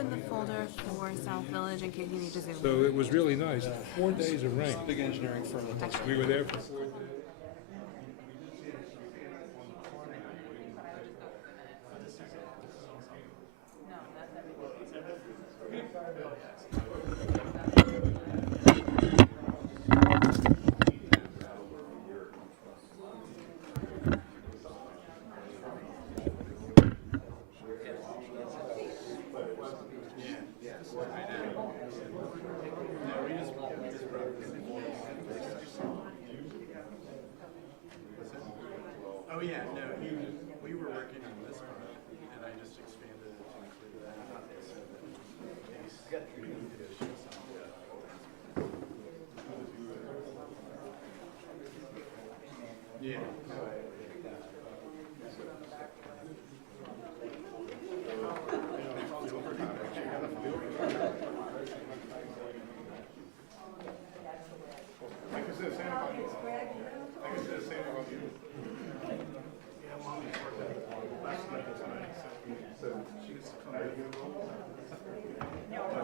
open the folder for South Village in case you need to zoom. So it was really nice. 4 days of rain. Big engineering firm that does We were there for 4 days. Oh yeah, no, we were working on this part, and I just expanded it to include that. Yeah.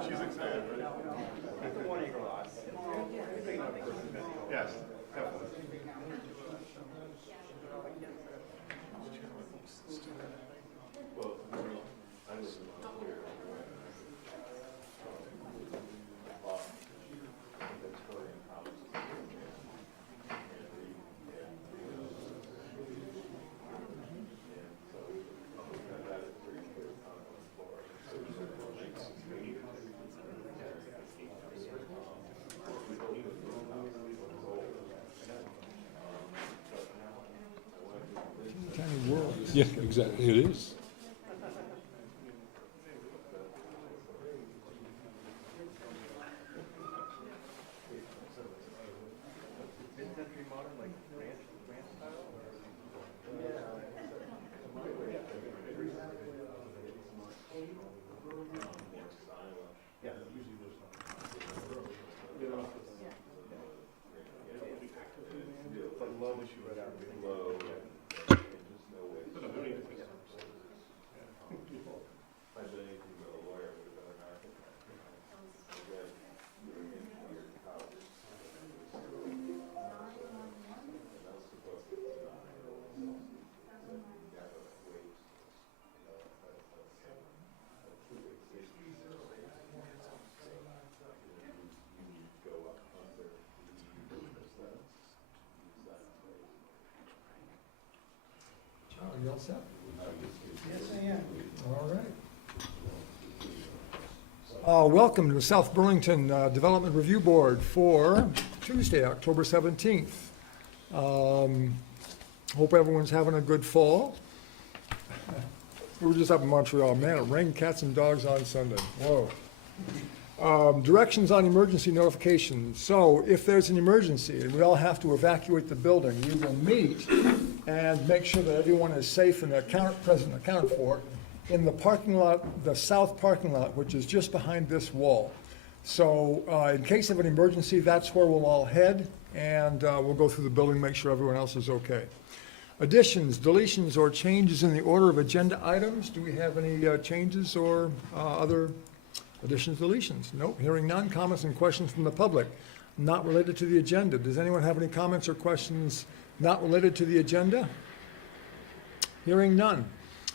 She's excited, right? Yes, definitely. Tiny world. Yeah, exactly. It is. Are you all set? Yes, I am. All right. Welcome to the South Burlington Development Review Board for Tuesday, October 17th. Hope everyone's having a good fall. We were just up in Montreal. Man, it rained cats and dogs on Sunday. Whoa. Directions on emergency notifications. So if there's an emergency and we all have to evacuate the building, we will meet and make sure that everyone is safe and present and accounted for in the parking lot, the south parking lot, which is just behind this wall. So in case of an emergency, that's where we'll all head, and we'll go through the building, make sure everyone else is okay. Additions, deletions, or changes in the order of agenda items. Do we have any changes or other additions, deletions? Nope, hearing none. Comments and questions from the public not related to the agenda. Does anyone have any comments or questions not related to the agenda? Hearing none.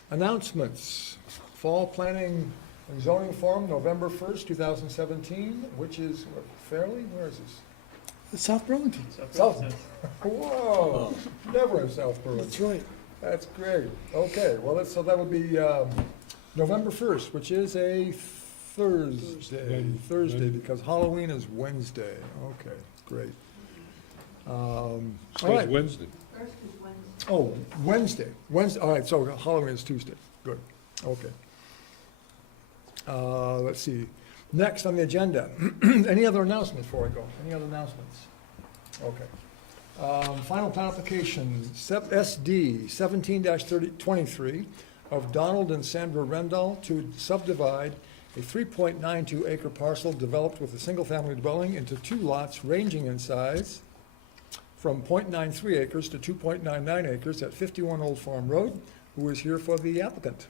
Announcements. Fall Planning and Zoning Forum, November 1st, 2017, which is fairly, where is this? South Burlington. South. Whoa, never in South Burlington. That's right. That's great. Okay, well, so that would be November 1st, which is a Thursday. Thursday, because Halloween is Wednesday. Okay, great. All right. Wednesday. Oh, Wednesday. All right, so Halloween is Tuesday. Good. Okay. Let's see. Next on the agenda, any other announcements before I go? Any other announcements? Okay. Final plan application, SD 17-23 of Donald and Sandra Rendall to subdivide a 3.92 acre parcel developed with a single-family dwelling into 2 lots ranging in size from 0.93 acres to 2.99 acres at 51 Old Farm Road. Who is here for the applicant?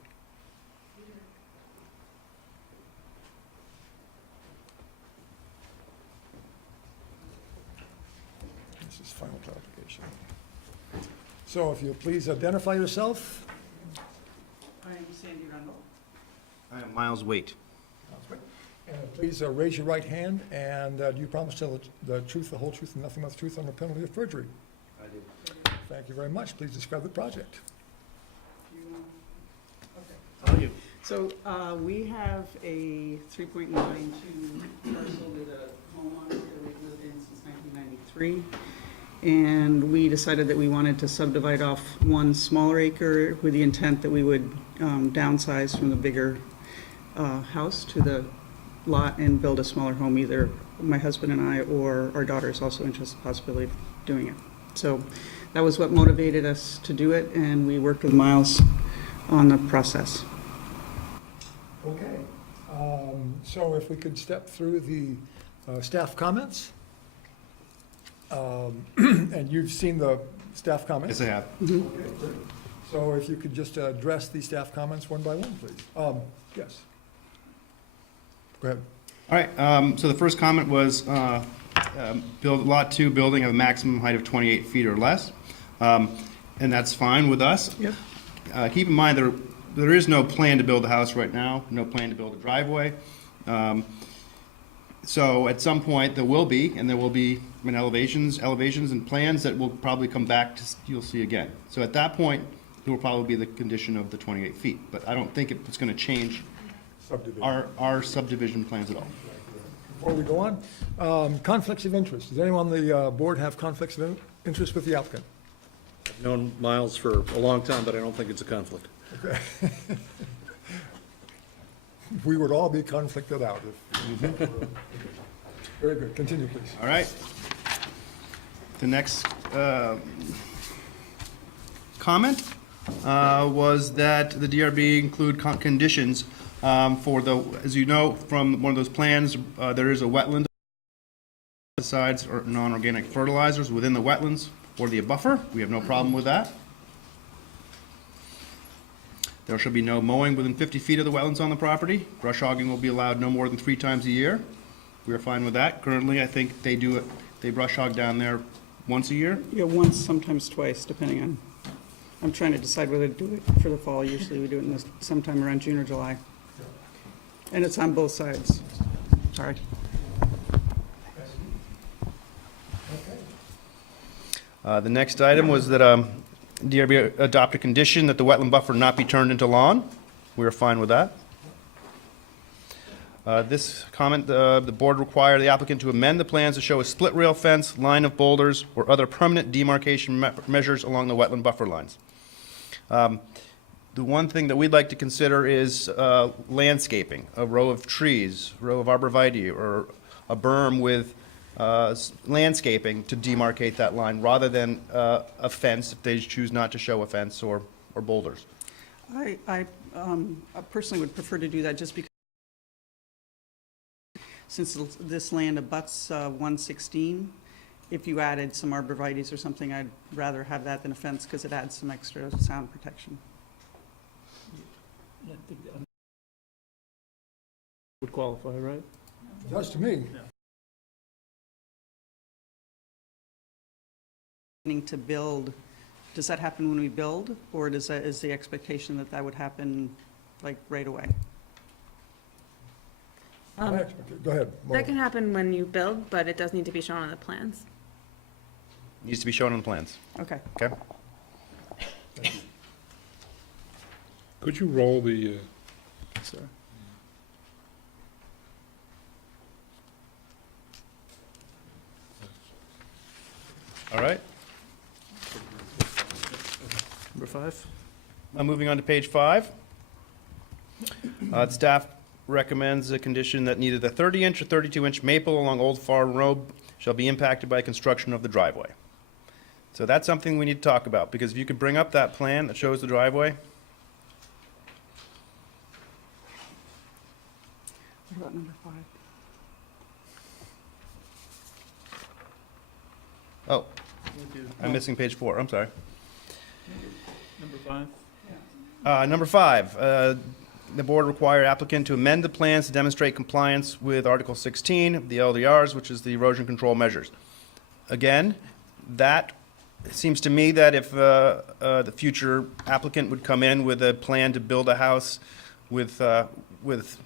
final clarification. So if you'll please identify yourself. I am Sandy Rundle. I am Miles Waite. And please raise your right hand, and do you promise to tell the truth, the whole truth, and nothing but the truth under penalty of perjury? I do. Thank you very much. Please describe the project. So we have a 3.92 parcel with a home on it that we've lived in since 1993. And we decided that we wanted to subdivide off one smaller acre with the intent that we would downsize from the bigger house to the lot and build a smaller home, either my husband and I or our daughter is also interested in the possibility of doing it. So that was what motivated us to do it, and we worked with Miles on the process. Okay. So if we could step through the staff comments. And you've seen the staff comments? Yes, I have. Okay, great. So if you could just address the staff comments one by one, please. Yes. Go ahead. All right, so the first comment was build Lot 2 building of a maximum height of 28 feet or less. And that's fine with us. Yep. Keep in mind, there is no plan to build a house right now, no plan to build a driveway. So at some point, there will be elevations and plans that will probably come back you'll see again. So at that point, it will probably be the condition of the 28 feet. But I don't think it's going to change our subdivision plans at all. Before we go on, conflicts of interest. Does anyone on the board have conflicts of interest with the applicant? I've known Miles for a long time, but I don't think it's a conflict. Okay. We would all be conflicted out if. Very good. Continue, please. All right. The next comment was that the DRB include conditions for as you know, from one of those plans, there is a wetland, pesticides or non-organic fertilizers within the wetlands or the buffer. We have no problem with that. There shall be no mowing within 50 feet of the wetlands on the property. Brush hogging will be allowed no more than 3 times a year. We are fine with that. Currently, I think they brush hog down there once a year. Yeah, once, sometimes twice, depending on, I'm trying to decide whether to do it for the fall. Usually we do it sometime around June or July. And it's on both sides. Sorry. The next item was that DRB adopt a condition that the wetland buffer not be turned into lawn. We are fine with that. This comment, the board require the applicant to amend the plans to show a split rail fence, line of boulders, or other permanent demarcation measures along the wetland buffer lines. The one thing that we'd like to consider is landscaping, a row of trees, a row of arborvitae, or a berm with landscaping to demarcate that line, rather than a fence if they choose not to show a fence or boulders. I personally would prefer to do that just because since this land abuts 116, if you added some arborvitaes or something, I'd rather have that than a fence because it adds some extra sound protection. Would qualify, right? It does to me. To build, does that happen when we build, or is the expectation that that would happen like right away? Go ahead. That can happen when you build, but it does need to be shown on the plans. Needs to be shown on the plans. Okay. Okay. Could you roll the, Sorry. All right. Number 5? Moving on to page 5. Staff recommends a condition that neither the 30-inch or 32-inch maple along Old Farm Road shall be impacted by construction of the driveway. So that's something we need to talk about, because if you could bring up that plan that shows the driveway. What about number 5? Oh, I'm missing page 4. I'm sorry. Number 5? Number 5, the board required applicant to amend the plans to demonstrate compliance with Article 16 of the LDRs, which is the erosion control measures. Again, That, it seems to me that if the future applicant would come in with a plan to build a house with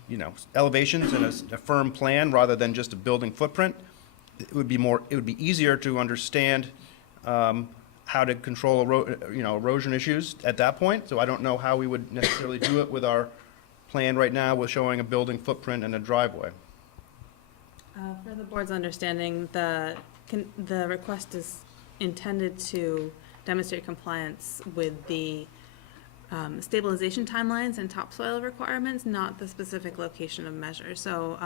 you know, elevations and a firm plan rather than just a building footprint, it would be easier to understand how to control you know, erosion issues at that point. So I don't know how we would necessarily do it with our plan right now with showing a building footprint and a driveway. For the board's understanding, the request is intended to demonstrate compliance with the stabilization timelines and topsoil requirements, not the specific location of measure. So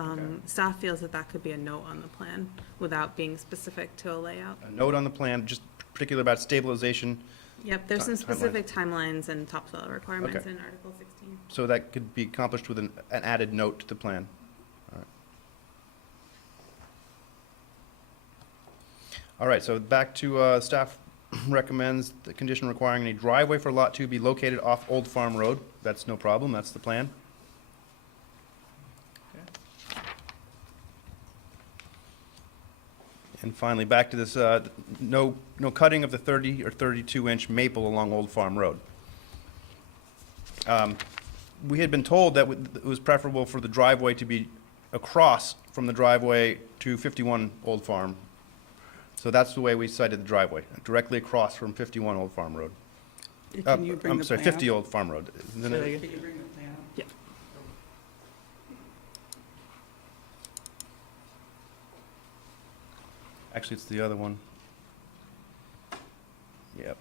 staff feels that that could be a note on the plan without being specific to a layout. A note on the plan, just particular about stabilization, Yep, there's some Timelines. specific timelines and topsoil requirements Okay. in Article 16. so that could be accomplished with an added note to the plan. All right, so back to staff recommends the condition requiring a driveway for Lot 2 be located off Old Farm Road. That's no problem, that's the plan. And finally, back to this, no cutting of the 30 or 32-inch maple along Old Farm Road. We had been told that it was preferable for the driveway to be across from the driveway to 51 Old Farm. So that's the way we cited the driveway, directly across from 51 Old Farm Road. Can you bring I'm the sorry, plan 50 up? Old Farm Road. Isn't it? Can you bring the plan up? Yeah. Actually, it's the other one. Yep.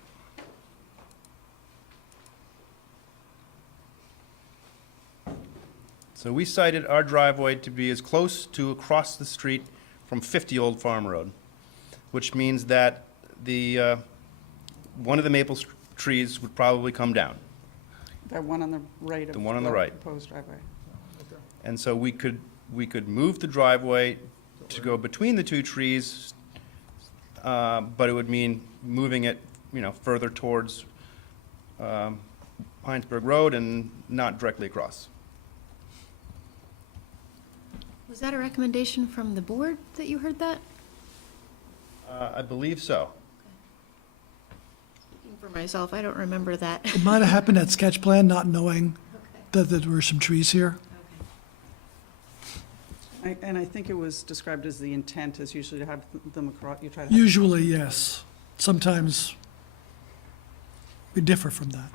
So we cited our driveway to be as close to across the street from 50 Old Farm Road, which means that the, one of the maple trees would probably come down. That one on the right of The one on the right. proposed driveway. And so we could move the driveway to go between the two trees, but it would mean moving it, you know, further towards Heinsberg Road and not directly across. Was that a recommendation from the board that you heard that? I believe so. Speaking for myself, I don't remember that. It might have happened at sketch plan, not knowing Okay. that there were some trees here. And I think it was described as the intent is usually to have them across, you try to have. Usually, yes. Sometimes we differ from that.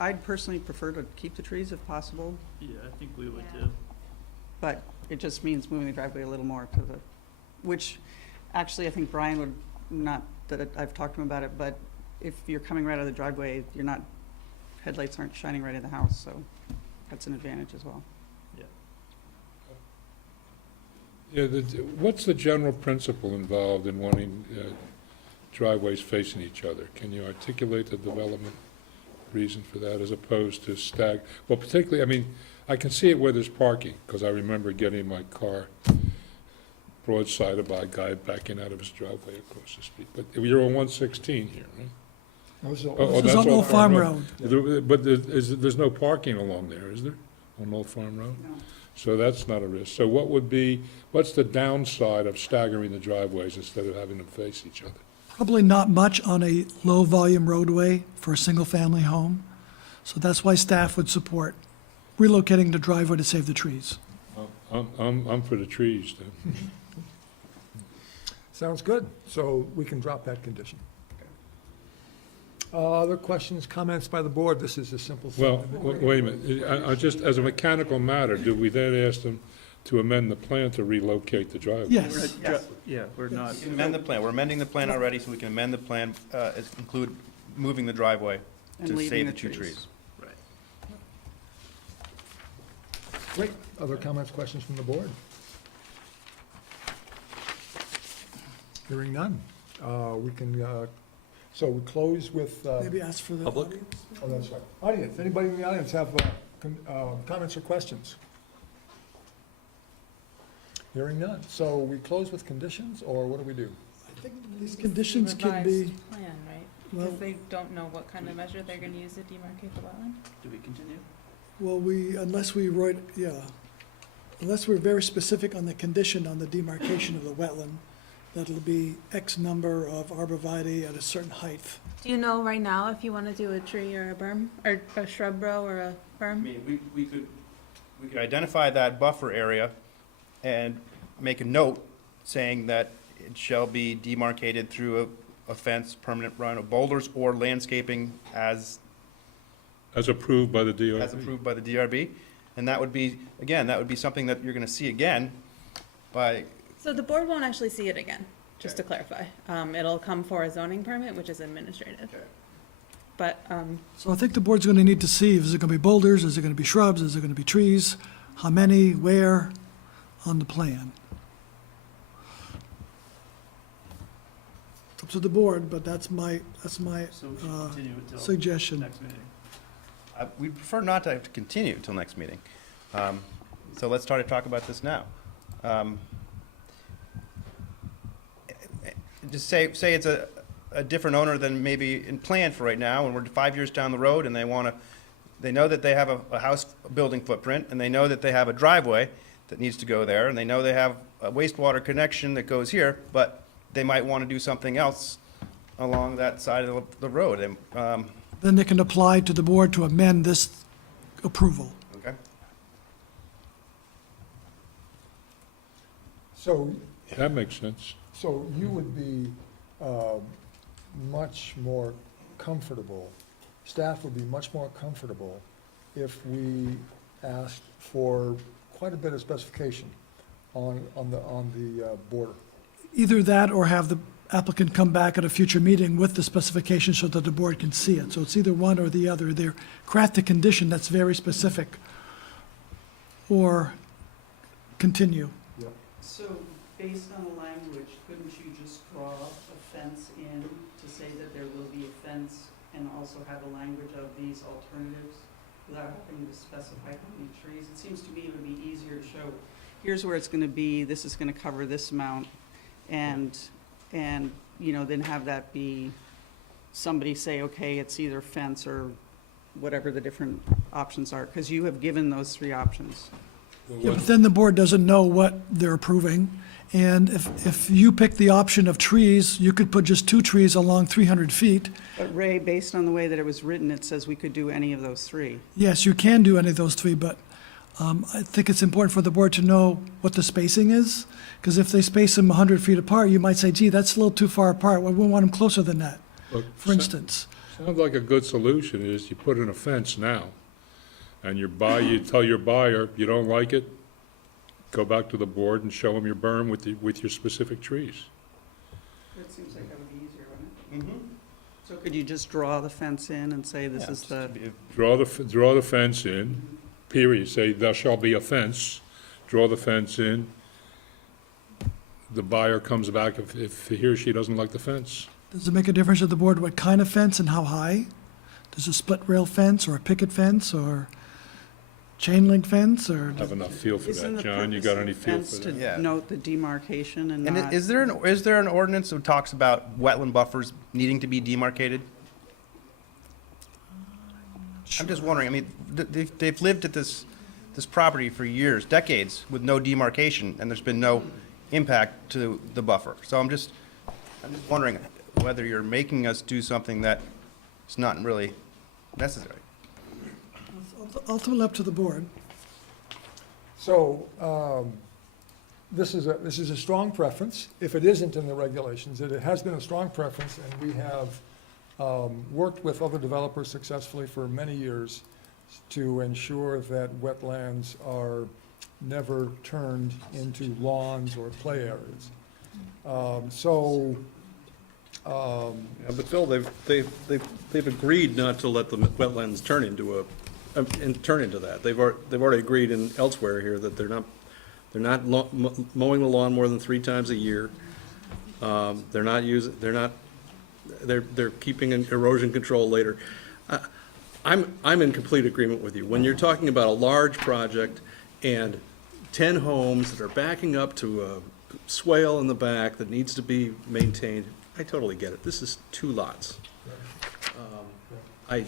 I'd personally prefer to keep the trees if possible, Yeah, I think we would too. but it just means moving the driveway a little more to the, which, actually, I think Brian would, not that I've talked to him about it, but if you're coming right out of the driveway, you're not, headlights aren't shining right in the house, so that's an advantage as well. Yeah, what's the general principle involved in wanting driveways facing each other? Can you articulate the development reason for that as opposed to well, particularly, I mean, I can see it where there's parking, because I remember getting in my car broadsided by a guy backing out of his driveway across the street. But you're on 116 here, right? This is all- Oh, This is that's on Old Farm Road. But there's no parking along there, is there, on Old Farm Road? No. So that's not a risk. So what's the downside of staggering the driveways instead of having them face each other? Probably not much on a low-volume roadway for a single-family home. So that's why staff would support relocating the driveway to save the trees. I'm for the trees, then. Sounds good. So we can drop that condition. Other questions, comments by the board? This is a simple thing. Well, wait a minute. I just, as a mechanical matter, do we then ask them to amend the plan to relocate the driveway? Yes. Yeah, we're not, Amend the plan. We're amending the plan already, so we can amend the plan, include moving the driveway And to leaving save the the two trees. trees. right. Great. Other comments, questions from the board? Hearing none. We can, so we close with, Maybe ask for the Public? audience? oh, that's right. Audience, anybody in the audience have comments or questions? Hearing none. So we close with conditions, or what do we do? I think these conditions can be, Revised plan, right? well, Because they don't know what kind of measure they're gonna use to demarcate the wetland. Do we continue? well, unless we write, unless we're very specific on the condition on the demarcation of the wetland, that it'll be X number of arborvitae at a certain height. Do you know right now if you want to do a tree or a berm, or a shrub row or a I berm? mean, we could identify that buffer area and make a note saying that it shall be demarcated through a fence, permanent run of boulders, or landscaping as As approved by the DRB. as approved by the DRB. And that would be, again, that would be something that you're gonna see again by, So the board won't actually see it again, just to clarify. It'll come for a zoning permit, which is administrative. But, So I think the board's gonna need to see, is it gonna be boulders, is it gonna be shrubs, is it gonna be trees? How many, where on the plan? It's up to the board, but that's my So we should continue it till suggestion. next meeting. we'd prefer not to have to continue till next meeting. So let's try to talk about this now. Just say it's a different owner than maybe in plan for right now, and we're 5 years down the road, and they know that they have a house building footprint, and they know that they have a driveway that needs to go there, and they know they have a wastewater connection that goes here, but they might want to do something else along that side of the road. And, Then they can apply to the board to amend this approval. okay? So, That makes sense. so you would be much more comfortable, staff would be much more comfortable if we asked for quite a bit of specification on the border. Either that or have the applicant come back at a future meeting with the specification so that the board can see it. So it's either one or the other. Either craft a condition that's very specific or continue. So, based on the language, couldn't you just draw a fence in to say that there will be a fence and also have a language of these alternatives without having to specify how many trees? It seems to me it would be easier to show, here's where it's gonna be, this is gonna cover this amount, and, you know, then have that be, somebody say, okay, it's either fence or whatever the different options are, because you have given those three options. Yeah, but then the board doesn't know what they're approving. And if you pick the option of trees, you could put just 2 trees along 300 feet. But Ray, based on the way that it was written, it says we could do any of those three. Yes, you can do any of those 3, but I think it's important for the board to know what the spacing is. Because if they space them 100 feet apart, you might say, gee, that's a little too far apart. We want them closer than that, Look, for instance. Sounds like a good solution is you put in a fence now, and you tell your buyer, you don't like it, go back to the board and show them your berm with your specific trees. It seems like that would be easier, wouldn't it? So could you just draw the fence in and say this is the, Draw the fence in, period, say there shall be a fence, draw the fence in. The buyer comes back if he or she doesn't like the fence. Does it make a difference to the board what kind of fence and how high? Does a split rail fence or a picket fence or chain link fence or? Have enough feel for isn't that, the John, you purpose got of any feel fence for that? Yeah. to note the demarcation and And not? is there an ordinance that talks about wetland buffers needing to be demarcated? I'm just wondering, I mean, they've lived at this property for years, decades, with no demarcation, and there's been no impact to the buffer. So I'm just wondering whether you're making us do something that is not really necessary. Ultimately up to the board. So, this is a strong preference. If it isn't in the regulations, it has been a strong preference, and we have worked with other developers successfully for many years to ensure that wetlands are never turned into lawns or play areas. Yeah, but Phil, they've agreed not to let the wetlands turn into that. They've already agreed in elsewhere here that they're not mowing the lawn more than 3 times a year. They're keeping an erosion control later. I'm in complete agreement with you. When you're talking about a large project and 10 homes that are backing up to a swale in the back that needs to be maintained, I totally get it. This is 2 lots. I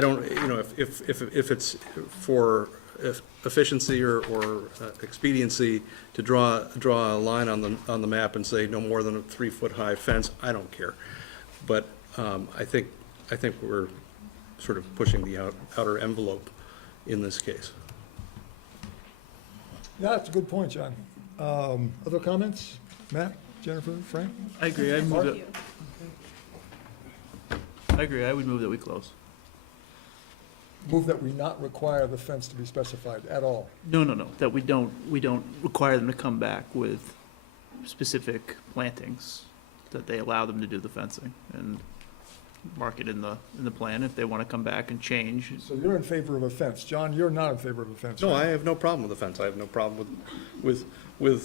don't, you know, if it's for efficiency or expediency to draw a line on the map and say no more than a 3-foot-high fence, I don't care. But I think we're sort of pushing the outer envelope in this case. Yeah, that's a good point, John. Other comments? Matt, Jennifer, Frank? I agree, I would move that we close. Move that we not require the fence to be specified at all. No, that we don't require them to come back with specific plantings, that they allow them to do the fencing and mark it in the plan if they want to come back and change. So you're in favor of a fence. John, you're not in favor of a fence, No, right? I have no problem with the fence. I have no problem with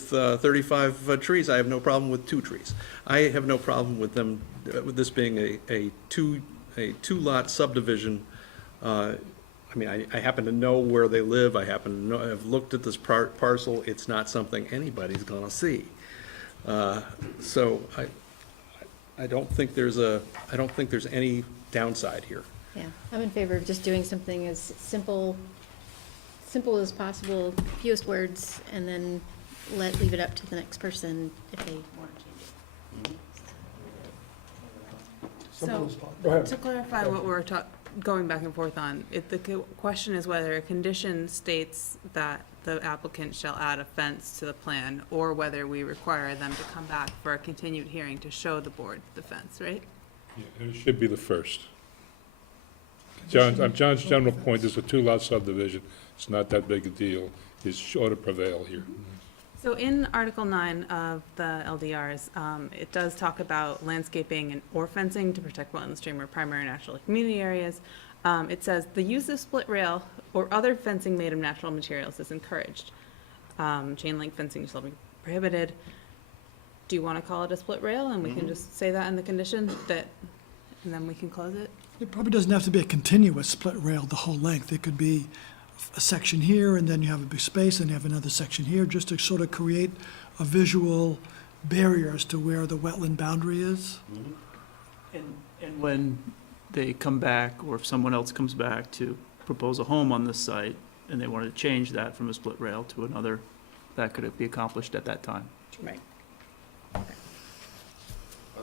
35 trees. I have no problem with 2 trees. I have no problem with them, with this being a two-lot subdivision. I mean, I happen to know where they live. I happen to know, I've looked at this parcel. It's not something anybody's gonna see. So I don't think there's any downside here. Yeah, I'm in favor of just doing something as simple as possible, fewest words, and then leave it up to the next person if they want to change it. Simple as So, possible. Go ahead. to clarify what we're going back and forth on, the question is whether a condition states that the applicant shall add a fence to the plan, or whether we require them to come back for a continued hearing to show the board the fence, right? Yeah, it should be the first. John's general point is a 2-lot subdivision. It's not that big a deal. It ought to prevail here. So in Article 9 of the LDRs, it does talk about landscaping or fencing to protect wetland, stream, or primary natural community areas. It says, the use of split rail or other fencing made of natural materials is encouraged. Chain link fencing shall be prohibited. Do you want to call it a split rail? And we can just say that in the condition that, and then we can close it? It probably doesn't have to be a continuous split rail the whole length. It could be a section here, and then you have a big space, and you have another section here, just to sort of create a visual barrier as to where the wetland boundary is. And when they come back, or if someone else comes back to propose a home on this site, and they wanted to change that from a split rail to another, that could be accomplished at that time. Right.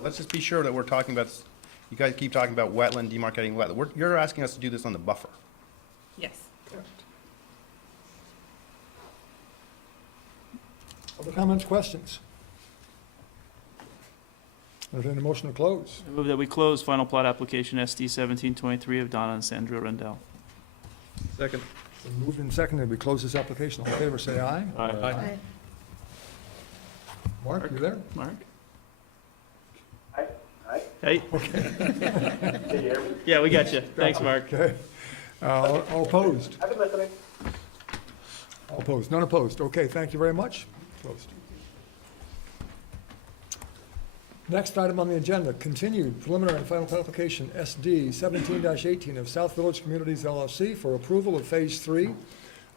Let's just be sure that we're talking about, you guys keep talking about wetland, demarcating wetland. You're asking us to do this on the buffer. Yes. Correct. Other comments, questions? Entertain a motion to close. I move that we close final plot application SD 1723 of Donna and Sandra Rendell. Second. Been moved and seconded, we close this application. All in favor, say aye. Aye. Mark, you there? Mark? Hi. Hey? Can you hear me? Yeah, we got you. Thanks, Mark. Okay. All opposed? I've been listening. All opposed? None opposed. Okay, thank you very much. Closed. Next item on the agenda, continued preliminary and final application SD 17-18 of South Village Communities LLC for approval of Phase 3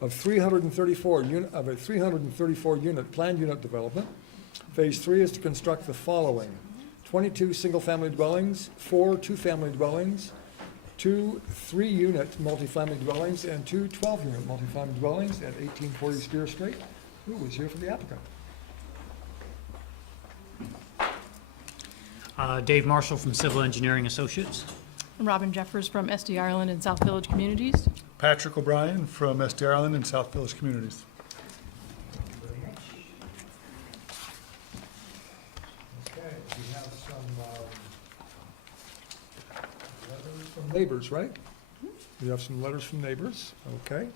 of a 334 unit planned unit development. Phase 3 is to construct the following: 22 single-family dwellings, 4 two-family dwellings, 2 3-unit multifamily dwellings, and 2 12-unit multifamily dwellings at 1840 Spear Street. Who was here for the applicant? Dave Marshall from Civil Engineering Associates. Robin Jeffers from SD Ireland and South Village Communities. Patrick O'Brien from SD Ireland and South Village Communities. Okay, we have some letters from neighbors, right? We have some letters from neighbors, okay.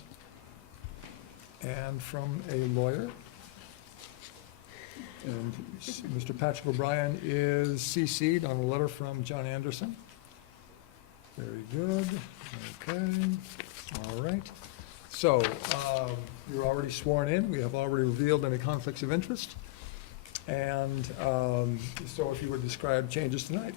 And from a lawyer. And Mr. Patrick O'Brien is CC'd on a letter from John Anderson. Very good, okay, all right. So, you're already sworn in, we have already revealed any conflicts of interest. And so if you would describe changes tonight.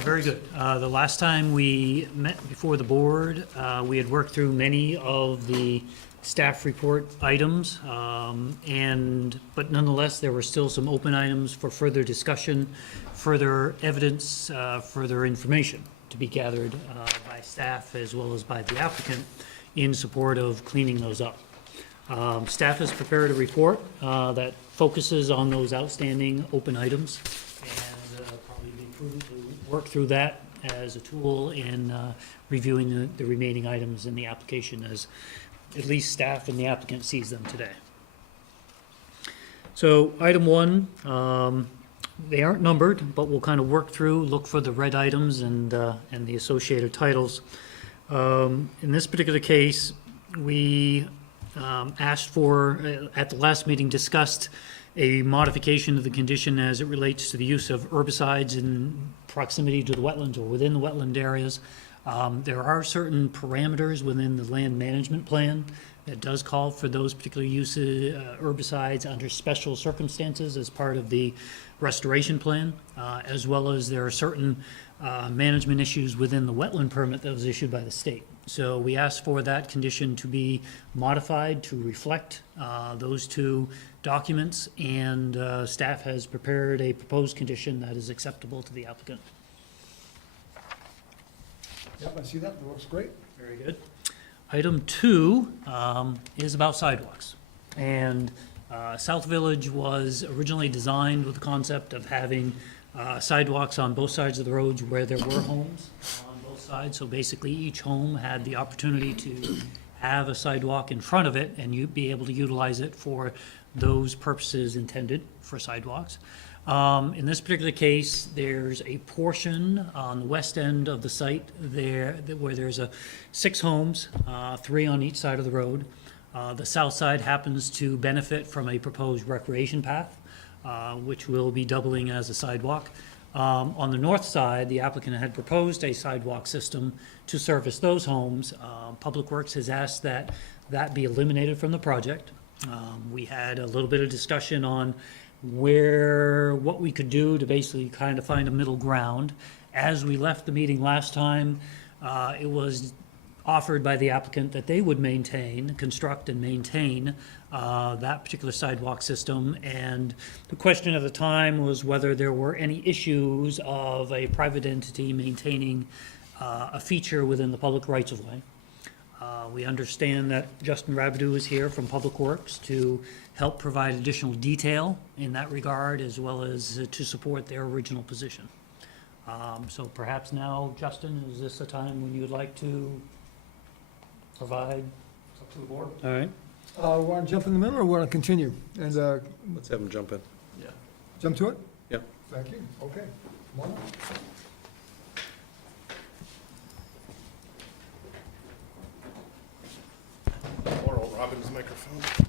Very good. The last time we met before the board, we had worked through many of the staff report items, but nonetheless, there were still some open items for further discussion, further evidence, further information to be gathered by staff as well as by the applicant in support of cleaning those up. Staff has prepared a report that focuses on those outstanding open items, and probably be prudent to work through that as a tool in reviewing the remaining items in the application as at least staff and the applicant sees them today. So item 1, they aren't numbered, but we'll kind of work through, look for the red items and the associated titles. In this particular case, we asked for, at the last meeting, discussed a modification of the condition as it relates to the use of herbicides in proximity to the wetlands or within the wetland areas. There are certain parameters within the land management plan that does call for those particular uses, herbicides under special circumstances as part of the restoration plan, as well as there are certain management issues within the wetland permit that was issued by the state. So we asked for that condition to be modified to reflect those two documents, and staff has prepared a proposed condition that is acceptable to the applicant. Yep, I see that, it looks great. Very good. Item 2 is about sidewalks. And South Village was originally designed with the concept of having sidewalks on both sides of the roads where there were homes on both sides. So basically, each home had the opportunity to have a sidewalk in front of it, and you'd be able to utilize it for those purposes intended for sidewalks. In this particular case, there's a portion on the west end of the site there where there's 6 homes, 3 on each side of the road. The south side happens to benefit from a proposed recreation path, which will be doubling as a sidewalk. On the north side, the applicant had proposed a sidewalk system to service those homes. Public Works has asked that that be eliminated from the project. We had a little bit of discussion on what we could do to basically kind of find a middle ground. As we left the meeting last time, it was offered by the applicant that they would construct and maintain that particular sidewalk system. And the question at the time was whether there were any issues of a private entity maintaining a feature within the public rights-of-way. We understand that Justin Rabideau is here from Public Works to help provide additional detail in that regard, as well as to support their original position. So perhaps now, Justin, is this a time when you would like to provide? It's up to the board. All right. Want to jump in the middle or want to continue? And Let's have them jump in. jump to it? Yeah. Thank you, okay. Come on. Oral Robbins microphone.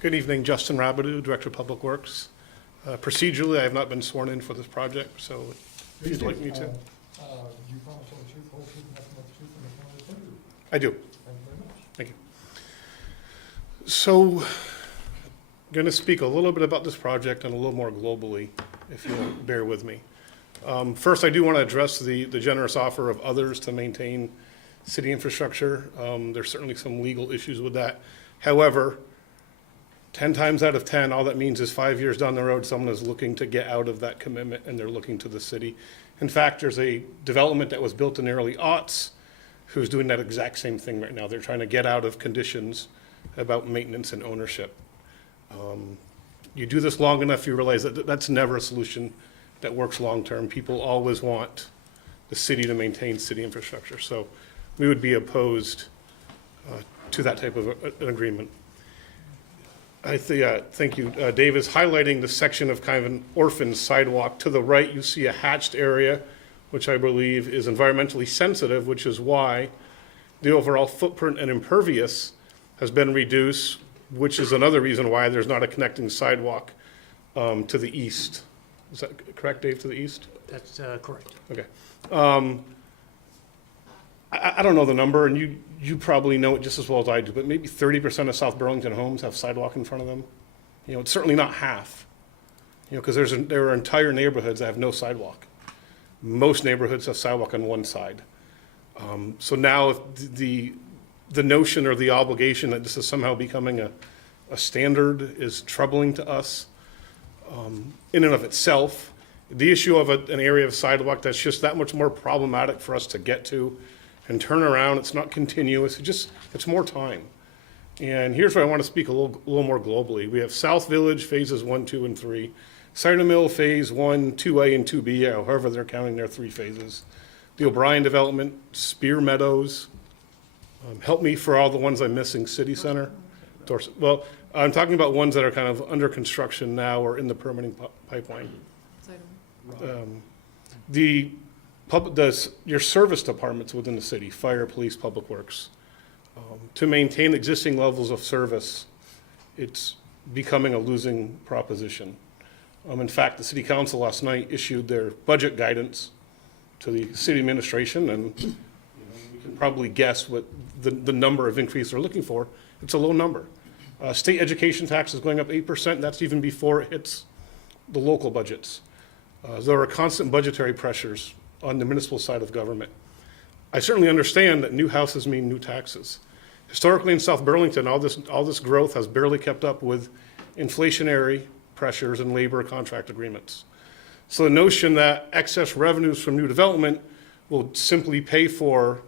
Good evening, Justin Rabideau, Director of Public Works. Procedurally, I have not been sworn in for this project, so if you'd like me to. Do you promise to tell the truth, whole truth, nothing but the truth, and nothing but the truth? I do. Thank you very much. Thank you. So, I'm going to speak a little bit about this project and a little more globally, if you'll bear with me. First, I do want to address the generous offer of others to maintain city infrastructure. There's certainly some legal issues with that. However, 10 times out of 10, all that means is 5 years down the road, someone is looking to get out of that commitment and they're looking to the city. In fact, there's a development that was built in the early aughts who's doing that exact same thing right now. They're trying to get out of conditions about maintenance and ownership. You do this long enough, you realize that that's never a solution that works long-term. People always want the city to maintain city infrastructure. So we would be opposed to that type of an agreement. Thank you. Dave is highlighting the section of kind of an orphan sidewalk. To the right, you see a hatched area, which I believe is environmentally sensitive, which is why the overall footprint and impervious has been reduced, which is another reason why there's not a connecting sidewalk to the east. Is that correct, Dave, to the east? That's correct. Okay. I don't know the number, and you probably know it just as well as I do, but maybe 30% of South Burlington homes have sidewalk in front of them. You know, it's certainly not half. You know, because there are entire neighborhoods that have no sidewalk. Most neighborhoods have sidewalk on one side. So now if the notion or the obligation that this is somehow becoming a standard is troubling to us in and of itself. The issue of an area of sidewalk that's just that much more problematic for us to get to and turn around. It's not continuous. It's more time. And here's where I want to speak a little more globally. We have South Village phases 1, 2, and 3. Cider Mill phase 1, 2A, and 2B, however they're counting their 3 phases. The O'Brien development, Spear Meadows. Help me for all the ones I'm missing. City Center. Well, I'm talking about ones that are kind of under construction now or in the permitting pipeline. Your service departments within the city, fire, police, public works, to maintain existing levels of service, it's becoming a losing proposition. In fact, the city council last night issued their budget guidance to the city administration, and you can probably guess what the number of increase they're looking for. It's a low number. State education tax is going up 8%. That's even before it hits the local budgets. There are constant budgetary pressures on the municipal side of government. I certainly understand that new houses mean new taxes. Historically in South Burlington, all this growth has barely kept up with inflationary pressures and labor contract agreements. So the notion that excess revenues from new development will simply pay for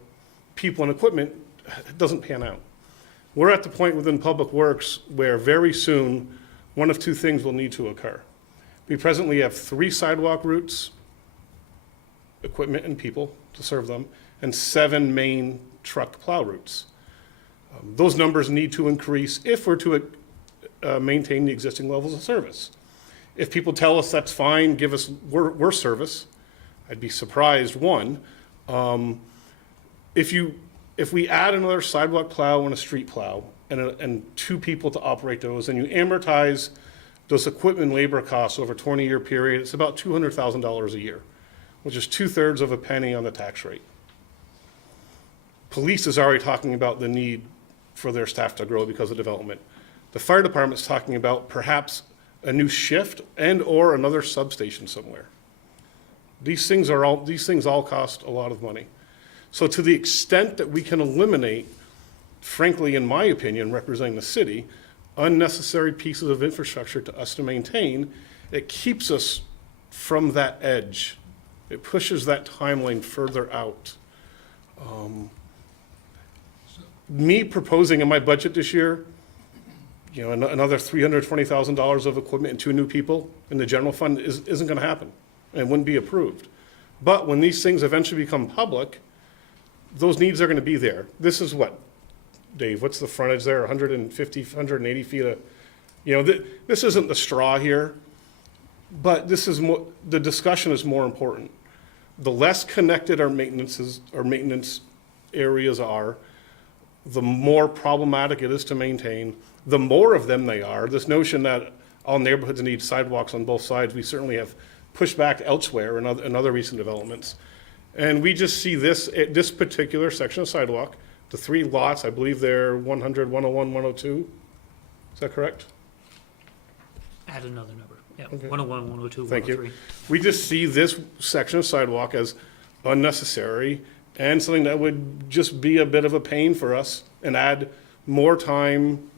people and equipment doesn't pan out. We're at the point within Public Works where very soon one of 2 things will need to occur. We presently have 3 sidewalk routes, equipment and people to serve them, and 7 main truck plow routes. Those numbers need to increase if we're to maintain the existing levels of service. If people tell us that's fine, give us worse service, I'd be surprised. One, if we add another sidewalk plow and a street plow and 2 people to operate those, and you amortize those equipment labor costs over a 20-year period, it's about $200,000 a year, which is 2/3 of a penny on the tax rate. Police is already talking about the need for their staff to grow because of development. The fire department's talking about perhaps a new shift and or another substation somewhere. These things all cost a lot of money. So to the extent that we can eliminate, frankly, in my opinion, representing the city, unnecessary pieces of infrastructure to us to maintain, it keeps us from that edge. It pushes that timeline further out. Me proposing in my budget this year, another $320,000 of equipment and 2 new people in the general fund isn't going to happen and wouldn't be approved. But when these things eventually become public, those needs are going to be there. This is what, Dave, what's the frontage there? 150, 180 feet of, this isn't the straw here, but this is more, the discussion is more important. The less connected our maintenance areas are, the more problematic it is to maintain. The more of them they are, this notion that all neighborhoods need sidewalks on both sides, we certainly have pushed back elsewhere in other recent developments. And we just see this particular section of sidewalk, the 3 lots, I believe they're 100, 101, 102. Is that correct? Add another number. Yeah, Okay. 101, 102, Thank 103. you. We just see this section of sidewalk as unnecessary and something that would just be a bit of a pain for us and add more time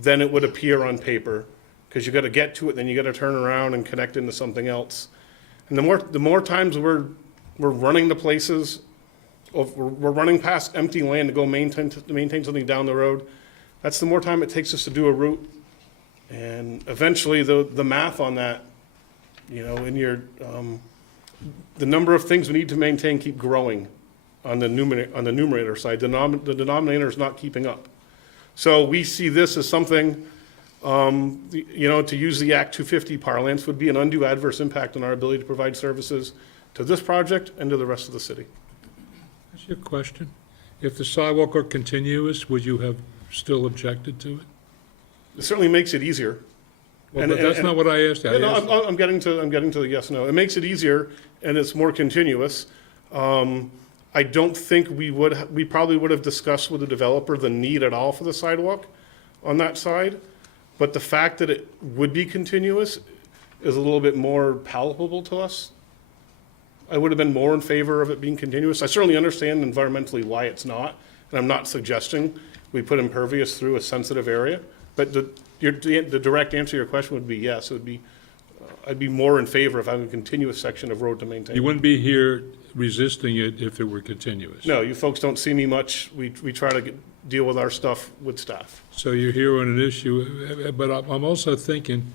than it would appear on paper, because you got to get to it, then you got to turn around and connect into something else. And the more times we're running to places, we're running past empty land to go maintain something down the road, that's the more time it takes us to do a route. And eventually the math on that, in your the number of things we need to maintain keep growing on the numerator side. The denominator is not keeping up. So we see this as something, to use the Act 250 parlance, would be an undue adverse impact on our ability to provide services to this project and to the rest of the city. That's your question. If the sidewalk were continuous, would you have still objected to it? It certainly makes it easier. Well, but that's not what I asked. I'm getting to the yes, no. It makes it easier and it's more continuous. I don't think we probably would have discussed with the developer the need at all for the sidewalk on that side. But the fact that it would be continuous is a little bit more palatable to us. I would have been more in favor of it being continuous. I certainly understand environmentally why it's not, and I'm not suggesting we put impervious through a sensitive area. But the direct answer to your question would be yes. It would be I'd be more in favor of having a continuous section of road to maintain. You wouldn't be here resisting it if it were continuous. No, you folks don't see me much. We try to deal with our stuff with staff. So you're here on an issue, but I'm also thinking,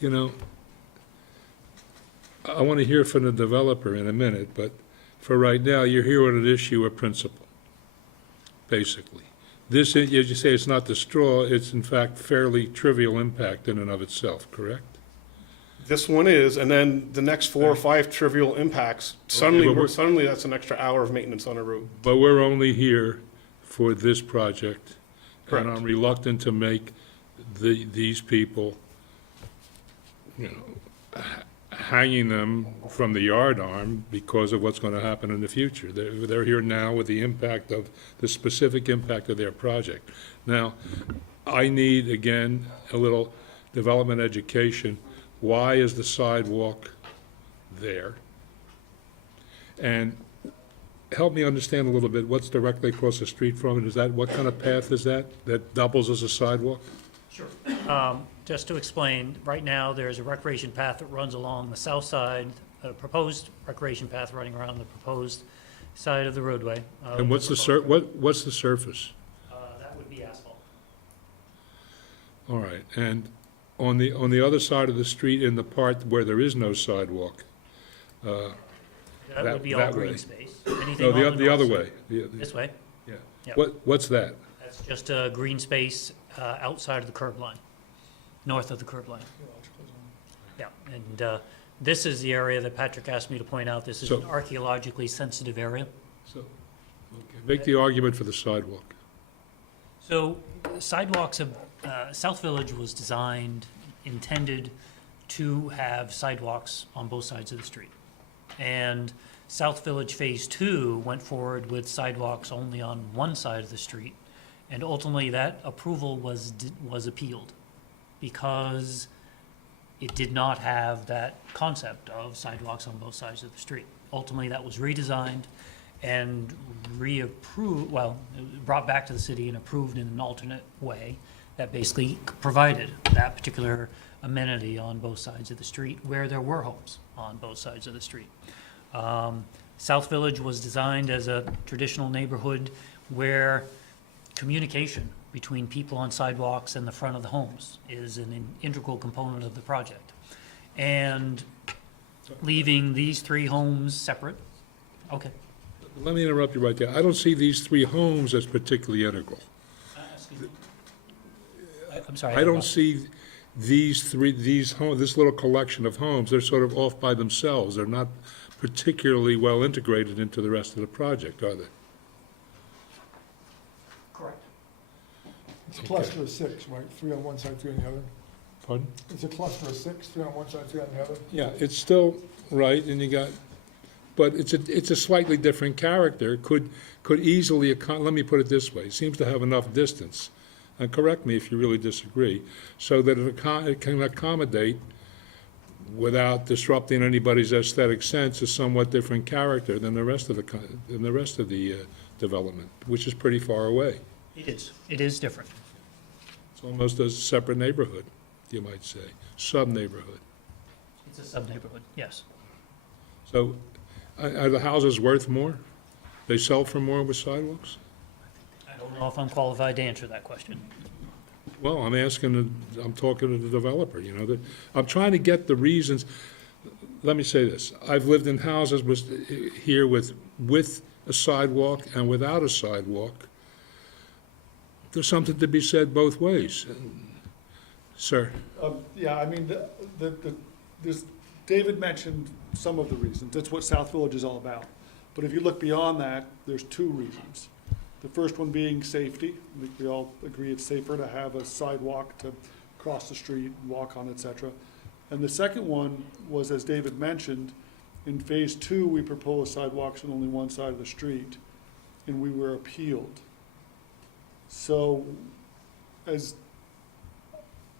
you know, I want to hear from the developer in a minute, but for right now, you're here on an issue of principle, basically. This, as you say, it's not the straw, it's in fact fairly trivial impact in and of itself, correct? This one is, and then the next 4 or 5 trivial impacts, but suddenly that's an extra hour of maintenance on a road. But we're only here for this project. Correct. And I'm reluctant to make these people, you know, hanging them from the yard arm because of what's going to happen in the future. They're here now with the impact of, the specific impact of their project. Now, I need, again, a little development education. Why is the sidewalk there? And help me understand a little bit what's directly across the street from it. Is that, what kind of path is that doubles as a sidewalk? Sure. Just to explain, right now, there's a recreation path that runs along the south side, a proposed recreation path running around the proposed side of the roadway. And what's the what's the surface? That would be asphalt. All right, and on the other side of the street, in the part where there is no sidewalk, That would be all that green way. space. Anything no, on the other north way. side. This way? Yeah. Yep. What's that? That's just a green space outside of the curb line, north of the curb line. Yeah, and this is the area that Patrick asked me to point out. This is an So- archaeologically sensitive area. So, okay, make the argument for the sidewalk. So sidewalks have, South Village was designed, intended to have sidewalks on both sides of the street. And South Village Phase 2 went forward with sidewalks only on one side of the street. And ultimately, that approval was appealed because it did not have that concept of sidewalks on both sides of the street. Ultimately, that was redesigned and brought back to the city and approved in an alternate way that basically provided that particular amenity on both sides of the street where there were homes on both sides of the street. South Village was designed as a traditional neighborhood where communication between people on sidewalks and the front of the homes is an integral component of the project. And leaving these 3 homes separate, okay. Let me interrupt you right there. I don't see these 3 homes as particularly integral. Excuse me. I'm sorry. I don't see this little collection of homes. They're sort of off by themselves. They're not particularly well integrated into the rest of the project, are they? Correct. It's a cluster of 6, right? 3 on one side, 3 on the other. Pardon? It's a cluster of 6, 3 on one side, 3 on the other. Yeah, it's still right, and you got, but it's a slightly different character. Could easily, let me put it this way, it seems to have enough distance, and correct me if you really disagree, so that it can accommodate, without disrupting anybody's aesthetic sense, a somewhat different character than the rest of the development, which is pretty far away. It is. It is different. It's almost a separate neighborhood, you might say, sub-neighborhood. It's a sub-neighborhood, yes. So, are the houses worth more? They sell for more with sidewalks? I don't know if I'm qualified to answer that question. Well, I'm talking to the developer, you know, I'm trying to get the reasons. Let me say this, I've lived in houses here with a sidewalk and without a sidewalk. There's something to be said both ways. Sir? Yeah, I mean, David mentioned some of the reasons. That's what South Village is all about. But if you look beyond that, there's 2 reasons. The first one being safety. I think we all agree it's safer to have a sidewalk to cross the street, walk on, et cetera. And the second one was, as David mentioned, in Phase 2, we proposed sidewalks on only one side of the street, and we were appealed. So, as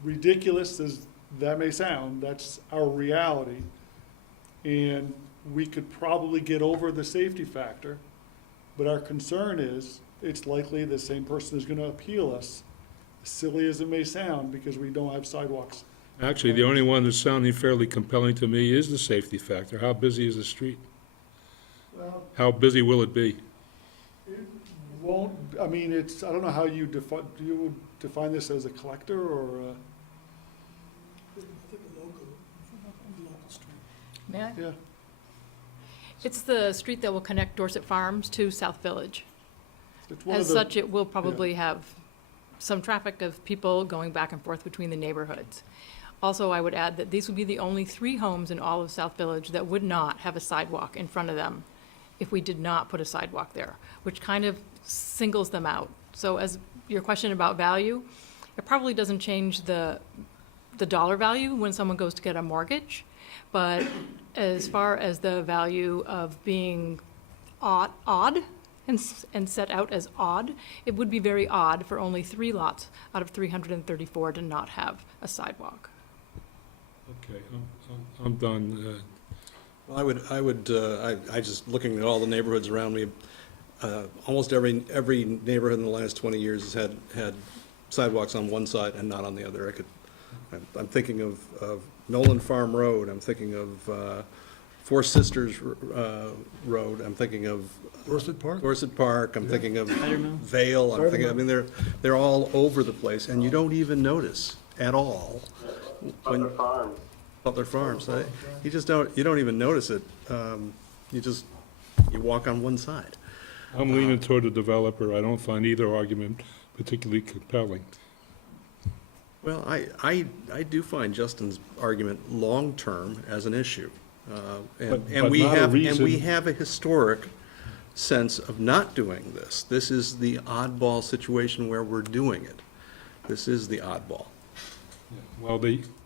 ridiculous as that may sound, that's our reality. And we could probably get over the safety factor, but our concern is it's likely the same person is going to appeal us, as silly as it may sound, because we don't have sidewalks Actually, the only one that's sounding fairly compelling to me is the safety factor. How busy is the street? Well, How busy will it be? it won't, I mean, it's, I don't know how you define, do you define this as a collector or a? May I? Yeah, It's the street that will connect Dorset Farms to South Village. it's one of As the. such, it will probably have some traffic of people going back and forth between the neighborhoods. Also, I would add that these would be the only 3 homes in all of South Village that would not have a sidewalk in front of them if we did not put a sidewalk there, which kind of singles them out. So as your question about value, it probably doesn't change the dollar value when someone goes to get a mortgage, but as far as the value of being odd and set out as odd, it would be very odd for only 3 lots out of 334 to not have a sidewalk. Okay, I'm done. Well, I just, looking at all the neighborhoods around me, almost every neighborhood in the last 20 years has had sidewalks on one side and not on the other. I'm thinking of Nolan Farm Road, I'm thinking of Four Sisters Road, I'm thinking of Dorset Park? Dorset Park, I'm thinking of Spider-Man? Vale, I'm thinking, I mean, they're all over the place, and you don't even notice at all. Butler Farms. Butler Farms, you don't even notice it. You walk on one side. I'm leaning toward the developer. I don't find either argument particularly compelling. Well, I do find Justin's argument long-term as an issue. And we not a reason- have a historic sense of not doing this. This is the oddball situation where we're doing it. This is the oddball. Well,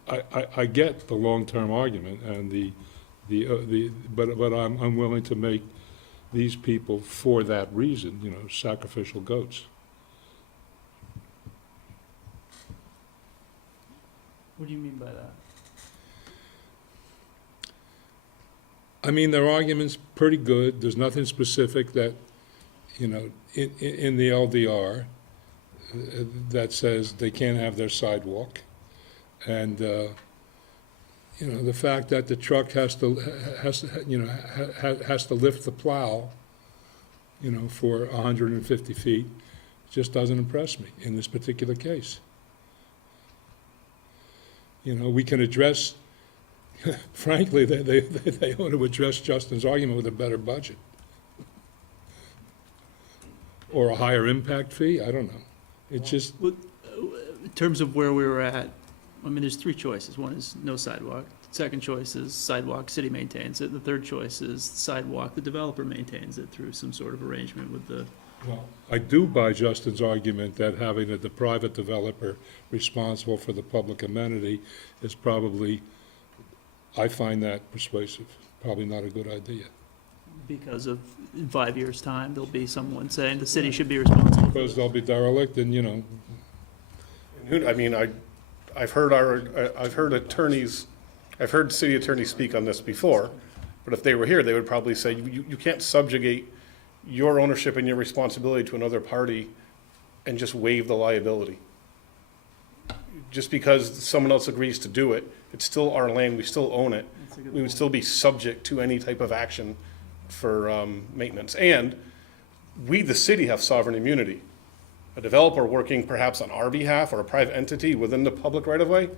I get the long-term argument and but I'm willing to make these people, for that reason, sacrificial goats. What do you mean by that? I mean, their argument's pretty good. There's nothing specific that, in the LDR that says they can't have their sidewalk. And, the fact that the truck has to lift the plow, for 150 feet, just doesn't impress me in this particular case. We can address, frankly, they ought to address Justin's argument with a better budget. Or a higher impact fee, I don't know. It's just, In terms of where we were at, I mean, there's 3 choices. One is no sidewalk. The second choice is sidewalk, city maintains it. The third choice is sidewalk, the developer maintains it through some sort of arrangement with the. well, I do buy Justin's argument that having the private developer responsible for the public amenity is probably, I find that persuasive, probably not a good idea. Because of, in 5 years' time, there'll be someone saying the city should be responsible. Because they'll be derelict and, I mean, I've heard attorneys, I've heard city attorneys speak on this before, but if they were here, they would probably say, you can't subjugate your ownership and your responsibility to another party and just waive the liability. Just because someone else agrees to do it, it's still our land, we still own it. We would still be subject to any type of action for maintenance. And we, the city, have sovereign immunity. A developer working perhaps on our behalf or a private entity within the public right-of-way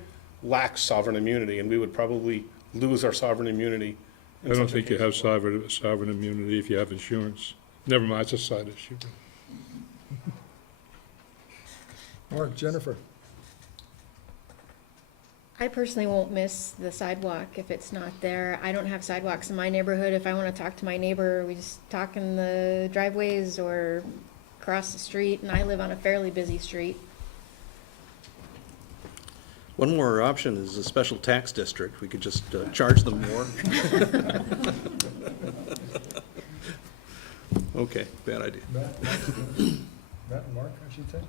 lacks sovereign immunity, and we would probably lose our sovereign immunity. I don't think you have sovereign immunity if you have insurance. Never mind, it's a side issue. Mark, Jennifer? I personally won't miss the sidewalk if it's not there. I don't have sidewalks in my neighborhood. If I want to talk to my neighbor, we just talk in the driveways or across the street, and I live on a fairly busy street. One more option is a special tax district. We could just charge them more. Okay, bad idea. Matt and Mark, I should say?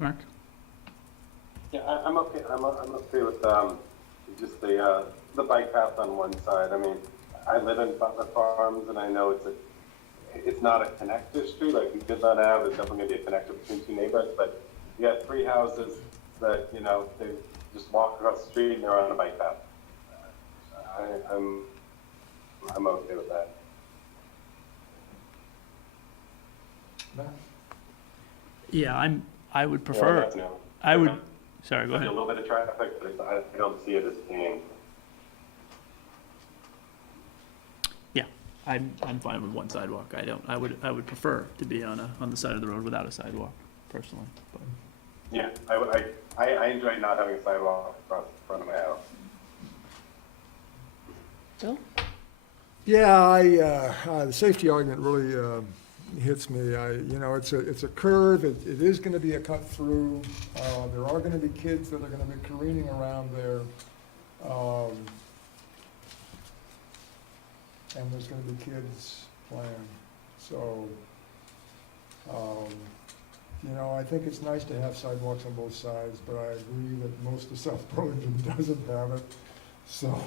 Mark? Yeah, I'm okay. I'm okay with just the bike path on one side. I mean, I live in Butler Farms, and I know it's not a connector street like we did not have. It's definitely going to be a connector between 2 neighborhoods, but you got 3 houses that, you know, they just walk across the street and they're on a bike path. I'm okay with that. Yeah, I would Yeah, prefer, that's no. I would, sorry, go There's ahead. a little bit of traffic, but I don't see it as being. Yeah, I'm fine with one sidewalk. I would prefer to be on the side of the road without a sidewalk, personally, but. Yeah, I enjoy not having a sidewalk across the front of my house. Bill? Yeah, the safety argument really hits me. You know, it's a curve, it is gonna be a cut through, there are gonna be kids that are gonna be careening around there. And there's gonna be kids playing, so, you know, I think it's nice to have sidewalks on both sides, but I agree that most of South Burlington doesn't have it, so.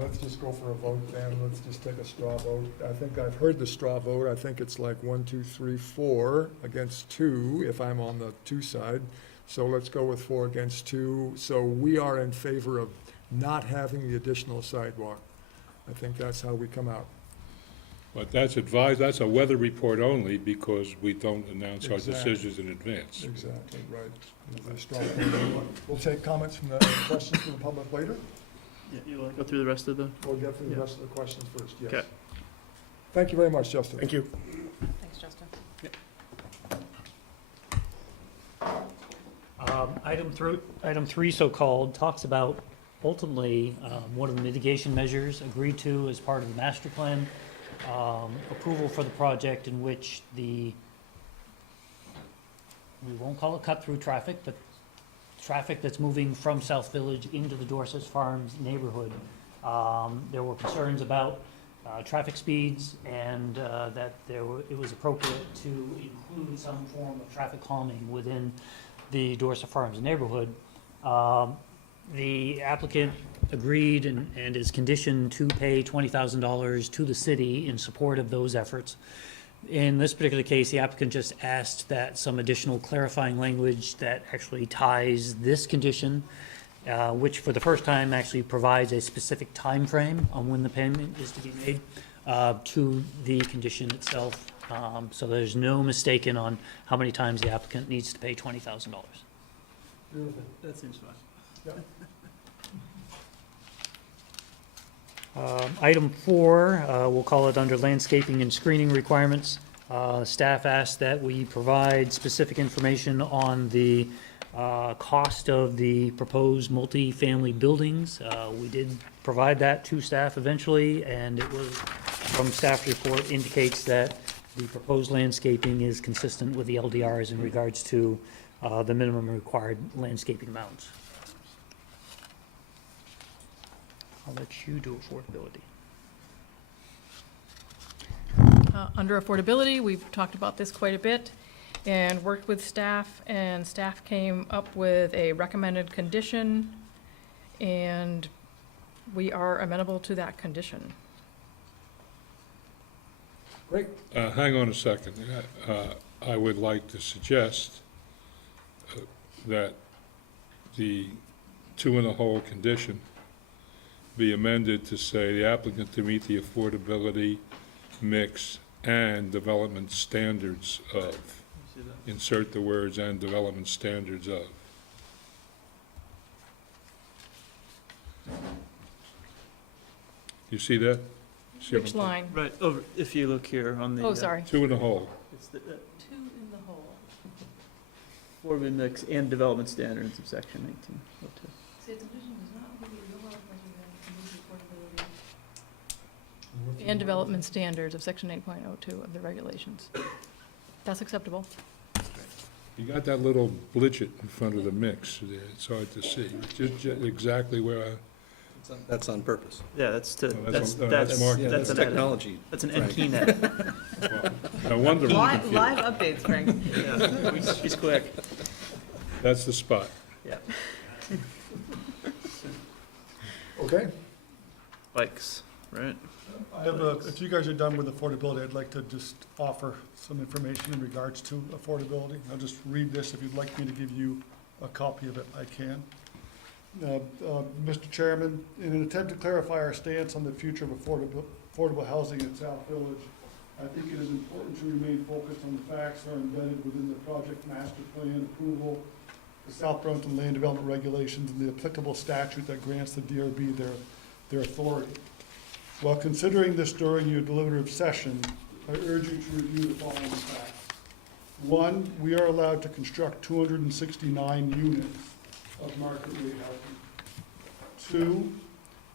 Let's just go for a vote then, let's just take a straw vote. I think I've heard the straw vote, I think it's like 1, 2, 3, 4 against 2, if I'm on the 2 side. So let's go with 4 against 2, so we are in favor of not having the additional sidewalk. I think that's how we come out. But that's advised, that's a weather report only because we don't announce our Exactly. decisions in advance. Exactly, right. There's a straw vote. We'll take comments from the questions from the public later. Yeah, you want to go through the rest of the? We'll get through the Yeah. rest of the questions first, yes. Okay. Thank you very much, Justin. Thank you. Thanks, Justin. Item three, so-called, talks about ultimately, one of the mitigation measures agreed to as part of the master plan, approval for the project in which we won't call it cut-through traffic, but traffic that's moving from South Village into the Dorset Farms neighborhood. There were concerns about traffic speeds and that it was appropriate to include some form of traffic calming within the Dorset Farms neighborhood. The applicant agreed and is conditioned to pay $20,000 to the city in support of those efforts. In this particular case, the applicant just asked that some additional clarifying language that actually ties this condition, which for the first time actually provides a specific time frame on when the payment is to be made, to the condition itself. So there's no mistaken on how many times the applicant needs to pay $20,000. Beautiful. That seems fine. Yep. Item 4, we'll call it under landscaping and screening requirements. Staff asked that we provide specific information on the cost of the proposed multi-family buildings. We did provide that to staff eventually, and it was, from staff report, indicates that the proposed landscaping is consistent with the LDRs in regards to the minimum required landscaping amounts. I'll let you do affordability. Under affordability, we've talked about this quite a bit and worked with staff, and staff came up with a recommended condition, and we are amenable to that condition. Great. Hang on a second. I would like to suggest that the 2 in the whole condition be amended to say the applicant to meet the affordability, mix, and development standards of. Insert the words "and development standards of." You see that? See what Which I'm- line? Right, over, if you look here on the. Oh, sorry. 2 in the whole. It's the, 2 in the hole. form and mix and development standards of section 1802. See, the condition does not alleviate the overall affordability and development standards of section 8.02 of the regulations. That's acceptable. You got that little blidget in front of the mix there. It's hard to see. Just exactly where I. That's on purpose. Yeah, that's to, Oh, that's, that's that's, marked. Yeah, that's that's an edit. technology. That's an Frank. end key net. Well, no wonder I'm Live, confused. live updates, Frank. Yeah, she's quick. That's the spot. Yeah. Okay, Bikes. right? I have a, if you guys are done with affordability, I'd like to just offer some information in regards to affordability. I'll just read this. If you'd like me to give you a copy of it, I can. Mr. Chairman, in an attempt to clarify our stance on the future of affordable housing in South Village, I think it is important to remain focused on the facts that are embedded within the project master plan approval, the South Burlington Land Development Regulations, and the applicable statute that grants the DRB their authority. While considering this during your deliberative session, I urge you to review the following facts. 1, we are allowed to construct 269 units of market rate housing. 2,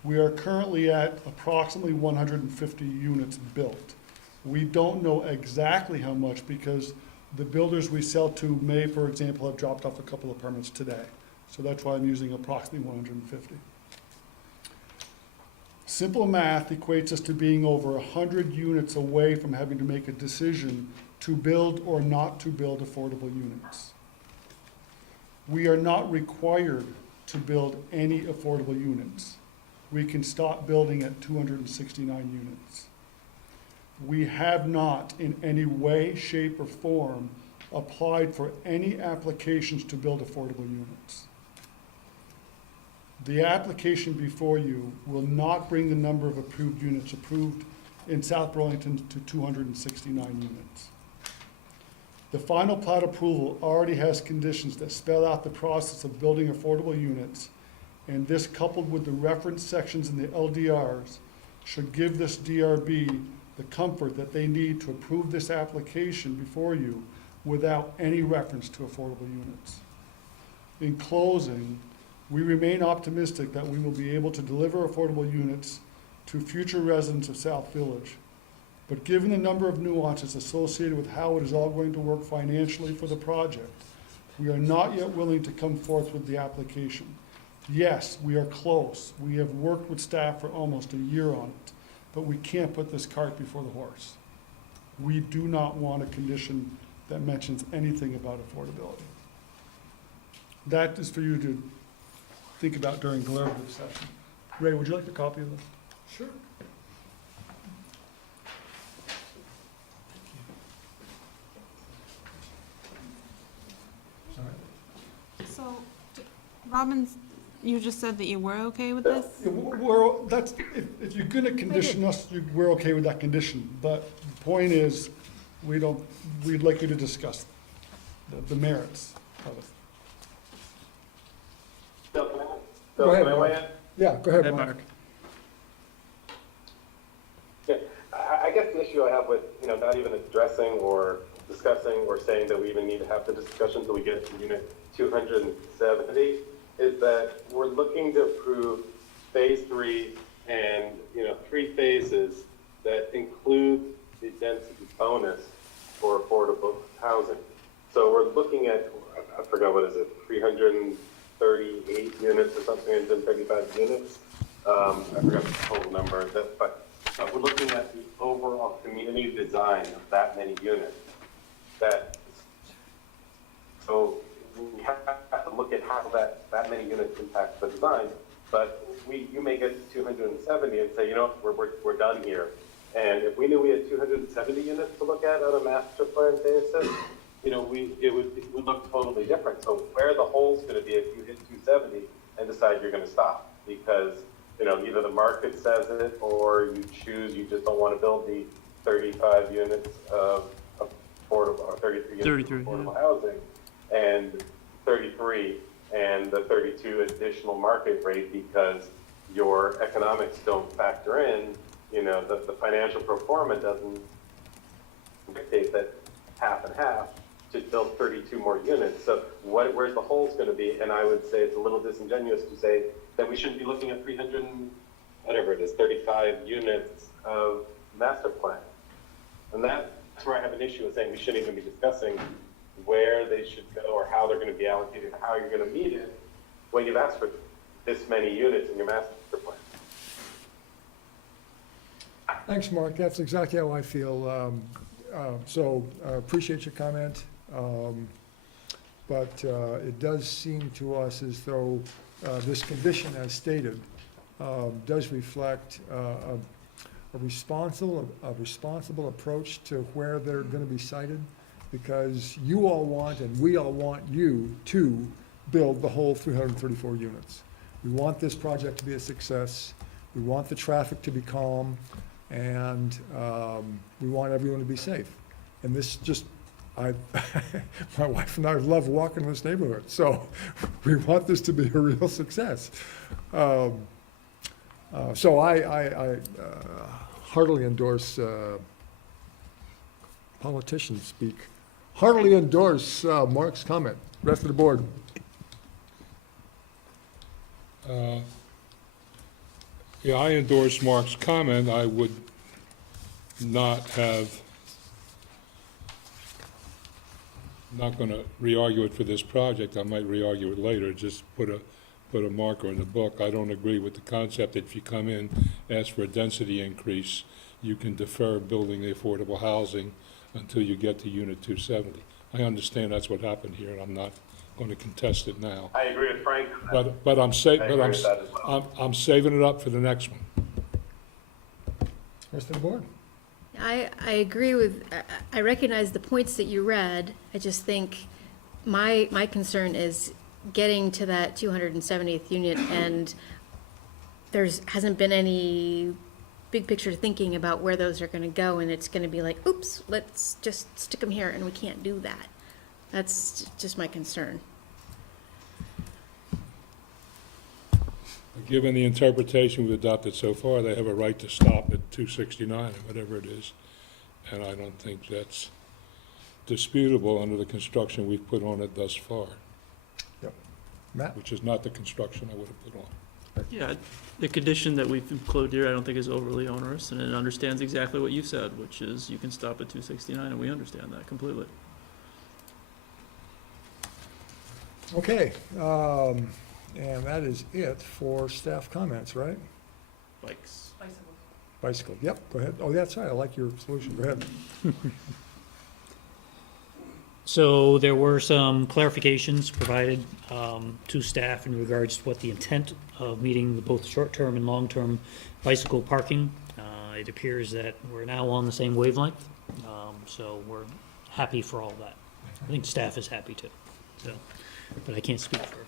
we are currently at approximately 150 units built. We don't know exactly how much because the builders we sell to may, for example, have dropped off a couple of permits today. So that's why I'm using approximately 150. Simple math equates us to being over 100 units away from having to make a decision to build or not to build affordable units. We are not required to build any affordable units. We can stop building at 269 units. We have not in any way, shape, or form applied for any applications to build affordable units. The application before you will not bring the number of approved units approved in South Burlington to 269 units. The final plat approval already has conditions that spell out the process of building affordable units, and this, coupled with the reference sections in the LDRs, should give this DRB the comfort that they need to approve this application before you without any reference to affordable units. In closing, we remain optimistic that we will be able to deliver affordable units to future residents of South Village. But given the number of nuances associated with how it is all going to work financially for the project, we are not yet willing to come forth with the application. Yes, we are close. We have worked with staff for almost a year on it, but we can't put this cart before the horse. We do not want a condition that mentions anything about affordability. That is for you to think about during deliberative session. Ray, would you like a copy of this? Sure. So, Robin, you just said that you were okay with this? Yeah, that's, if you're gonna condition us, we're okay with that condition, but the point is, we'd like you to discuss the merits of it. Bill, can I, Go ahead, can I weigh in? Mark. Yeah, go ahead, Mark. Yeah, I guess the issue I have with, not even addressing or discussing or saying that we even need to have the discussion until we get to unit 270 is that we're looking to approve phase 3 and, 3 phases that include the density bonus for affordable housing. So we're looking at, I forgot what is it, 338 units or something, 135 units. I forgot the total number, but we're looking at the overall community design of that many units. So we have to look at how that many units impact the design, but you may get to 270 and say, we're done here. And if we knew we had 270 units to look at on a master plan basis, it would look totally different. So where the hole's going to be if you hit 270 and decide you're going to stop because either the market says it or you choose you just don't want to build the 35 units of affordable or 33 units of affordable housing and 33 and the 32 additional market rate because your economics don't factor in, the financial pro forma doesn't dictate that half and half to build 32 more units. So where's the holes going to be? And I would say it's a little disingenuous to say that we shouldn't be looking at 35 units of master plan. And that's where I have an issue with saying we shouldn't even be discussing where they should go or how they're going to be allocated, how you're going to meet it when you've asked for this many units in your master plan. Thanks, Mark. That's exactly how I feel. So appreciate your comment. But it does seem to us as though this condition as stated does reflect a responsible approach to where they're gonna be sited? Because you all want, and we all want you to build the whole 334 units. We want this project to be a success. We want the traffic to be calm, and we want everyone to be safe. And this just, my wife and I love walking in this neighborhood, so we want this to be a real success. So I heartily endorse, politicians speak, heartily endorse Mark's comment. Rest of the board. Yeah, I endorse Mark's comment. I would not going to re-argue it for this project. I might re-argue it later, just put a marker in the book. I don't agree with the concept that if you come in, ask for a density increase, you can defer building the affordable housing until you get to Unit 270. I understand that's what happened here, and I'm not going to contest it now. I agree with Frank. But I'm I'm saving it up for the next one. Rest of the board. I agree with, I recognize the points that you read. I just think my concern is getting to that 270th unit, and hasn't been any big picture thinking about where those are gonna go, and it's gonna be like, oops, let's just stick them here, and we can't do that. That's just my concern. Given the interpretation we've adopted so far, they have a right to stop at 269 or whatever it is. And I don't think that's disputable under the construction we've put on it thus far. Yep. Matt? Which is not the construction I would have put on. Yeah, the condition that we've included here, I don't think is overly onerous, and it understands exactly what you said, which is you can stop at 269, and we understand that completely. Okay, and that is it for staff comments, right? Bikes. Bicycle, yep, go ahead. Oh, that's right, I like your solution, go ahead. So there were some clarifications provided to staff in regards to what the intent of meeting both short-term and long-term bicycle parking. It appears that we're now on the same wavelength, so we're happy for all that. I think staff is happy too, so, but I can't speak for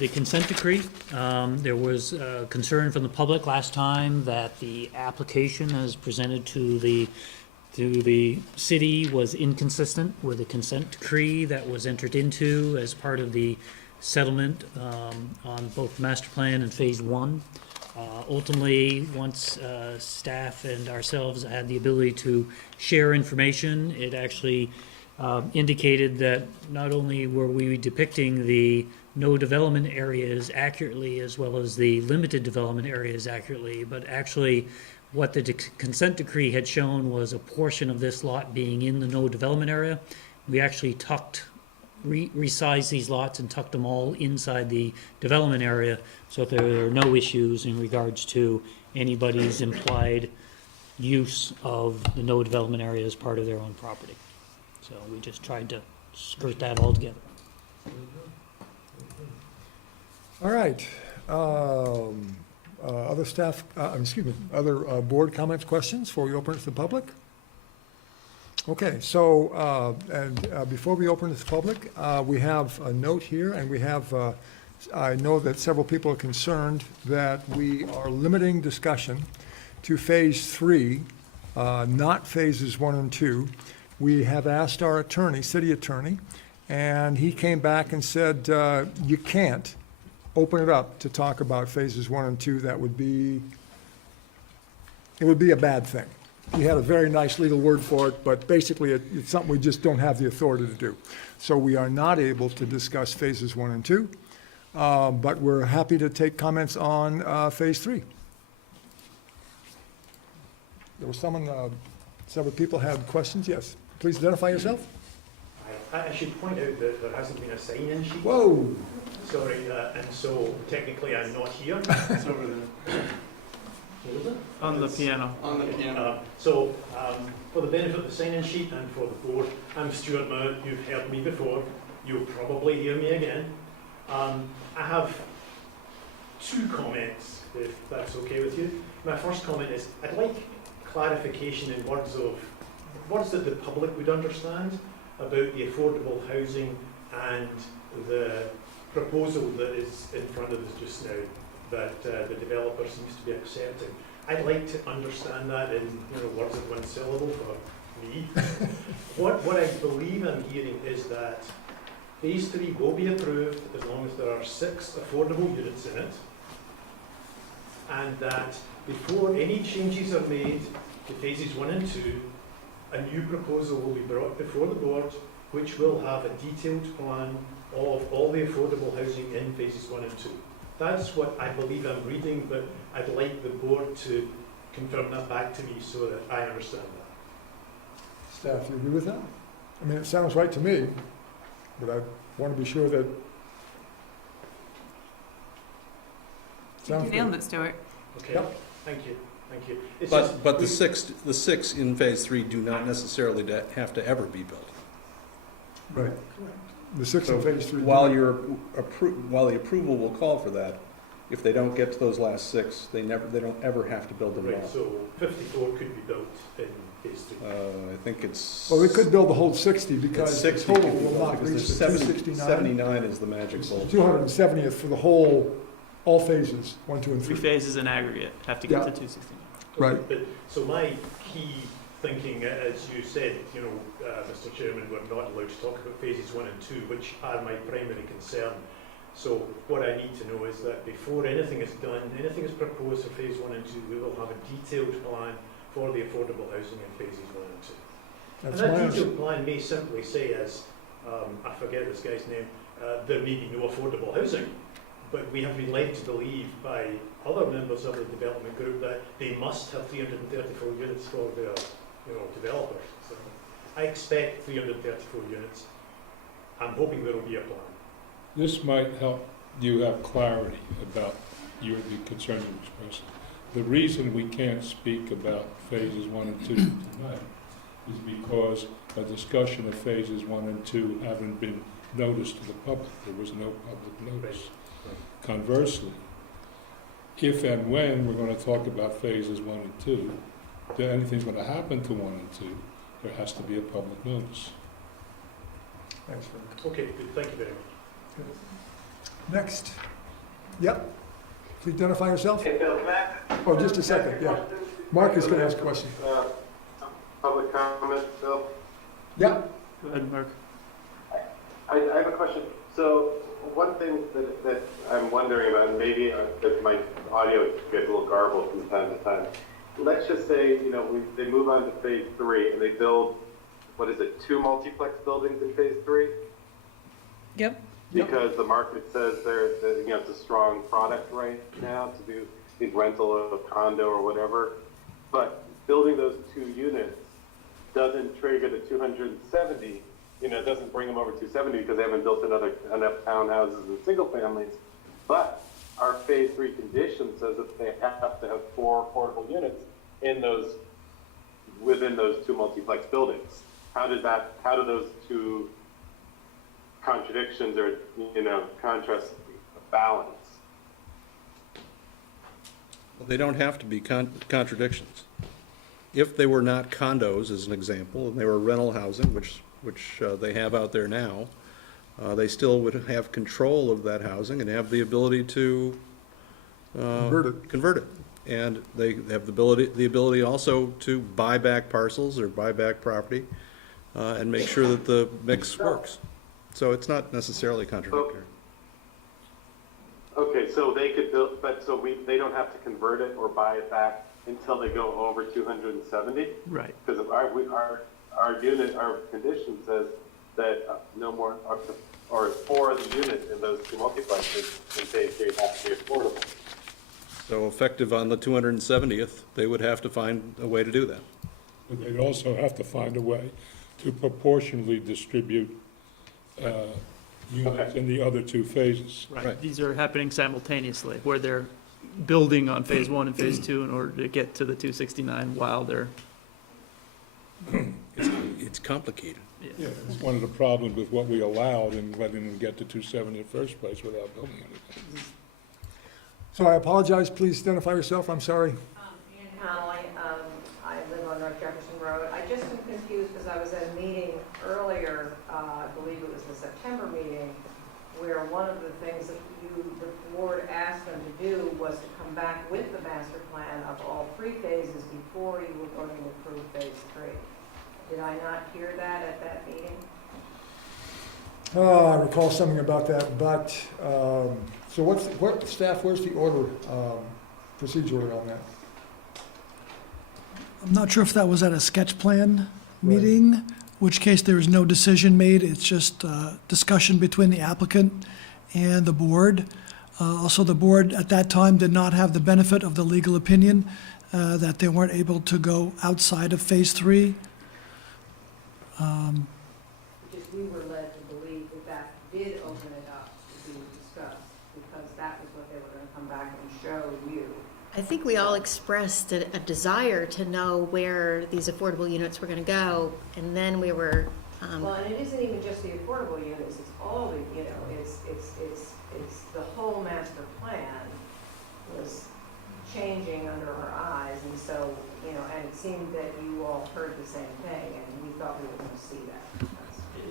the consent decree. There was concern from the public last time that the application as presented to the city was inconsistent with the consent decree that was entered into as part of the settlement on both master plan and phase one. Ultimately, once staff and ourselves had the ability to share information, it actually indicated that not only were we depicting the no development areas accurately as well as the limited development areas accurately, but actually what the consent decree had shown was a portion of this lot being in the no development area. We actually resized these lots and tucked them all inside the development area so that there are no issues in regards to anybody's implied use of the no development area as part of their own property. So we just tried to skirt that all together. All right, other staff, other board comments, questions before we open it to the public? Okay, so, before we open it to the public, we have a note here, and we have, I know that several people are concerned that we are limiting discussion to phase 3, not phases 1 and 2. We have asked our attorney, city attorney, and he came back and said, you can't open it up to talk about phases 1 and 2. It would be a bad thing. He had a very nice legal word for it, but basically it's something we just don't have the authority to do. So we are not able to discuss phases 1 and 2, but we're happy to take comments on phase 3. There was several people had questions, yes. Please identify yourself. I should point out that there hasn't been a sign-in sheet. Whoa. Sorry, and so technically I'm not here. It's over there. What was it? On the piano. On the piano. So, for the benefit of the sign-in sheet and for the board, I'm Stuart Mount. You've heard me before. You'll probably hear me again. I have two comments, if that's okay with you. My first comment is, I'd like clarification in words that the public would understand about the affordable housing and the proposal that is in front of us just now, that the developer seems to be accepting. I'd like to understand that in words of one syllable for me. What I believe I'm hearing is that Phase 3 will be approved as long as there are 6 affordable units in it, and that before any changes are made to Phases 1 and 2, a new proposal will be brought before the board, which will have a detailed plan of all the affordable housing in Phases 1 and 2. That's what I believe I'm reading, but I'd like the board to confirm that back to me so that I understand that. Staff, you agree with that? I mean, it sounds right to me, but I want to be sure that. You nailed it, Stuart. Okay, Yep. thank you, thank you. It's just- But the six in phase 3 do not necessarily have to ever be built. Right. The 6 in phase 3. While while the approval will call for that, if they don't get to those last 6, they don't ever have to build them at Right, all. so 54 could be built in Phase 3. I think it's. Well, we could build the whole 60 It's because the 60 total could be will built, not because reach the there's 269. 79 is the magic It's bullet. 270th for the whole, all phases, 1, 2, and 3 3. phases in aggregate have to get Yeah. to 269. Right. But, so my key thinking, as you said, Mr. Chairman, we're not allowed to talk about Phases 1 and 2, which are my primary concern. So what I need to know is that before anything is done, anything is proposed for Phase 1 and 2, we will have a detailed plan for the affordable housing in Phases 1 and 2. That's And my that understanding. detailed plan may simply say, as I forget this guy's name, there may be no affordable housing, but we have been led to believe by other members of the development group that they must have 334 units for their developers. So I expect 334 units. I'm hoping there will be a plan. This might help you have clarity about the concerns you're expressing. The reason we can't speak about phases 1 and 2 tonight is because a discussion of phases 1 and 2 haven't been noticed to the public. There was no public notice. Conversely, if and when we're going to talk about phases 1 and 2, if anything's going to happen to 1 and 2, there has to be a public notice. Thanks, Frank. Okay, good. Thank you very much. Next. Yep. Please identify yourself. Hey, Bill, can I? Oh, just a second, yeah. Mark is going to ask a question. Public comment, Bill? Yeah. Go ahead, Mark. I have a question. So one thing that I'm wondering about, and maybe that my audio gets a little garbled from time to time. Let's just say, they move on to phase 3 and they build, 2 multiplex buildings in phase 3? Yep. Because the market says it's a strong product right now to do these rental of condo or whatever. But building those 2 units doesn't trigger the 270, doesn't bring them over 270 because they haven't built enough townhouses and single families. But our phase 3 condition says that they have to have 4 affordable units within those 2 multiplex buildings. How do those 2 contradictions or contrasts balance? Well, they don't have to be contradictions. If they were not condos, as an example, and they were rental housing, which they have out there now, they still would have control of that housing and have the ability to convert it. And they have the ability also to buy back parcels or buy back property and make sure that the mix works. So it's not necessarily contradictory. Okay, so they could build, but they don't have to convert it or buy it back until they go over 270? Right. Because our condition says that no more, or 4 of the units in those 2 multiplexes in phase 3 have to be affordable. So effective on the 270th, they would have to find a way to do that. But they'd also have to find a way to proportionally distribute units in the other 2 phases. Right. These are happening simultaneously, where they're building on phase 1 and phase 2 in order to get to the 269 while they're. It's complicated. Yeah, it's one of the problems with what we allowed in letting them get to 270 in the first place without building anything. So I apologize, please identify yourself, I'm sorry. Ann Connolly, I live on North Jefferson Road. I just am confused because I was at a meeting earlier, I believe it was the September meeting, where one of the things that the board asked them to do was to come back with the master plan of all 3 phases before you were going to approve phase 3. Did I not hear that at that meeting? I recall something about that, but, so staff, where's the order, procedure on that? I'm not sure if that was at a sketch plan meeting, which case there is no decision made. It's just discussion between the applicant and the board. Also, the board at that time did not have the benefit of the legal opinion that they weren't able to go outside of phase 3. Because we were led to believe that that did open it up to be discussed, because that was what they were going to come back and show you. I think we all expressed a desire to know where these affordable units were going to go, and then we were, Well, and it isn't even just the affordable units, it's all the, you know, it's the whole master plan was changing under our eyes, and so, you know, and it seemed that you all heard the same thing, and we thought we were going to see that.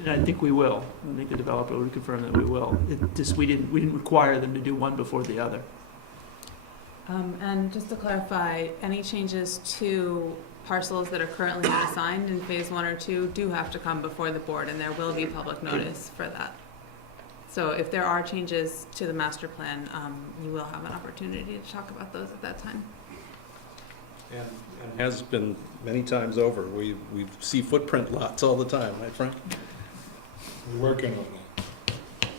And I think we will. I think the developer would confirm that we will. It just, we didn't require them to do one before the other. And just to clarify, any changes to parcels that are currently unassigned in phase 1 or 2 do have to come before the board, and there will be public notice for that. So if there are changes to the master plan, you will have an opportunity to talk about those at that time. And has been many times over. We see footprint lots all the time, right, Frank? We're working on that.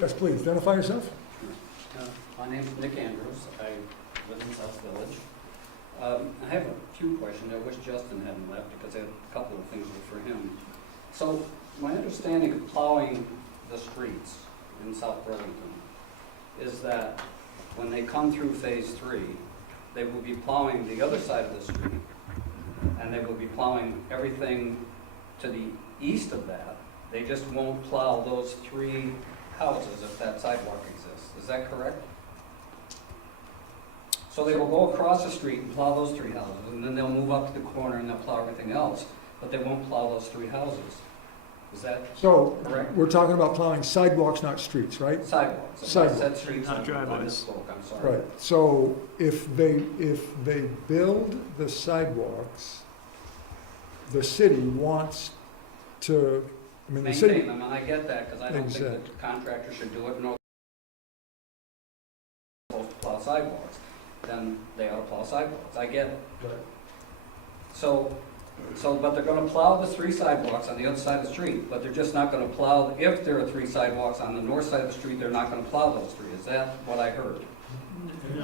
Yes, please, identify yourself. My name is Nick Andrews. I live in South Village. I have a few questions. I wish Justin hadn't left because I had a couple of things for him. So my understanding of plowing the streets in South Burlington is that when they come through phase 3, they will be plowing the other side of the street, and they will be plowing everything to the east of that. They just won't plow those 3 houses if that sidewalk exists. Is that correct? So they will go across the street and plow those 3 houses, and then they'll move up to the corner and they'll plow everything else, but they won't plow those 3 houses. Is that So, correct? we're talking about plowing sidewalks, not streets, right? Sidewalks. Sidewalks. I said streets. Not driveways. I misspoke. I'm sorry. Right, so if they build the sidewalks, the city wants to, I mean, the city. Maintain them, and I get that, because I don't think that Exactly. the contractor should do it, nor supposed to plow sidewalks. Then they ought to plow sidewalks. I get it. So, but they're gonna plow the 3 sidewalks on the other side of the street, but they're just not gonna plow, if there are 3 sidewalks on the north side of the street, they're not gonna plow those 3. Is that what I heard?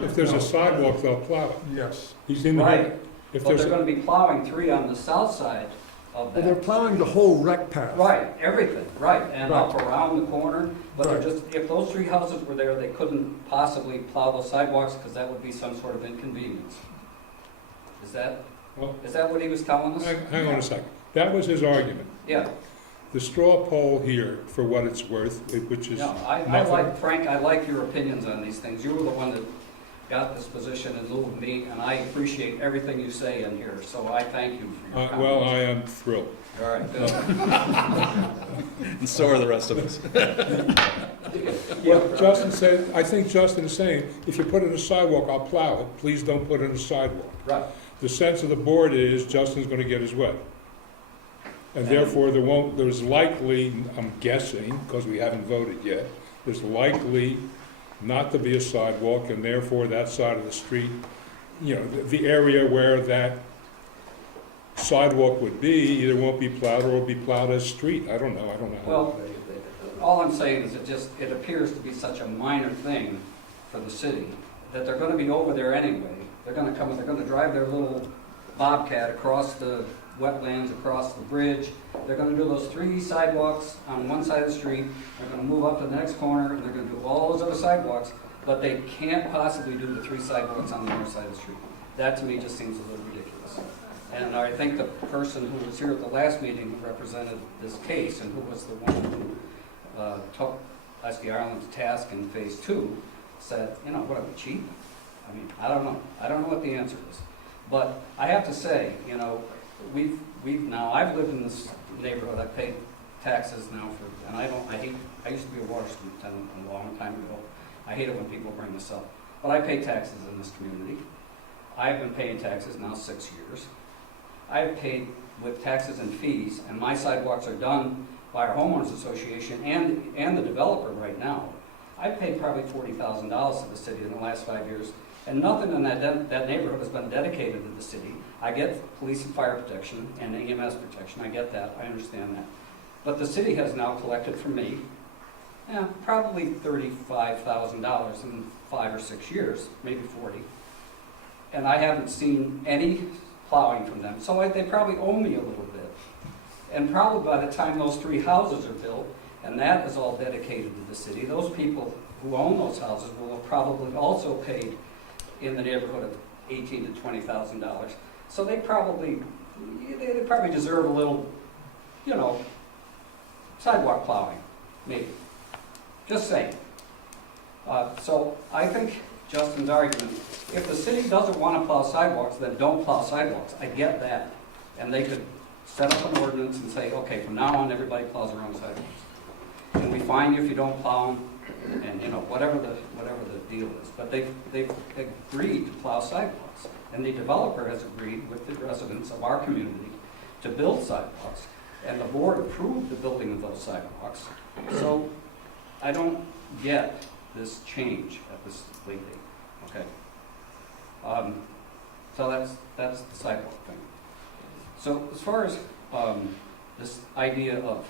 If there's a sidewalk, they'll plow it. Yes. He's in the. Right, If but there's they're a, gonna be plowing 3 on the south side of Well, they're that. plowing the whole rec path. Right, everything, right, and up Right. around the corner, but they're Right. just, if those 3 houses were there, they couldn't possibly plow those sidewalks, because that would be some sort of inconvenience. Is that what he was telling us? hang on a second. That was his argument. Yeah, The straw poll here, for what it's worth, which is no, I nothing. like, Frank, I like your opinions on these things. You were the one that got this position in lieu of me, and I appreciate everything you say in here, so I thank you for your comments. Well, I am thrilled. All right, good. And so are the rest of us. Well, Justin said, I think Justin is saying, if you put in a sidewalk, I'll plow it. Please don't put in a sidewalk. Right. The sense of the board is Justin's gonna get his way. And therefore, there's likely, I'm guessing, because we haven't voted yet, there's likely not to be a sidewalk, and therefore that side of the street, you know, the area where that sidewalk would be either won't be plowed or will be plowed as street. I don't know. Well, all I'm saying is it appears to be such a minor thing for the city that they're gonna be over there anyway. They're gonna drive their little Bobcat across the wetlands, across the bridge. They're gonna do those 3 sidewalks on one side of the street. They're gonna move up to the next corner, and they're gonna do all those other sidewalks, but they can't possibly do the 3 sidewalks on the north side of the street. That to me just seems a little ridiculous. And I think the person who was here at the last meeting who represented this case, and who was the one who took Esky Ireland to task in phase 2, said, you know, what are we, cheap? I mean, I don't know. I don't know what the answer is. But I have to say, you know, we've now, I've lived in this neighborhood, I've paid taxes now for, and I used to be a water superintendent a long time ago. I hate it when people bring this up. But I pay taxes in this community. I've been paying taxes now 6 years. I've paid with taxes and fees, and my sidewalks are done by our homeowners association and the developer right now. I've paid probably $40,000 to the city in the last 5 years, and nothing in that neighborhood has been dedicated to the city. I get police and fire protection and EMS protection. I get that. I understand that. But the city has now collected from me probably $35,000 in 5 or 6 years, maybe 40. And I haven't seen any plowing from them. So they probably owe me a little bit. And probably by the time those 3 houses are built, and that is all dedicated to the city, those people who own those houses will have probably also paid in the neighborhood of $18,000 to $20,000. So they probably deserve a little, you know, sidewalk plowing, maybe. Just saying. So I think Justin's argument, if the city doesn't want to plow sidewalks, then don't plow sidewalks. I get that. And they could set up an ordinance and say, okay, from now on, everybody plows their own sidewalks. And we fine you if you don't plow them, and you know, whatever the deal is. But they've agreed to plow sidewalks. And the developer has agreed with the residents of our community to build sidewalks. And the board approved the building of those sidewalks. So I don't get this change at this lately, okay? So that's the sidewalk thing. So as far as this idea of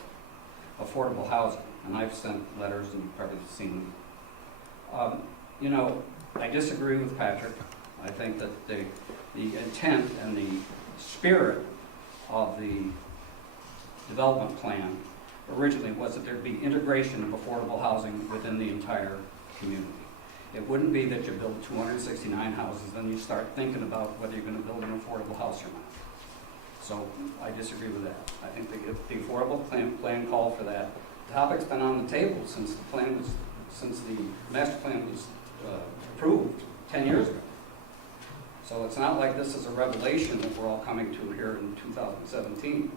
affordable housing, and I've sent letters and you've probably seen them, you know, I disagree with Patrick. I think that the intent and the spirit of the development plan originally was that there'd be integration of affordable housing within the entire community. It wouldn't be that you build 269 houses, then you start thinking about whether you're going to build an affordable house or not. So I disagree with that. I think the affordable plan called for that. The topic's been on the table since the master plan was approved 10 years ago. So it's not like this is a revelation that we're all coming to here in 2017.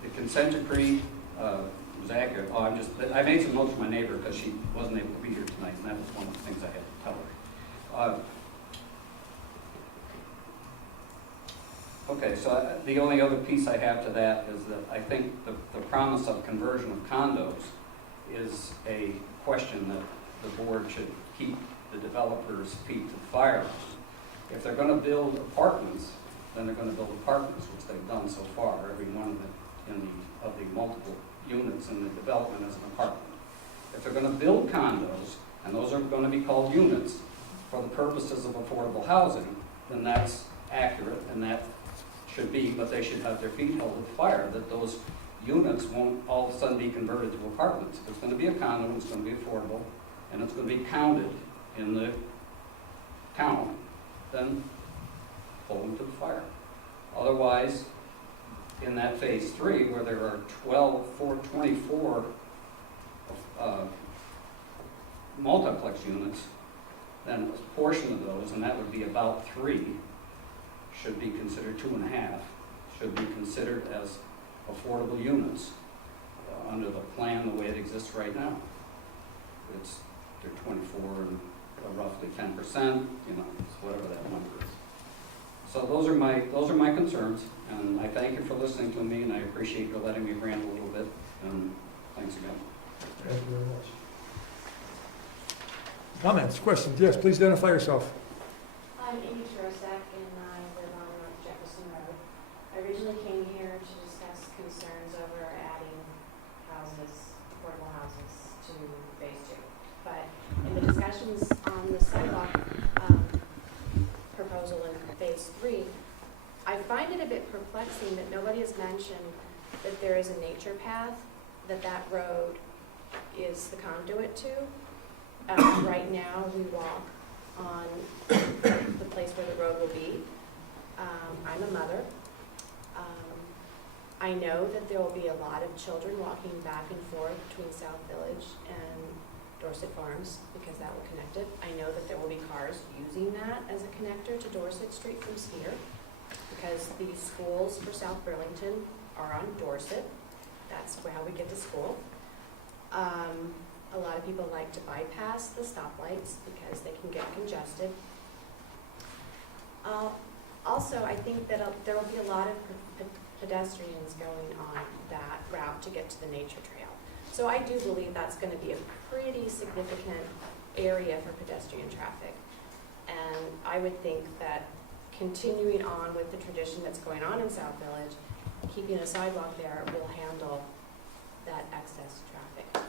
The consent decree was accurate. I made some notes for my neighbor because she wasn't able to be here tonight, and that was one of the things I had to tell her. Okay, so the only other piece I have to that is that I think the promise of conversion of condos is a question that the board should keep the developers' feet to the fire on. If they're going to build apartments, then they're going to build apartments, which they've done so far. Every one of the multiple units in the development is an apartment. If they're going to build condos, and those are going to be called units for the purposes of affordable housing, then that's accurate, and that should be, but they should have their feet held to the fire, that those units won't all of a sudden be converted to apartments. If it's going to be a condo, it's going to be affordable, and it's going to be counted in the count, then hold them to the fire. Otherwise, in that phase 3, where there are 24 multiplex units, then a portion of those, and that would be about 3, should be considered 2.5, should be considered as affordable units under the plan the way it exists right now. They're 24 and roughly 10%, you know, whatever that number is. So those are my concerns, and I thank you for listening to me, and I appreciate you letting me rant a little bit, and thanks again. Thank you very much. Comments, questions? Yes, please identify yourself. I'm Amy Trosak, and I live on North Jefferson Road. I originally came here to discuss concerns over adding houses, affordable houses, to phase 2. But in the discussions on the sidewalk proposal in phase 3, I find it a bit perplexing that nobody has mentioned that there is a nature path that road is the conduit to. Right now, we walk on the place where the road will be. I'm a mother. I know that there will be a lot of children walking back and forth between South Village and Dorset Farms, because that will connect it. I know that there will be cars using that as a connector to Dorset Street from Sphere, because the schools for South Burlington are on Dorset. That's how we get to school. A lot of people like to bypass the stoplights because they can get congested. Also, I think that there will be a lot of pedestrians going on that route to get to the nature trail. So I do believe that's going to be a pretty significant area for pedestrian traffic. And I would think that continuing on with the tradition that's going on in South Village, keeping a sidewalk there will handle that excess traffic.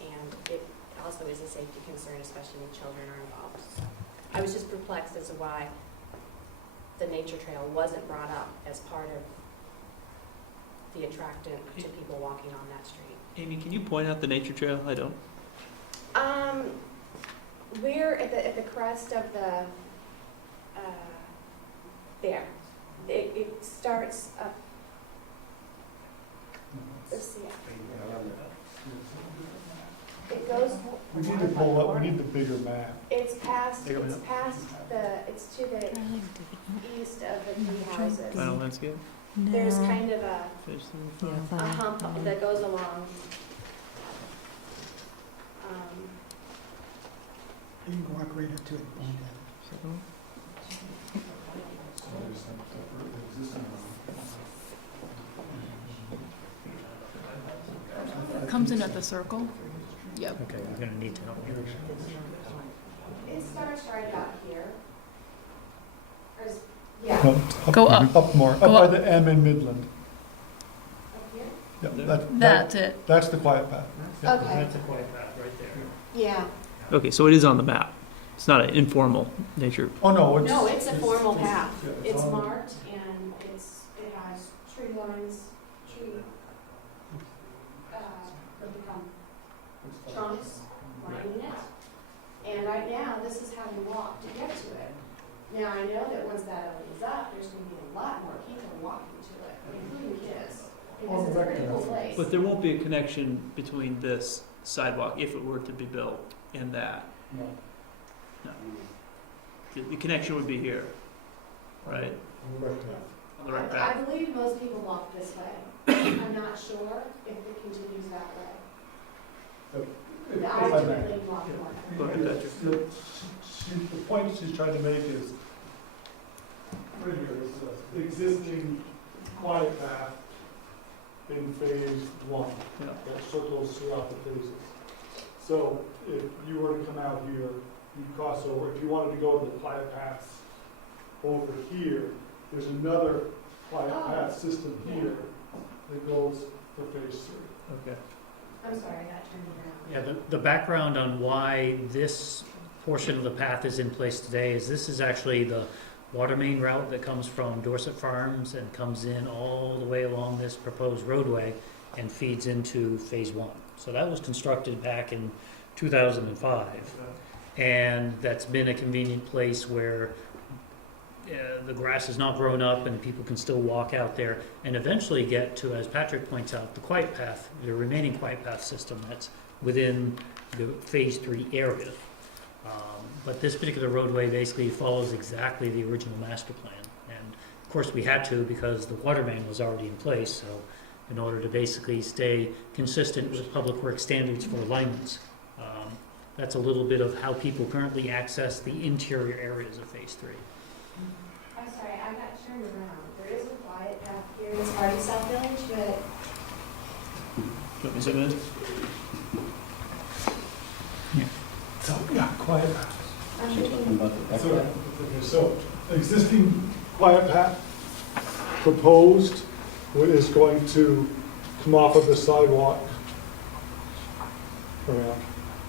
And it also is a safety concern, especially when children are involved. So I was just perplexed as to why the nature trail wasn't brought up as part of the attractant to people walking on that street. Amy, can you point out the nature trail? I don't. We're at the crest of the, there. It starts up, let's see. It goes. We need to pull up, we need the bigger map. It's past the, it's to the east of the three houses. Final landscape? There's kind of a Fish hump that goes along. You can walk right up to it and point at It comes in at the circle. Yep. Okay, you're gonna need to help me. It starts right about here. Yeah. No, Go up. Up more, up Go by up. the M in Midland. Up here? Yeah, That's it. that's the quiet path. Yeah. Okay. That's a quiet path right there. Yeah. Okay, so it is on the map. It's not an informal nature. Oh, no, it's. No, it's a formal it's- path. yeah, It's on- marked and it has tree lines, what do you call them? Trunks lining it. And right now, this is how you walk to get to it. Now, I know that once that opens up, there's going to be a lot more people walking to it, including kids, because it's a pretty cool place. But there won't be a connection between this sidewalk, if it were to be built, and that. No. No. The connection would be here, right? On the right I path. believe most people walk this way. I'm not sure if it continues that way. I typically walk more. Go ahead, Patrick. The point she's trying to make is, right here, is the existing quiet path in phase one, Yeah. that circles throughout the phases. So if you were to come out here, you'd cross over, if you wanted to go to the quiet paths over here, there's another quiet path system here that goes for phase three. Okay. I'm sorry, I got turned around. Yeah, the background on why this portion of the path is in place today is this is actually the water main route that comes from Dorset Farms and comes in all the way along this proposed roadway and feeds into phase one. So that was constructed back in 2005. And that's been a convenient place where the grass has not grown up and people can still walk out there and eventually get to, as Patrick points out, the quiet path, the remaining quiet path system that's within the phase 3 area. But this particular roadway basically follows exactly the original master plan. And of course we had to because the water main was already in place. So in order to basically stay consistent with public works standards for alignments, that's a little bit of how people currently access the interior areas of phase 3. I'm sorry, I got turned around. There is a quiet path here in this part of South Village, but Do you want me to zoom in? So, yeah, quiet path. I'm thinking, So, existing quiet path proposed is going to come off of the sidewalk around,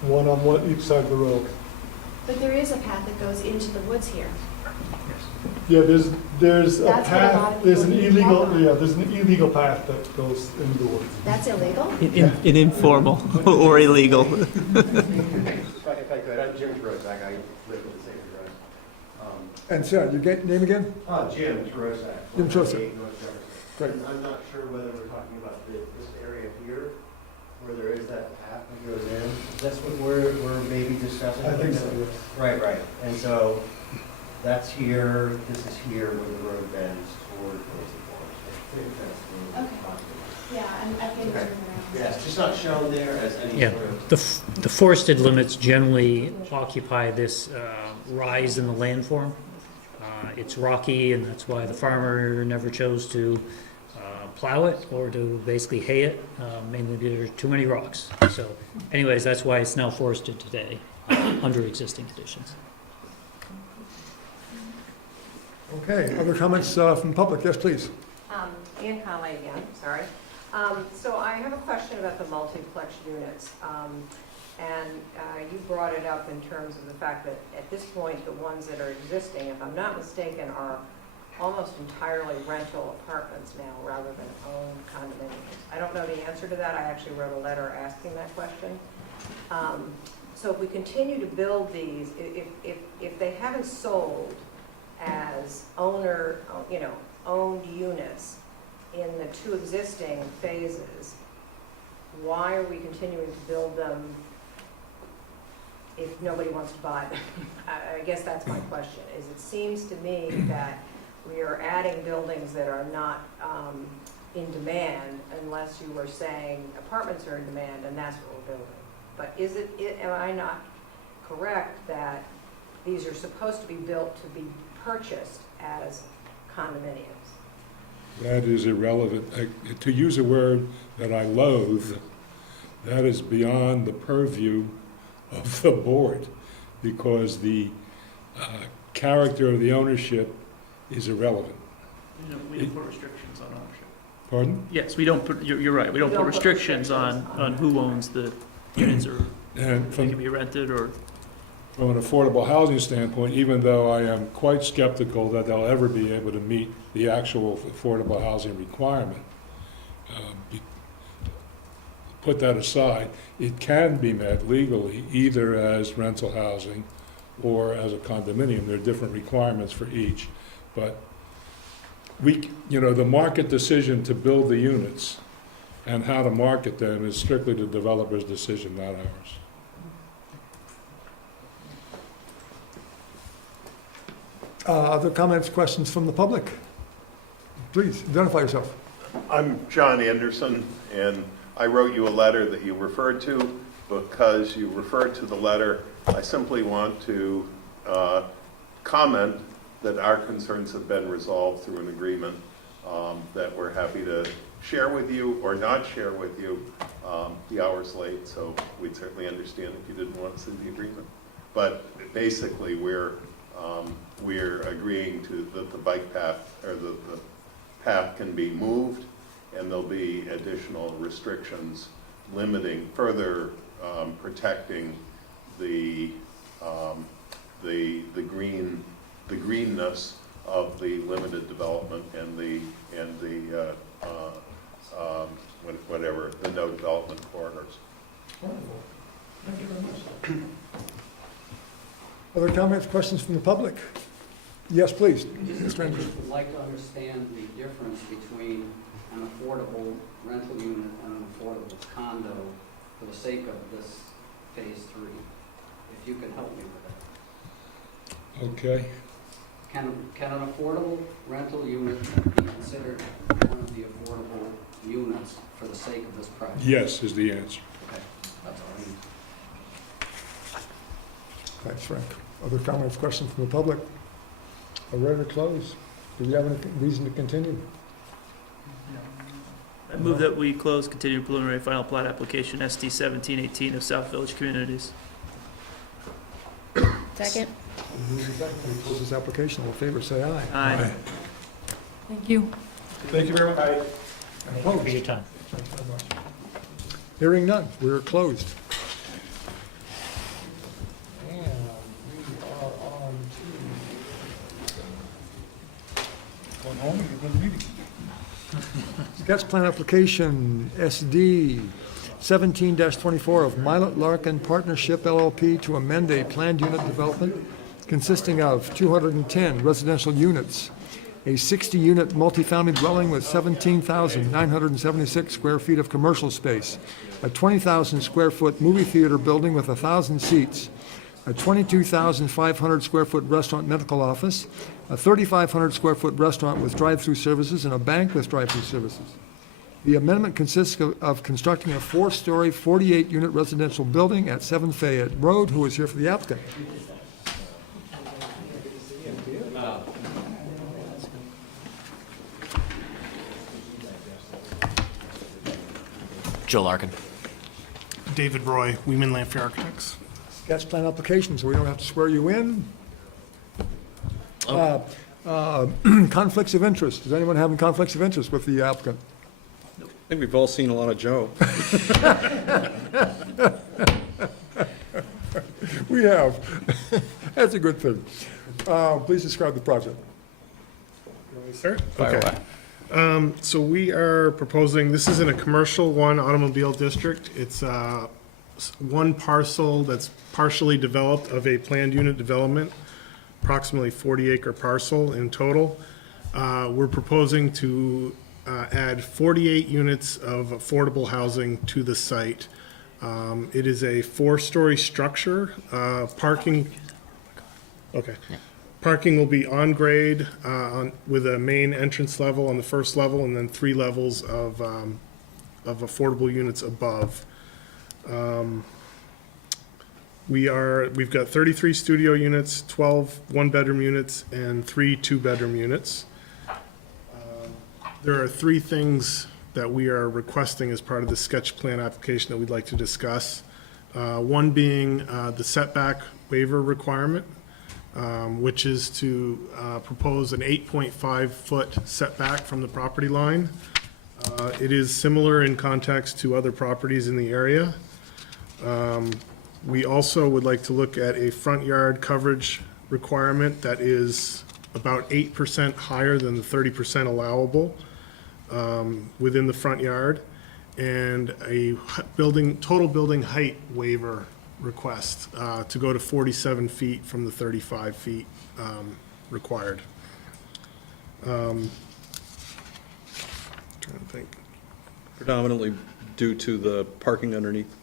one on each side of the road. but there is a path that goes into the woods here. Yeah, there's a That's what a lot of path, there's an people do illegal, walk on. yeah, there's an illegal path that goes into the woods. That's illegal? In informal or illegal. If I could, I'm Jim Terozak, I live in the same address. And sir, your name again? Jim Terozak. Jim Terozak. 188 North Jefferson. Great. I'm not sure whether we're talking about this area here, where there is that path that goes in. That's what we're maybe discussing. I think so, yes. Right. And so that's here, this is here where the road bends toward Quincy Forest. I think that's the Okay. Yeah, I can Okay. turn around. Yeah, it's just not shown there as any Yeah, sort of. the forested limits generally occupy this rise in the landform. It's rocky, and that's why the farmer never chose to plow it or to basically hay it, mainly because there's too many rocks. So anyways, that's why it's now forested today, under existing conditions. Okay, other comments from the public? Yes, please. Ann Conley again, sorry. So I have a question about the multiplex units. You brought it up in terms of the fact that at this point, the ones that are existing, if I'm not mistaken, are almost entirely rental apartments now rather than owned condominiums. I don't know the answer to that. I actually wrote a letter asking that question. So if we continue to build these, if they haven't sold as owned units in the two existing phases, why are we continuing to build them if nobody wants to buy them? I guess that's my question, is it seems to me that we are adding buildings that are not in demand unless you were saying apartments are in demand and that's what we're building. But am I not correct that these are supposed to be built to be purchased as condominiums? That is irrelevant. To use a word that I loathe, that is beyond the purview of the board, because the character of the ownership is irrelevant. We don't put restrictions on ownership. Pardon? Yes, we don't put, you're right, we don't put restrictions on who owns the units, or And they can be rented, or from an affordable housing standpoint, even though I am quite skeptical that they'll ever be able to meet the actual affordable housing requirement, put that aside, it can be met legally either as rental housing or as a condominium. There are different requirements for each. But the market decision to build the units and how to market them is strictly the developer's decision, not ours. Other comments, questions from the public? Please, identify yourself. I'm John Anderson, and I wrote you a letter that you referred to. Because you referred to the letter, I simply want to comment that our concerns have been resolved through an agreement that we're happy to share with you or not share with you. The hour's late, so we'd certainly understand if you didn't want to see the agreement. But basically, we're agreeing to that the bike path, or the path can be moved, and there'll be additional restrictions limiting, further protecting the greenness of the limited development and the no development corridors. Wonderful. Thank you very much. Other comments, questions from the public? Yes, please. I would like to understand the difference between an affordable rental unit and an affordable condo for the sake of this phase 3. If you could help me with that. Okay. Can an affordable rental unit be considered one of the affordable units for the sake of this project? Yes is the answer. Okay, that's all I need. Thanks, Frank. Other comments, questions from the public? Are we ready to close? Do we have any reason to continue? I move that we close continued preliminary final plat application ST 1718 of South Village Communities. Second. Move to second. We close this application. All in favor, say aye. Aye. Thank you. Thank you very much. Thank you for your time. Thanks very much. Hearing none, we're closed. And we are on to going home and begin the meeting. Sketch plan application SD 17-24 of Milet Larkin Partnership LLP to amend a planned unit development consisting of 210 residential units a 60-unit multifamily dwelling with 17,976 square feet of commercial space, a 20,000 square foot movie theater building with 1,000 seats, a 22,500 square foot restaurant medical office, a 3,500 square foot restaurant with drive-through services, and a bank with drive-through services. The amendment consists of constructing a 4-story, 48-unit residential building at 7 Fayette Road. Who is here for the applicant? Joe Larkin. David Roy, Weeman Lanfear Architects. Sketch plan application, so we don't have to swear you in. Conflicts of interest. Does anyone have conflicts of interest with the applicant? I think we've all seen a lot of Joe. We have. That's a good thing. Please describe the project. Sir? Fire Okay. So we are proposing, this is in a commercial one automobile district. It's one parcel that's partially developed of a planned unit development, approximately 40-acre parcel in total. We're proposing to add 48 units of affordable housing to the site. It is a 4-story structure. Parking will be on grade with a main entrance level on the first level, and then 3 levels of affordable units above. We've got 33 studio units, 12 one-bedroom units, and 3 two-bedroom units. There are 3 things that we are requesting as part of the sketch plan application that we'd like to discuss. One being the setback waiver requirement, which is to propose an 8.5-foot setback from the property line. It is similar in context to other properties in the area. We also would like to look at a front yard coverage requirement that is about 8% higher than the 30% allowable within the front yard, and a total building height waiver request to go to 47 feet from the 35 feet required. Trying to think. Predominantly due to the parking underneath.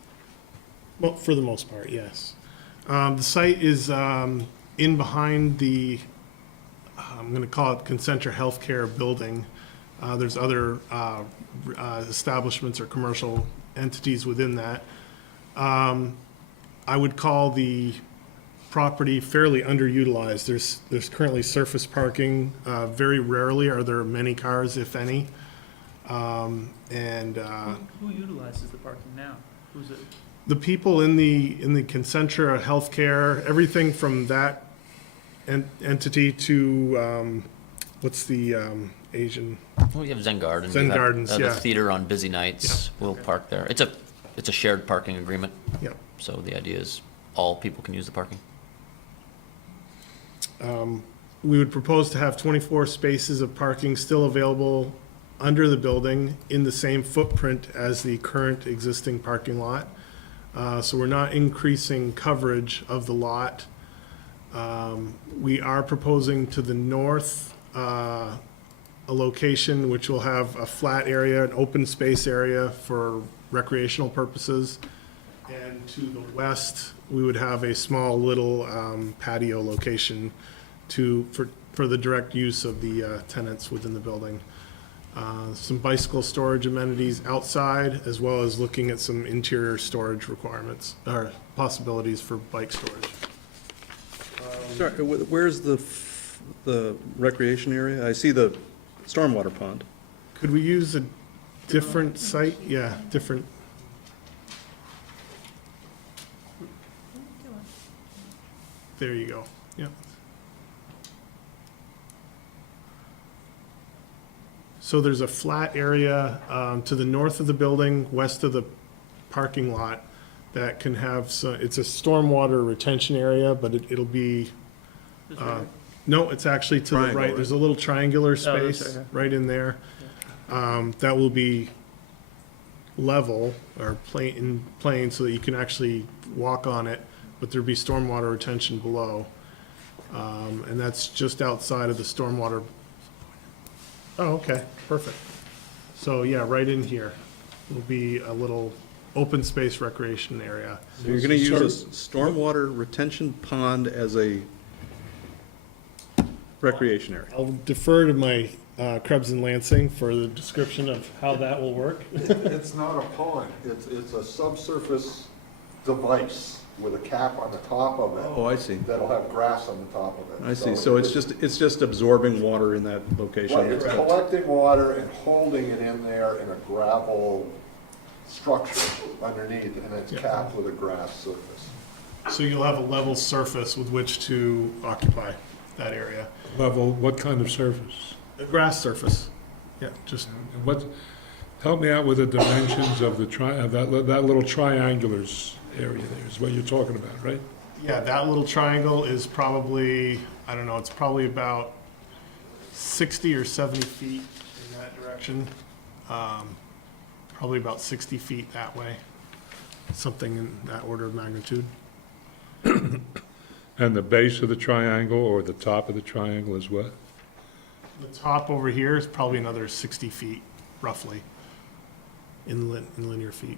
Well, for the most part, yes. The site is in behind the, I'm going to call it Concentra Healthcare building. There's other establishments or commercial entities within that. I would call the property fairly underutilized. There's currently surface parking. Very rarely are there many cars, if any. Who utilizes the parking now? Who's it? The people in the Concentra Healthcare, everything from that entity to what's the Asian? Well, you have Zen Gardens. Zen You have, Gardens, the yeah. theater on busy nights will park there. It's a shared parking agreement. Yep. So the idea is all people can use the parking. We would propose to have 24 spaces of parking still available under the building in the same footprint as the current existing parking lot. So we're not increasing coverage of the lot. We are proposing to the north a location which will have a flat area, an open space area for recreational purposes. And to the west, we would have a small little patio location for the direct use of the tenants within the building. Some bicycle storage amenities outside, as well as looking at some interior storage requirements or possibilities for bike storage. Sorry, where's the recreation area? I see the stormwater pond. Could we use a different site? Yeah, different. There you go. Yeah. So there's a flat area to the north of the building, west of the parking lot, that can have it's a stormwater retention area, but it'll be, no, it's actually to the Triangle, right. right? There's a little triangular that's space right, right in there. That will be level or plane so that you can actually walk on it, but there'll be stormwater retention below. And that's just outside of the stormwater Oh, okay, perfect. So, yeah, right in here will be a little open space recreation area. So you're gonna use a stormwater retention pond as a recreation area? I'll defer to my Krebs and Lansing for the description of how that will work. It's not a pond, it's a subsurface device with a cap on the top of it. Oh, I see. That'll have grass on the top of it. I see, so it's just absorbing water in that location. Right, it's collecting water and holding it in there in a gravel structure underneath, and it's capped with a grass surface. So you'll have a level surface with which to occupy that area. Level, what kind of surface? A grass surface. Yeah, just, What, help me out with the dimensions of the that little triangulars area there is what you're talking about, right? yeah, that little triangle is probably, I don't know, it's probably about 60 or 70 feet in that direction. Probably about 60 feet that way. Something in that order of magnitude. And the base of the triangle or the top of the triangle is what? The top over here is probably another 60 feet, roughly, in linear feet.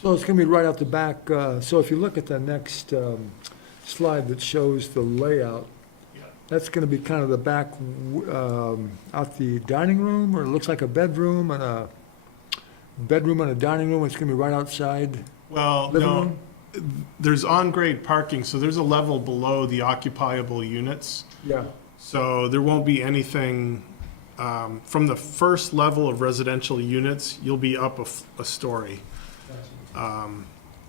So it's gonna be right out the back, so if you look at the next slide that shows the layout, that's gonna be kind of the back, out the dining room, or it looks like a bedroom and a dining room, it's gonna be right outside Well, living no, room? there's on-grade parking, so there's a level below the occupiable units. Yeah, So there won't be anything, from the first level of residential units, you'll be up a story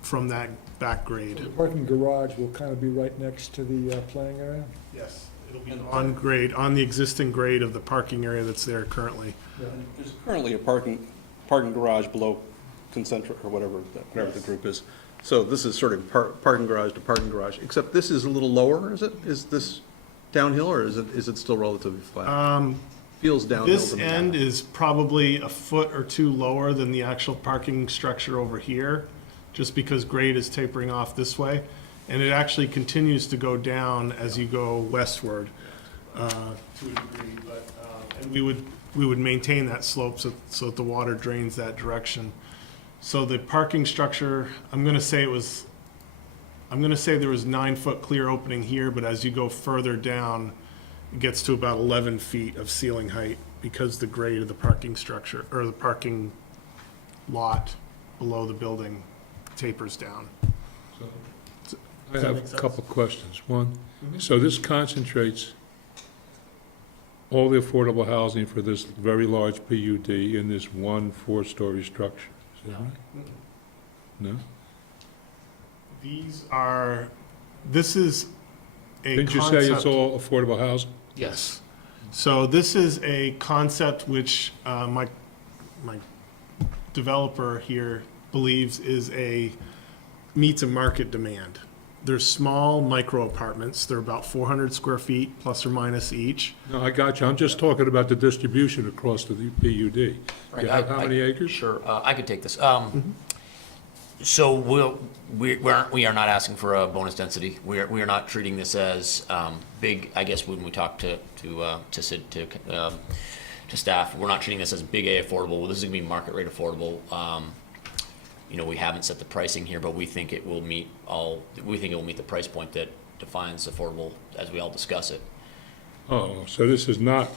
from that back grade. the parking garage will kind of be right next to the playing area? Yes, it'll be on grade, on the existing grade of the parking area that's there currently. There's currently a parking garage below Concentric, or whatever the group is. So this is sort of parking garage to parking garage, except this is a little lower, is it? Is this downhill, or is it still relatively flat? Feels downhill This to me. end is probably a foot or two lower than the actual parking structure over here, just because grade is tapering off this way. And it actually continues to go down as you go westward to a degree, but, and we would maintain that slope so that the water drains that direction. So the parking structure, I'm gonna say there was 9-foot clear opening here, but as you go further down, it gets to about 11 feet of ceiling height because the grade of the parking structure, or the parking lot below the building tapers down. I have a couple questions. One, so this concentrates all the affordable housing for this very large PUD in this one 4-story structure, is that right? No? This is a Didn't you say it's concept- all affordable housing? Yes. So this is a concept which my developer here believes meets a market demand. They're small micro apartments. They're about 400 square feet, plus or minus each. No, I got you. I'm just talking about the distribution across the PUD. Right, You have how many acres? Sure, I could take this. So we are not asking for a bonus density. We are not treating this as big. I guess when we talk to staff, we're not treating this as big A affordable. Well, this is gonna be market rate affordable. We haven't set the pricing here, but we think it will meet the price point that defines affordable as we all discuss it. Oh, so this is not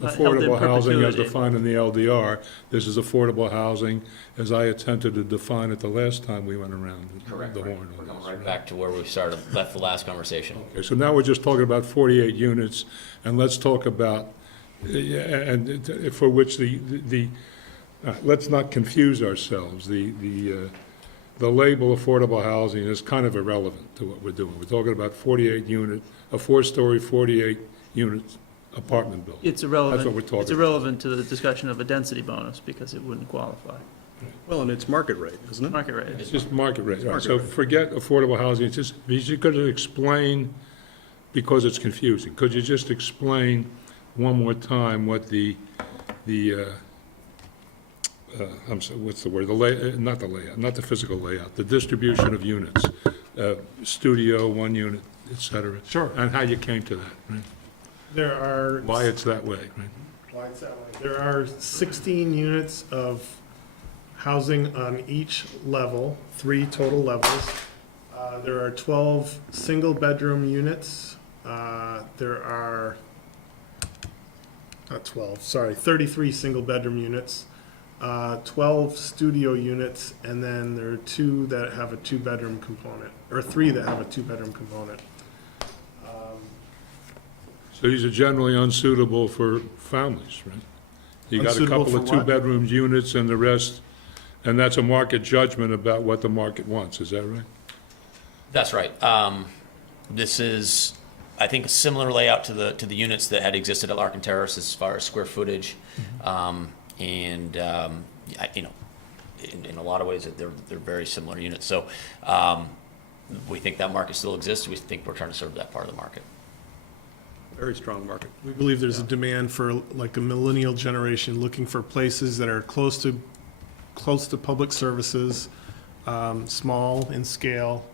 Not held in affordable housing as perpetuity. defined in the LDR. This is affordable housing as I attempted to define it the last time we went around Correct. the horn We're on going this. right back to where we left the last conversation. Okay, so now we're just talking about 48 units, and let's talk about, and for which let's not confuse ourselves. The label affordable housing is kind of irrelevant to what we're doing. We're talking about 48 unit, a 4-story, 48 units apartment building. It's irrelevant. That's what we're talking It's irrelevant to the discussion of a density bonus because it wouldn't qualify. Well, and it's market rate, isn't it? Market rate. It's just market rate. All right, Market so rate. forget affordable housing. It's just, you're going to explain, because it's confusing, could you just explain one more time what I'm sorry, what's the word? Not the layout, not the physical layout, the distribution of units, studio, 1 unit, et cetera. Sure. And how you came to that, right? There are. Why it's that way, right? Why it's that way. There are 16 units of housing on each level, 3 total levels. There are 12 single-bedroom units. There are, not 12, sorry, 33 single-bedroom units, 12 studio units, and then there are 2 that have a 2-bedroom component, or 3 that have a 2-bedroom component. So these are generally unsuitable for families, right? You got a Unsuitable couple of for what? 2-bedroom units and the rest, and that's a market judgment about what the market wants, is that right? That's right. This is, I think, a similar layout to the units that had existed at Larkin Terrace as far as square footage. In a lot of ways, they're very similar units. So we think that market still exists. We think we're trying to serve that part of the market. Very strong market. We believe there's a demand for like a millennial generation looking for places that are close to public services, small in scale,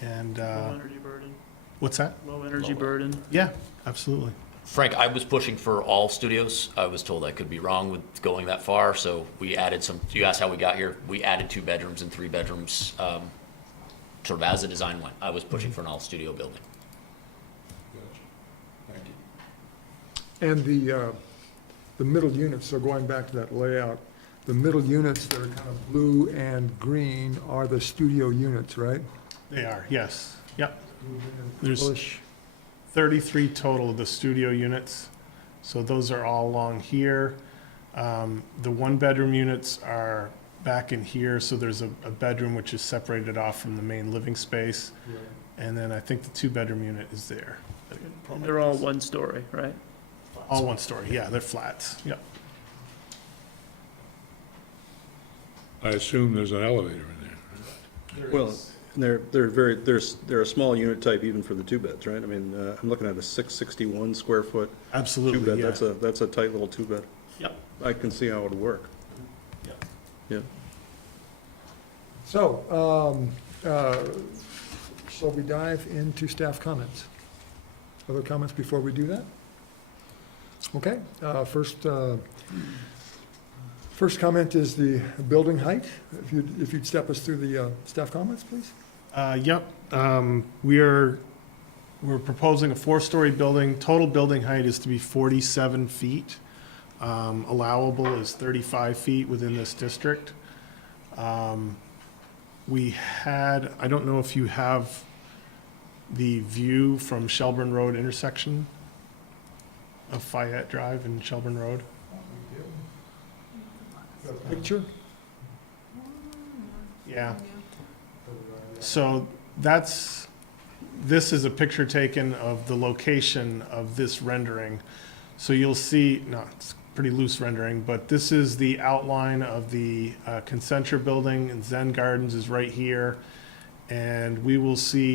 and Low energy burden. what's that? Low energy burden. Yeah, absolutely. Frank, I was pushing for all studios. I was told I could be wrong with going that far, so we added some. You asked how we got here. We added 2 bedrooms and 3 bedrooms, sort of as the design went. I was pushing for an all-studio building. And the middle units, so going back to that layout, the middle units that are kind of blue and green are the studio units, right? They are, yes. Yep. There's Polish. 33 total of the studio units. So those are all along here. The 1-bedroom units are back in here, so there's a bedroom which is separated off from the main living space. And then I think the 2-bedroom unit is there. And they're all 1 story, right? All 1 story, yeah, they're flats, yep. I assume there's an elevator in there. Well, they're a small unit type even for the 2-beds, right? I mean, I'm looking at a 661 square foot. Absolutely, 2-bed. yeah. That's a tight little 2-bed. Yep. I can see how it would work. Yep. Yeah. So, shall we dive into staff comments? Other comments before we do that? Okay, first comment is the building height. If you'd step us through the staff comments, please. Yep, we're proposing a 4-story building. Total building height is to be 47 feet. Allowable is 35 feet within this district. We had, I don't know if you have the view from Shelburne Road intersection of Fayette Drive and Shelburne Road. Picture? Yeah. So this is a picture taken of the location of this rendering. So you'll see, no, it's pretty loose rendering, but this is the outline of the Concentra building, and Zen Gardens is right here. And we will see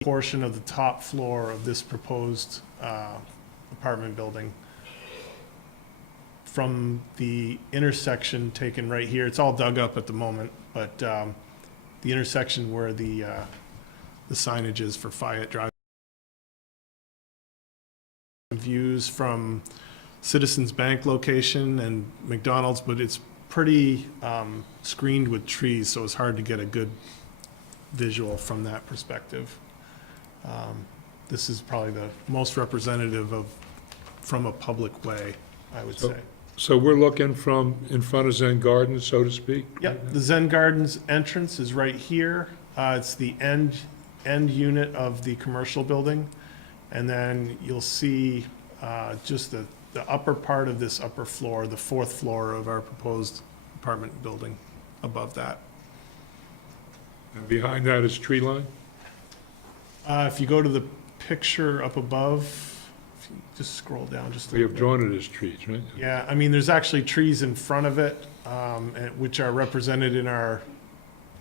a portion of the top floor of this proposed apartment building from the intersection taken right here. It's all dug up at the moment, but the intersection where the signage is for Fayette Drive. Views from Citizens Bank location and McDonald's, but it's pretty screened with trees, so it's hard to get a good visual from that perspective. This is probably the most representative of from a public way, I would say. So we're looking from in front of Zen Gardens, so to speak? Yep, the Zen Gardens entrance is right here. It's the end unit of the commercial building. And then you'll see just the upper part of this upper floor, the 4th floor of our proposed apartment building above that. And behind that is tree line? If you go to the picture up above, if you just scroll down just a We little have bit. drawn it as trees, right? Yeah, I mean, there's actually trees in front of it, which are represented in our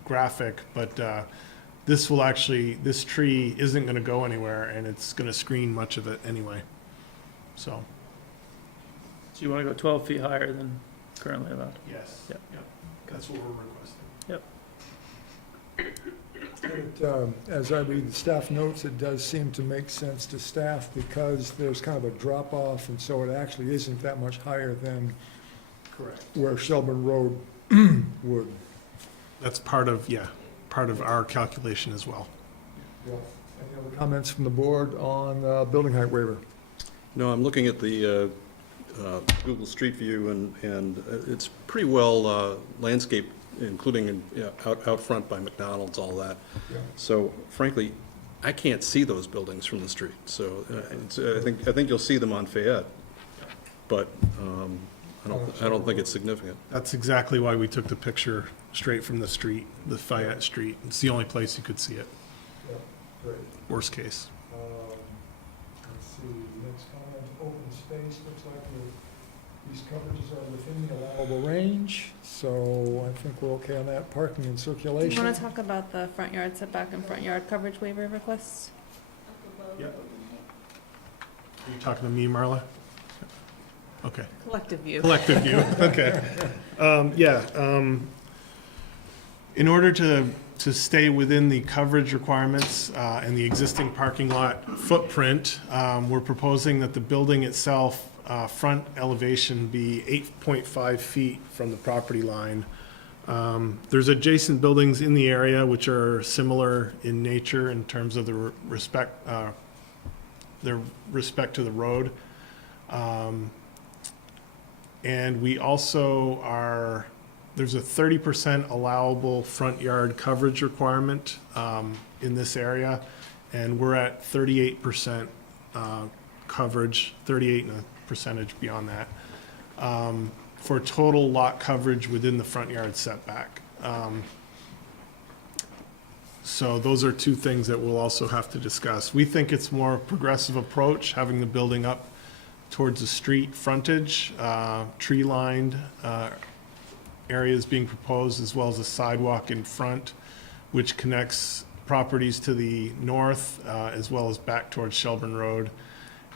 graphic, but this tree isn't going to go anywhere, and it's going to screen much of it anyway. So So you want to go 12 feet higher than currently allowed? yes, Yep. yep, that's what we're requesting. Yep. As I read the staff notes, it does seem to make sense to staff because there's kind of a drop-off, and so it actually isn't that much higher than Correct. where Shelburne Road would. That's part of our calculation as well. Any other comments from the board on building height waiver? No, I'm looking at the Google Street View, and it's pretty well landscaped, including out front by McDonald's, all that. Yeah. So frankly, I can't see those buildings from the street, so I think you'll see them on Fayette, but I don't think it's significant. That's exactly why we took the picture straight from the street, the Fayette Street. It's the only place you could see it, Yeah, great. worst case. Let's see, next comment, open space, looks like these coverages are within the allowable range, so I think we're okay on that. Parking and Do circulation. you want to talk about the front yard setback and front yard coverage waiver requests? Yep. Are you talking to me, Marla? Okay. Collective view. Collective view, okay. In order to stay within the coverage requirements and the existing parking lot footprint, we're proposing that the building itself, front elevation be 8.5 feet from the property line. There's adjacent buildings in the area which are similar in nature in terms of their respect to the road. And we also there's a 30% allowable front yard coverage requirement in this area, and we're at 38% coverage, 38 and a percentage beyond that, for total lot coverage within the front yard setback. So those are two things that we'll also have to discuss. We think it's more progressive approach, having the building up towards the street frontage, tree-lined areas being proposed, as well as a sidewalk in front, which connects properties to the north, as well as back towards Shelburne Road.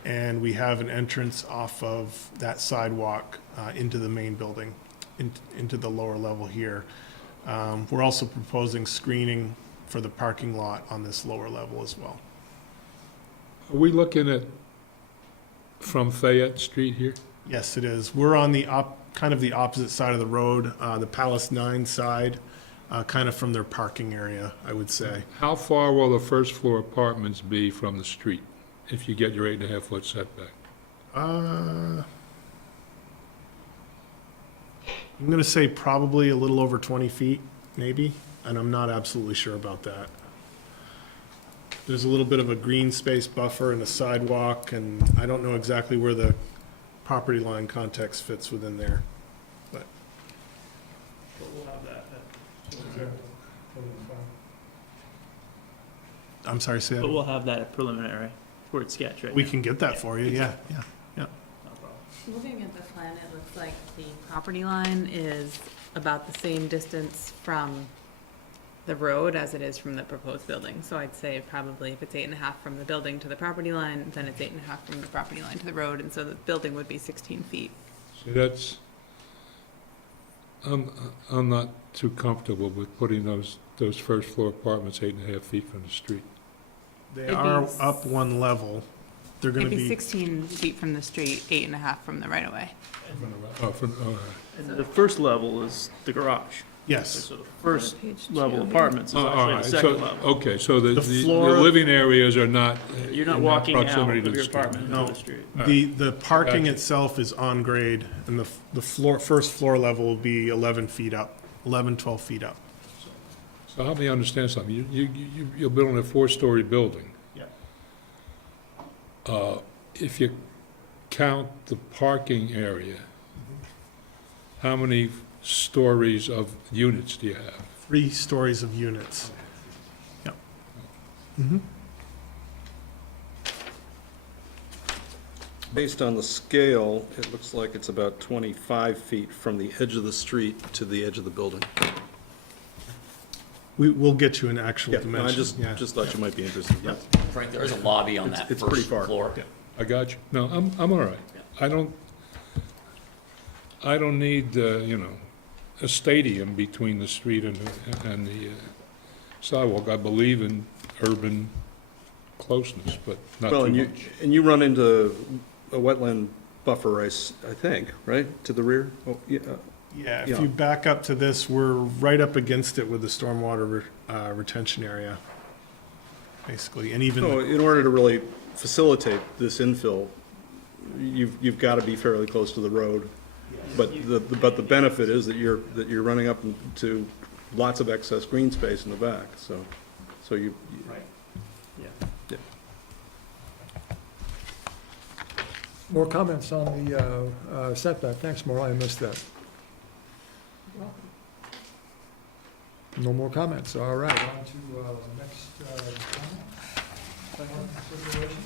And we have an entrance off of that sidewalk into the main building, into the lower level here. We're also proposing screening for the parking lot on this lower level as well. Are we looking at from Fayette Street here? Yes, it is. We're on the kind of the opposite side of the road, the Palace 9 side, kind of from their parking area, I would say. How far will the first floor apartments be from the street if you get your 8.5-foot setback? I'm going to say probably a little over 20 feet, maybe, and I'm not absolutely sure about that. There's a little bit of a green space buffer and a sidewalk, and I don't know exactly where the property line context fits within there, but. We'll have that. I'm sorry, say But that. we'll have that at preliminary, where it's sketch, right? We can get that for you, yeah. No problem. Looking at the plan, it looks like the property line is about the same distance from the road as it is from the proposed building. So I'd say probably if it's 8.5 from the building to the property line, then it's 8.5 from the property line to the road, and so the building would be 16 feet. See, that's, I'm not too comfortable with putting those first floor apartments 8.5 feet from the street. They It'd are be up one level. They're going It'd to be be, 16 feet from the street, 8.5 from the right-of-way. Oh, And the first level is the garage. yes. So the first Page level 2 here. apartments is all actually the right, second so, level. okay, so the The floor of- living areas are not You're not in that walking out proximity of to the your street. apartment No. into the street. The parking Gotcha. itself is on grade, and the first floor level will be 11 feet up, 11, 12 feet up. So help me understand something. You're building a 4-story building. Yeah. If you count the parking area, how many stories of units do you have? 3 stories of units. Yep. Mm-hmm. Based on the scale, it looks like it's about 25 feet from the edge of the street to the edge of the building. We'll get you an actual Yeah, no, I dimension. Yeah. just thought you might be interested in that. Frank, there is a lobby on that It's pretty first far. floor. Yeah. I got you. No, I'm all right. I don't need, a stadium between the street and the sidewalk. I believe in urban closeness, but not Well, too and much. you run into a wetland buffer, I think, right, to the rear? Oh, yeah. Yeah, if Yeah. you back up to this, we're right up against it with the stormwater retention area, basically, and even, So in order to really facilitate this infill, you've got to be fairly close to the road. But the benefit is that you're running up to lots of excess green space in the back, so you. Right. Yeah. More comments on the setback? Thanks, Maura, I missed that. No more comments, all right, on to the next comment. Consideration.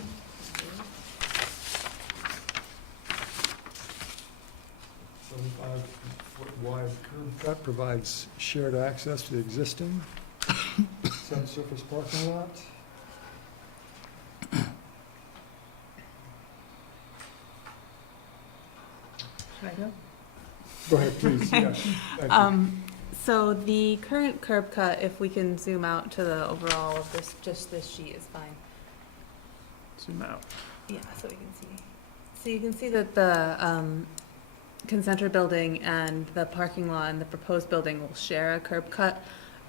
75-foot wide curb cut provides shared access to the existing subsurface parking lot. Should I go? Go ahead, please, yeah. Thank you. So the current curb cut, if we can zoom out to the overall of this, just this sheet is fine. Zoom out. Yeah, so we can see. So you can see that the Concentra building and the parking lot and the proposed building will share a curb cut.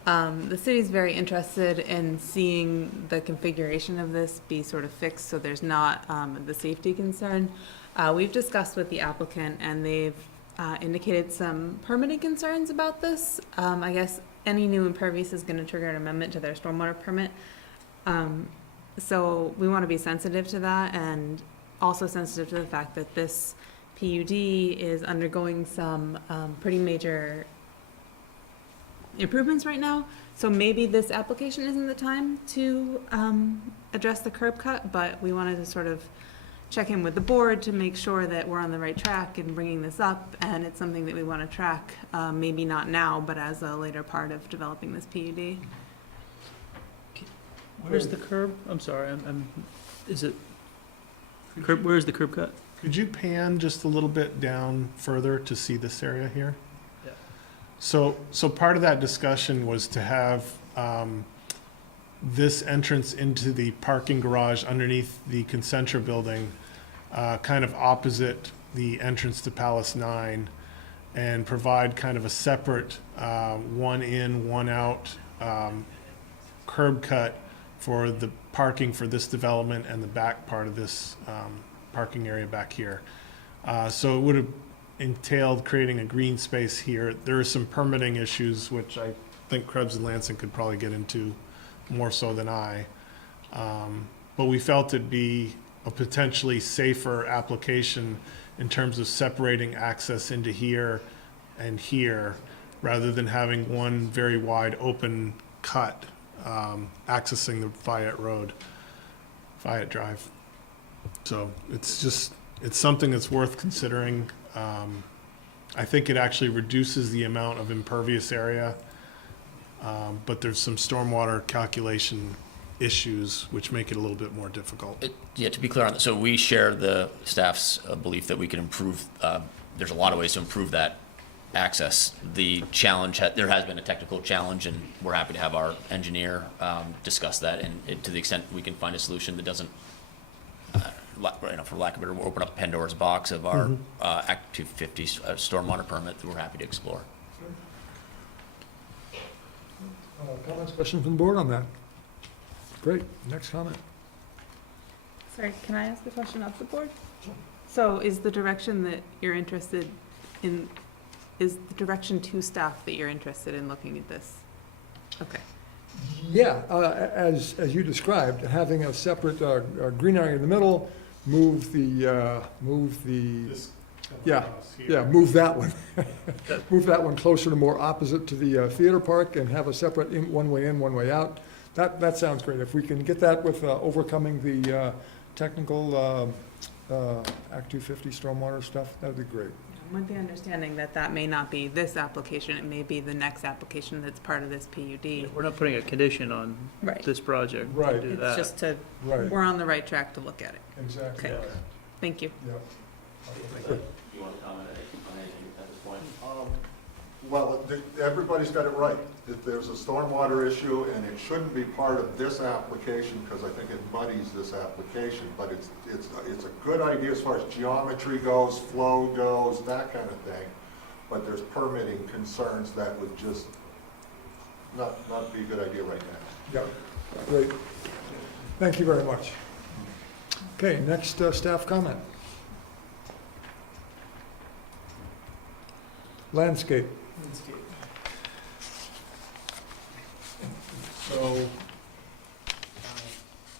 The city's very interested in seeing the configuration of this be sort of fixed so there's not the safety concern. We've discussed with the applicant and they've indicated some permitting concerns about this. I guess any new impervious is going to trigger an amendment to their stormwater permit. So we want to be sensitive to that and also sensitive to the fact that this PUD is undergoing some pretty major improvements right now. So maybe this application isn't the time to address the curb cut, but we wanted to sort of check in with the board to make sure that we're on the right track in bringing this up, and it's something that we want to track, maybe not now, but as a later part of developing this PUD. Where's the curb? I'm sorry, is it, curb, where's the curb cut? could you pan just a little bit down further to see this area here? Yeah. So part of that discussion was to have this entrance into the parking garage underneath the Concentra building, kind of opposite the entrance to Palace 9, and provide kind of a separate one in, one out curb cut for the parking for this development and the back part of this parking area back here. So it would have entailed creating a green space here. There are some permitting issues, which I think Krebs and Lansing could probably get into more so than I. But we felt it'd be a potentially safer application in terms of separating access into here and here, rather than having one very wide open cut accessing the Fayette Drive. So it's something that's worth considering. I think it actually reduces the amount of impervious area, but there's some stormwater calculation issues which make it a little bit more difficult. Yeah, to be clear on that, so we share the staff's belief that we can improve, there's a lot of ways to improve that access. The challenge, there has been a technical challenge, and we're happy to have our engineer discuss that, and to the extent we can find a solution that doesn't, for lack of a better word, open up Pandora's box of our Act 250 stormwater permit, that we're happy to explore. Comments, questions from the board on that? Great, next comment. Sorry, can I ask a question of the board? So is the direction that you're interested in, is the direction to staff that you're interested in looking at this? Okay. Yeah, as you described, having a separate green area in the middle, move that one. Move that one closer to more opposite to the theater park and have a separate one way in, one way out. That sounds great. If we can get that with overcoming the technical Act 250 stormwater stuff, that'd be great. With the understanding that that may not be this application, it may be the next application that's part of this PUD. We're not putting a condition on Right. this project Right. to do It's that. just to, Right. we're on the right track to look at it. Exactly. Okay. right. Thank you. Yeah. You want to comment on anything at this point? Well, everybody's got it right. That there's a stormwater issue, and it shouldn't be part of this application, because I think it muddies this application, but it's a good idea as far as geometry goes, flow goes, that kind of thing. But there's permitting concerns that would just not be a good idea right now. Yep, great. Thank you very much. Okay, next staff comment. Landscape. So,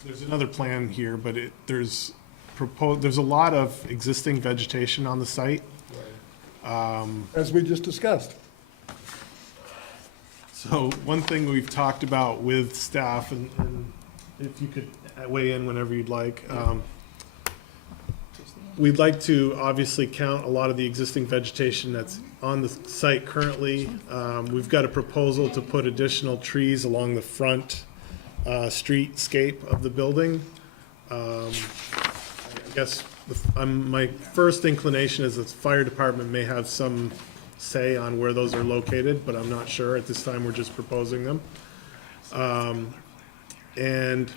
there's another plan here, but there's a lot of existing vegetation on the site. As we just discussed. So one thing we've talked about with staff, and if you could weigh in whenever you'd like, we'd like to obviously count a lot of the existing vegetation that's on the site currently. We've got a proposal to put additional trees along the front streetscape of the building. I guess my first inclination is that the fire department may have some say on where those are located, but I'm not sure. At this time, we're just proposing them. And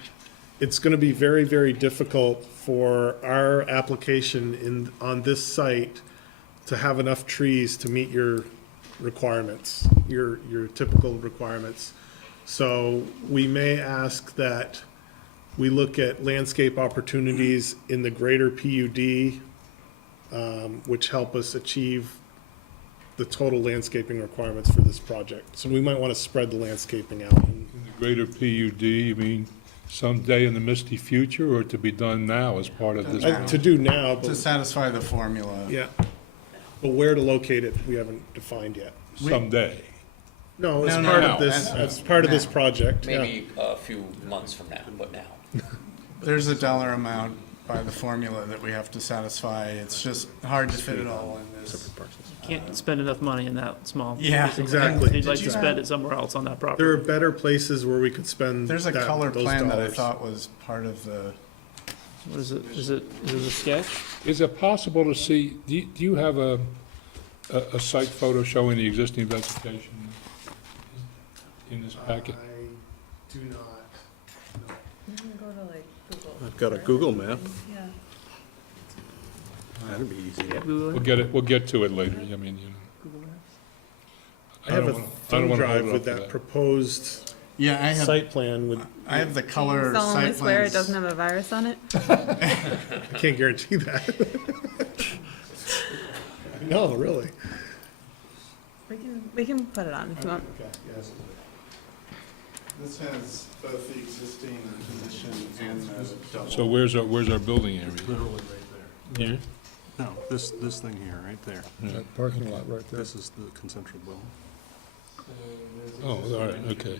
it's going to be very, very difficult for our application on this site to have enough trees to meet your requirements, your typical requirements. So we may ask that we look at landscape opportunities in the greater PUD, which help us achieve the total landscaping requirements for this project. So we might want to spread the landscaping out. In the greater PUD, you mean someday in the misty future, or to be done now as part of this? To do now, but To satisfy the formula. yeah. But where to locate it, we haven't defined yet. Someday. No, as No, part no, of this, no. as part of this project, yeah. Maybe a few months from now, but now. There's a dollar amount by the formula that we have to satisfy. It's just hard to fit it all in this. Can't spend enough money in that small. Yeah, piece of exactly. land. You'd like Did to you spend have- it somewhere else on that property. There are better places where we could spend There's a color those plan that I dollars. thought was part of the, What is it? Is it a sketch? Is it possible to see, do you have a site photo showing the existing vegetation in this packet? I do not. You can go to like Google. I've got a Google map. Yeah. That'd be easy. We'll get to it later, I mean, you know. I have a don't thumb wanna drive hold it with up to that that. proposed yeah, I have, site plan with, I have the color Solemnly site swear it plans. doesn't have a virus on it? I can't guarantee that. No, really. We can put it on if you want. Okay, yes. This has both the existing position and the double. So where's our building area? Literally right there. Here? No, this thing here, right there. That parking lot right there. This is the concentric well. Oh, all right, okay.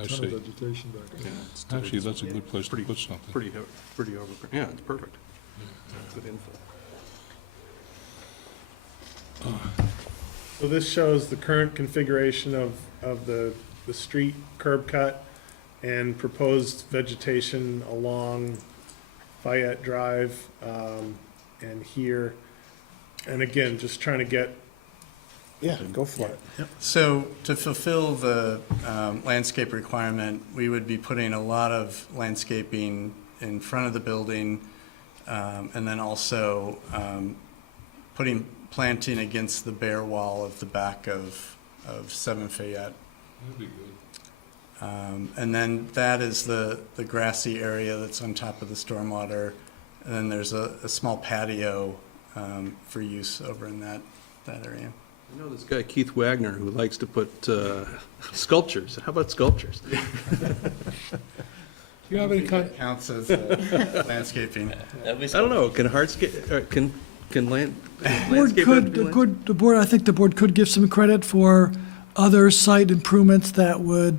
I Ton of see. vegetation back there. Actually, that's a good place to put something. Pretty over, yeah, it's perfect. Good info. So this shows the current configuration of the street curb cut and proposed vegetation along Fayette Drive, and here. And again, just trying to get, yeah, go for it. Yep. So to fulfill the landscape requirement, we would be putting a lot of landscaping in front of the building, and then also putting planting against the bare wall of the back of 7 Fayette. That'd be good. And then that is the grassy area that's on top of the stormwater. And then there's a small patio for use over in that area. I know this guy Keith Wagner who likes to put sculptures. How about sculptures? Do you have any kind? Counts as landscaping. I don't know, can hardscape, can land? Board could, the board, I think the board could give some credit for other site improvements that would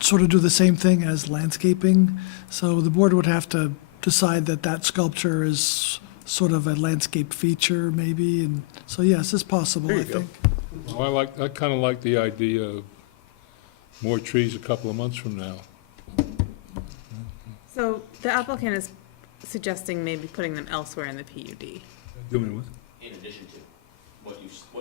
sort of do the same thing as landscaping. So the board would have to decide that that sculpture is sort of a landscape feature maybe, and so yes, it's possible, I think. Well, I kind of like the idea of more trees a couple of months from now. So the applicant is suggesting maybe putting them elsewhere in the PUD. Doing what? In addition to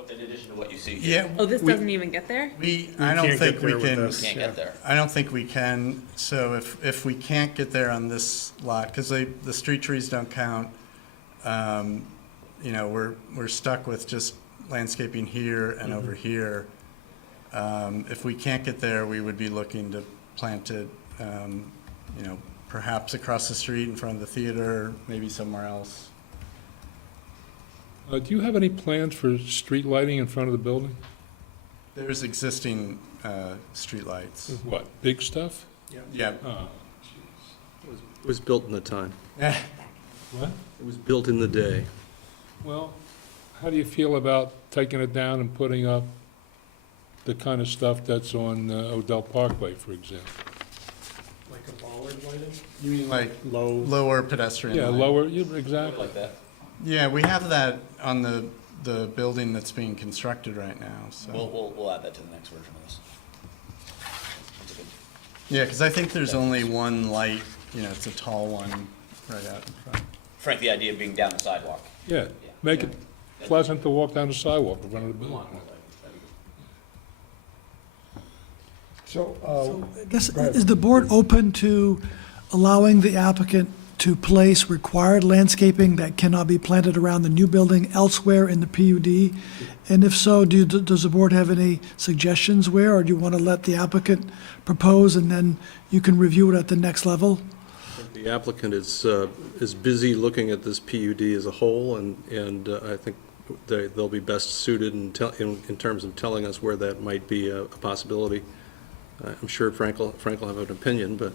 in addition to what you see Yeah. Oh, this doesn't even get there? I don't think we can. Can't get there. I don't think we can, so if we can't get there on this lot, because the street trees don't count, you know, we're stuck with just landscaping here and over here. If we can't get there, we would be looking to plant it, you know, perhaps across the street in front of the theater, maybe somewhere else. Do you have any plans for street lighting in front of the building? There's existing streetlights. What, big stuff? Yeah. Oh, It was built in the time. what? It was built in the day. Well, how do you feel about taking it down and putting up the kind of stuff that's on Odell Parkway, for example? Like a bollard lighting? You mean like lower pedestrian Yeah, light? lower, yeah, exactly. Like that. Yeah, we have that on the building that's being constructed right now, so. We'll add that to the next version of this. Yeah, because I think there's only one light, you know, it's a tall one right out in front. Frank, the idea of being down the sidewalk. Yeah, make it pleasant to walk down the sidewalk in front of the building. So, I guess, go ahead. is the board open to allowing the applicant to place required landscaping that cannot be planted around the new building elsewhere in the PUD? And if so, does the board have any suggestions where, or do you want to let the applicant propose and then you can review it at the next level? The applicant is busy looking at this PUD as a whole, and I think they'll be best suited in terms of telling us where that might be a possibility. I'm sure Frank will have an opinion, but.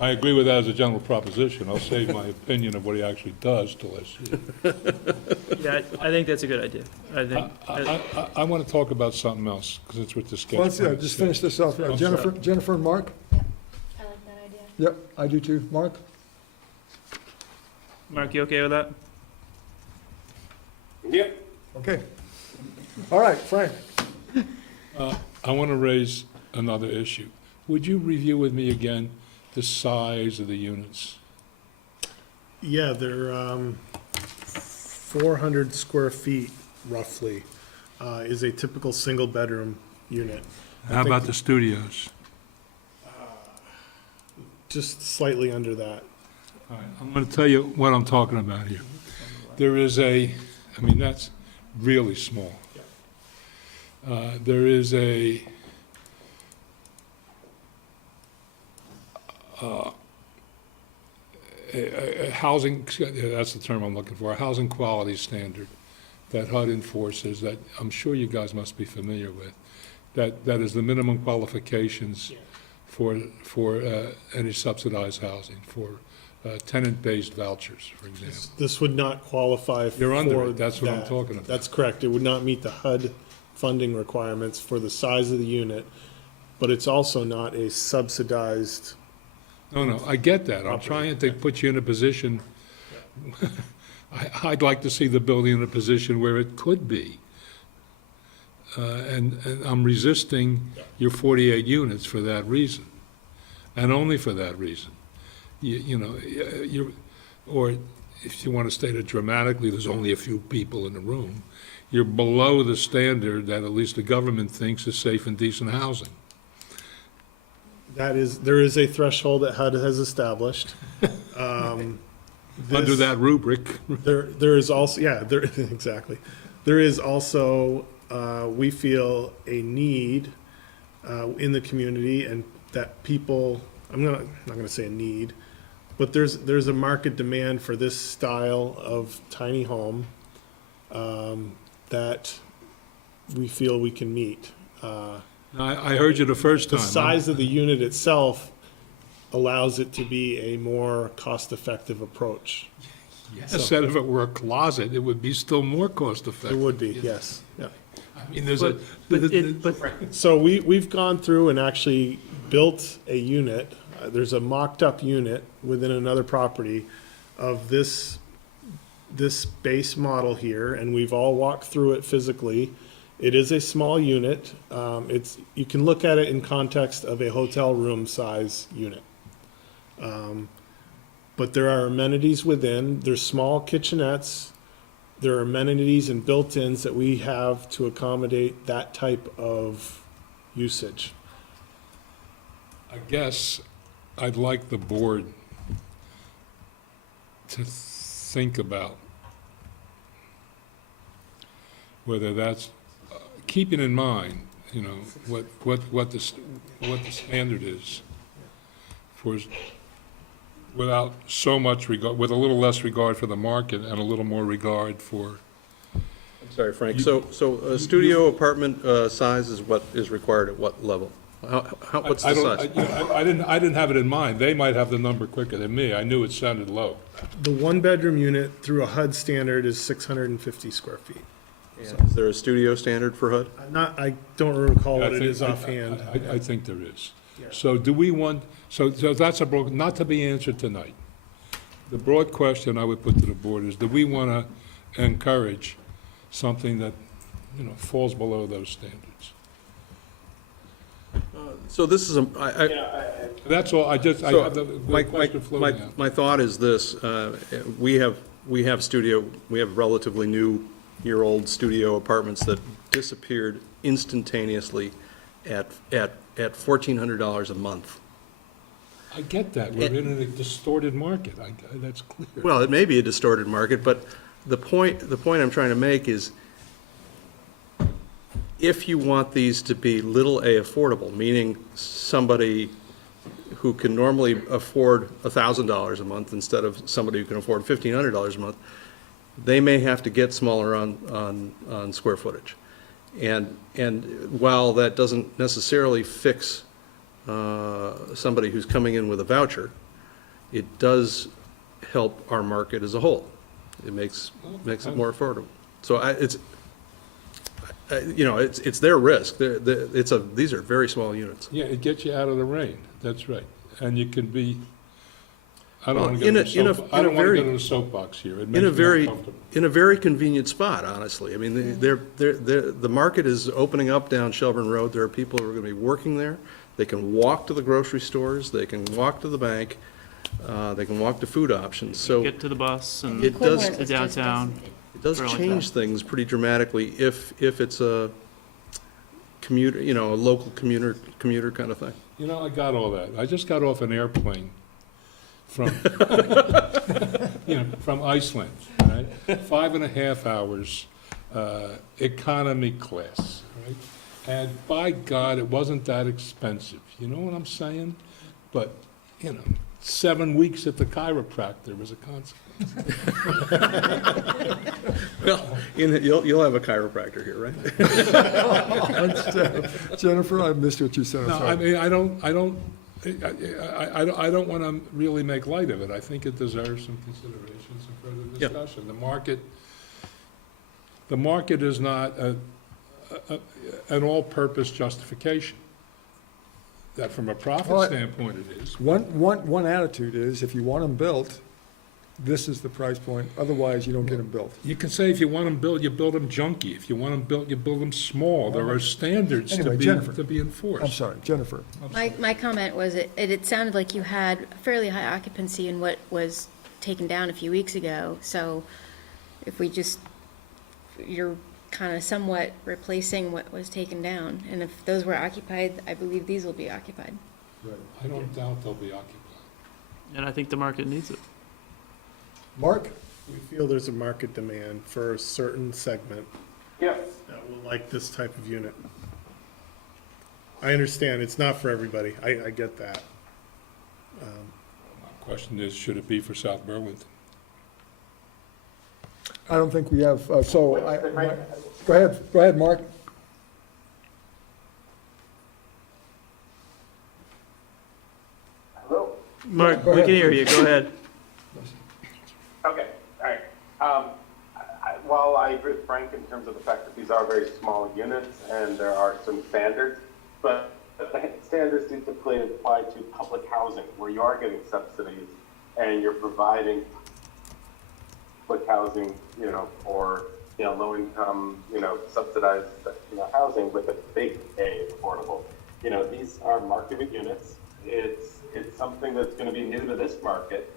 I agree with that as a general proposition. I'll save my opinion of what he actually does till I see it. Yeah, I think that's a good idea. I think, I want to talk about something else, because it's with the sketch. Let's plan. just finish this off. I'm Jennifer, sorry. Jennifer and Mark? I like that idea. Yep, I do too. Mark? Mark, you okay with that? Yep. Okay. All right, Frank. I want to raise another issue. Would you review with me again the size of the units? Yeah, they're 400 square feet roughly is a typical single-bedroom unit. How about the studios? Just slightly under that. All right, I'm going to tell you what I'm talking about here. There is that's really small. There is a housing, that's the term I'm looking for, a housing quality standard that HUD enforces that I'm sure you guys must be familiar with. That is the minimum qualifications for any subsidized housing, for tenant-based vouchers, for example. This would not qualify for You're under it, that. that's what I'm talking about. That's correct. It would not meet the HUD funding requirements for the size of the unit, but it's also not a subsidized. No, I get that. I'm trying to put you in a position, I'd like to see the building in a position where it could be. And I'm resisting your 48 units for that reason, and only for that reason. Or if you want to state it dramatically, there's only a few people in the room. You're below the standard that at least the government thinks is safe and decent housing. There is a threshold that HUD has established. Under that rubric. There is also, exactly. There is also, we feel, a need in the community, and that people, I'm not going to say a need, but there's a market demand for this style of tiny home that we feel we can meet. I heard you the first time. The size of the unit itself allows it to be a more cost-effective approach. Yes. Said if it were a closet, it would be still more cost-effective. It would be, yes. Yeah. I mean, So we've gone through and actually built a unit. There's a mocked-up unit within another property of this base model here, and we've all walked through it physically. It is a small unit. You can look at it in context of a hotel room size unit. But there are amenities within. There's small kitchenettes. there are amenities and built-ins that we have to accommodate that type of usage. I guess I'd like the board to think about whether that's, keeping in mind, you know, what the standard is for, without so much regard, with a little less regard for the market and a little more regard for. I'm sorry, Frank, so a studio apartment size is what is required at what level? What's the size? I didn't have it in mind. They might have the number quicker than me. I knew it sounded low. The one-bedroom unit through a HUD standard is 650 square feet. And is there a studio standard for HUD? I don't recall I what it think- is offhand. I think there is. So do we want, so that's a broad, not to be answered tonight. The broad question I would put to the board is, do we want to encourage something that, you know, falls below those standards? So this is That's all, I have the question floating out. My thought is this, we have relatively new, year-old studio apartments that disappeared instantaneously at $1,400 a month. I get that, we're in a distorted market, that's clear. Well, it may be a distorted market, but the point I'm trying to make is, if you want these to be little a affordable, meaning somebody who can normally afford $1,000 a month instead of somebody who can afford $1,500 a month, they may have to get smaller on square footage. And while that doesn't necessarily fix somebody who's coming in with a voucher, it does help our market as a whole. It makes it more affordable. So it's their risk. These are very small units. Yeah, it gets you out of the rain, that's right. And you can be, I don't want to In get a very- into a soapbox here. It In makes a me very, uncomfortable. in a very convenient spot, honestly. I mean, the market is opening up down Shelburne Road. There are people who are going to be working there. They can walk to the grocery stores, they can walk to the bank, they can walk to food options, so. Get to the bus and It does- to downtown. It does Burlington. change things pretty dramatically if it's a commuter, a local commuter kind of thing. You know, I got all that. I just got off an airplane from, from Iceland, right? 5.5 hours, economy class, right? And by God, it wasn't that expensive. You know what I'm saying? But, 7 weeks at the chiropractor was a consequence. Well, you'll have a chiropractor here, right? Jennifer, I missed what you said. I'm No, sorry. I mean, I don't want to really make light of it. I think it deserves some consideration, some further discussion. The market is not an all-purpose justification. That from a profit Well, standpoint it is. One attitude is, if you want them built, this is the price point, otherwise you don't get them built. You can say if you want them built, you build them junky. If you want them built, you build them small. There are standards Anyway, Jennifer. to be enforced. I'm sorry, Jennifer. My comment was, it sounded like you had fairly high occupancy in what was taken down a few weeks ago, so if you're kind of somewhat replacing what was taken down, and if those were occupied, I believe these will be occupied. I don't doubt they'll be occupied. And I think the market needs it. Mark? We feel there's a market demand for a certain segment Yeah. that will like this type of unit. I understand, it's not for everybody, I get that. My question is, should it be for South Burlington? I don't think we have, go ahead, Mark. Hello? Mark, Go we ahead, can hear you, please. go ahead. Okay, all right. While I agree with Frank in terms of the fact that these are very small units and there are some standards, but the standards do typically apply to public housing where you are getting subsidies and you're providing public housing, or, low income, subsidized, housing with a big A affordable. These are market units. It's something that's going to be new to this market.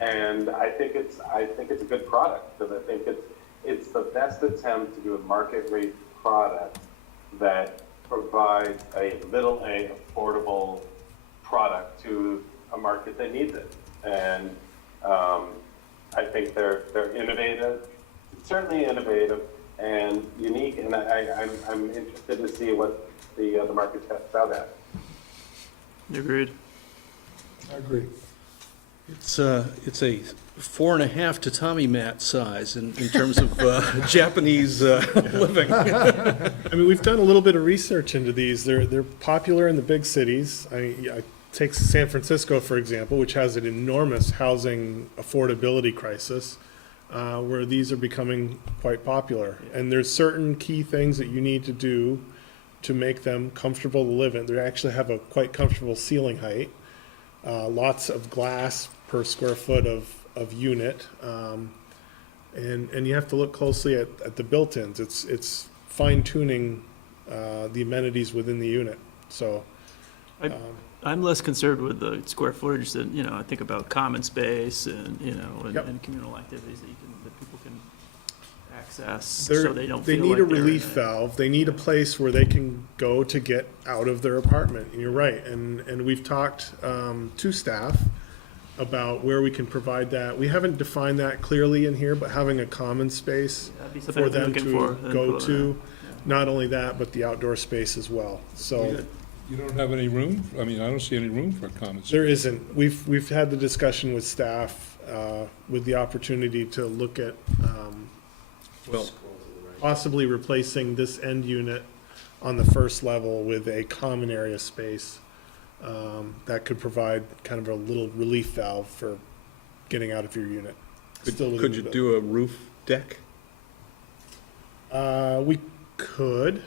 And I think it's a good product, because I think it's the best attempt to do a market rate product that provides a middle A affordable product to a market that needs it. And I think they're innovative, certainly innovative and unique, and I'm interested to see what the market tests out at. Agreed. I agree. It's a 4.5 tatami mat size in terms of Japanese living. I mean, we've done a little bit of research into these. They're popular in the big cities. I take San Francisco, for example, which has an enormous housing affordability crisis, where these are becoming quite popular. And there's certain key things that you need to do to make them comfortable to live in. They actually have a quite comfortable ceiling height, lots of glass per square foot of unit, and you have to look closely at the built-ins. It's fine-tuning the amenities within the unit. So I'm less concerned with the square footage than, I think about common space and, Yep. and communal activities that people can access, They're- so they don't they feel need like a they're in relief valve. They need a place where they can go to get out of their apartment. And you're right. And we've talked to staff about where we can provide that. We haven't defined that clearly in here, but having a common space That'd be something for I'd be them looking to for, go input on to. that. Not only that, but the outdoor space as well. So You don't have any room? I mean, I don't see any room for common space. there isn't. We've had the discussion with staff with the opportunity to look at possibly replacing this end unit on the first level with a common area space that could provide kind of a little relief valve for getting out of your unit. Still within Could the you building. do a roof deck? We could.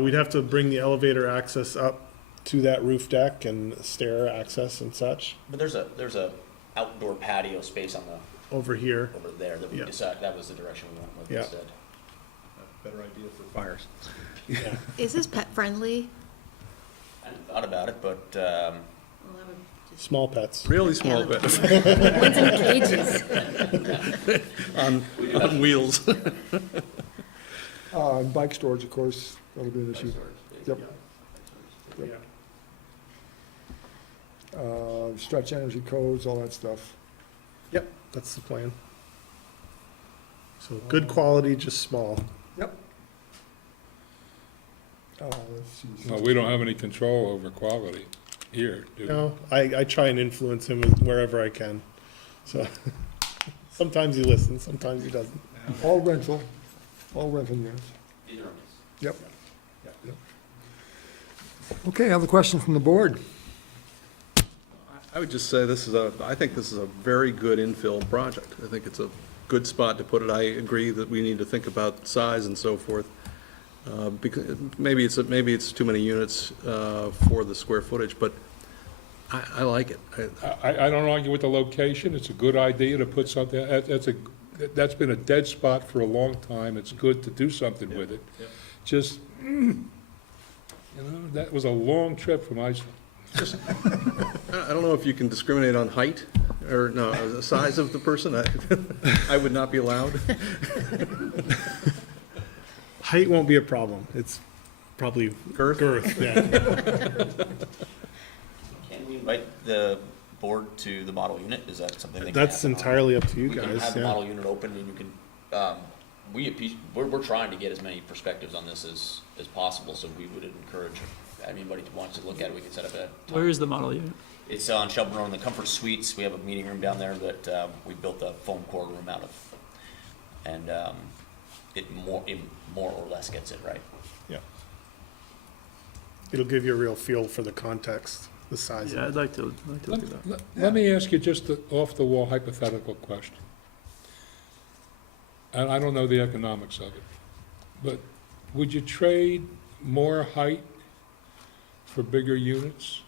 We'd have to bring the elevator access up to that roof deck and stair access and such But there's a outdoor patio space on the, over here. over there that we Yeah. decided, that was the direction we went with Yeah. instead. Better idea for fires. Yeah. Is this pet friendly? I hadn't thought about it, but, Well, that would just- Small pets. Really small Animals. bit. One's in cages. On wheels. And bike storage, of course, that'll be an issue. Yep. Yeah. Stretch energy codes, all that stuff. Yep, that's the plan. So good quality, just small. Yep. Let's see. No, we don't have any control over quality here, do we? No, I try and influence him wherever I can. So sometimes he listens, sometimes he doesn't. All rental units. These are Yep. Okay, other questions from the board? I would just say I think this is a very good infill project. I think it's a good spot to put it. I agree that we need to think about size and so forth. Because maybe it's too many units for the square footage, but I like it. I don't argue with the location, it's a good idea to put something, that's been a dead spot for a long time, it's good to do something with it. Just, that was a long trip from Iceland. I don't know if you can discriminate on height, or no, the size of the person. I would not be allowed. Height won't be a problem. It's probably girth, yeah. Can we invite the board to the model unit? Is that something they can That's happen on? entirely up to you We can guys, have the yeah. model unit open and you can, we're trying to get as many perspectives on this as possible, so we would encourage anybody who wants to look at it, we can set up a time. Where is the model unit? It's on Shelburne Road in the Comfort Suites. We have a meeting room down there that we built a foam core room out of. And it more or less gets it right. Yeah. It'll give you a real feel for the context, the size Yeah, of I'd it. like to look at that. Let me ask you just an off-the-wall hypothetical question. And I don't know the economics of it, but would you trade more height for bigger units?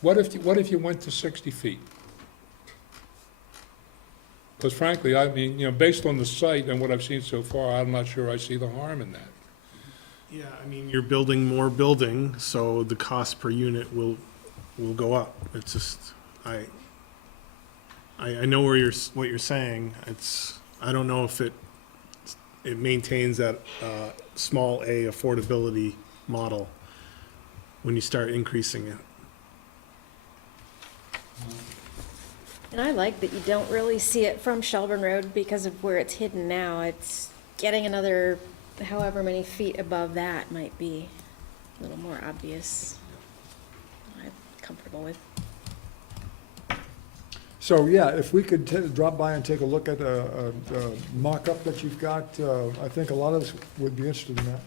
What if you went to 60 feet? Because frankly, I mean, based on the site and what I've seen so far, I'm not sure I see the harm in that. Yeah, I mean, you're building more building, so the cost per unit will go up. It's just, I know what you're saying. I don't know if it maintains that small a affordability model when you start increasing it. And I like that you don't really see it from Shelburne Road because of where it's hidden now. It's getting another however many feet above that might be a little more obvious. I'm comfortable with. So, yeah, if we could drop by and take a look at a mock-up that you've got, I think a lot of us would be interested in that.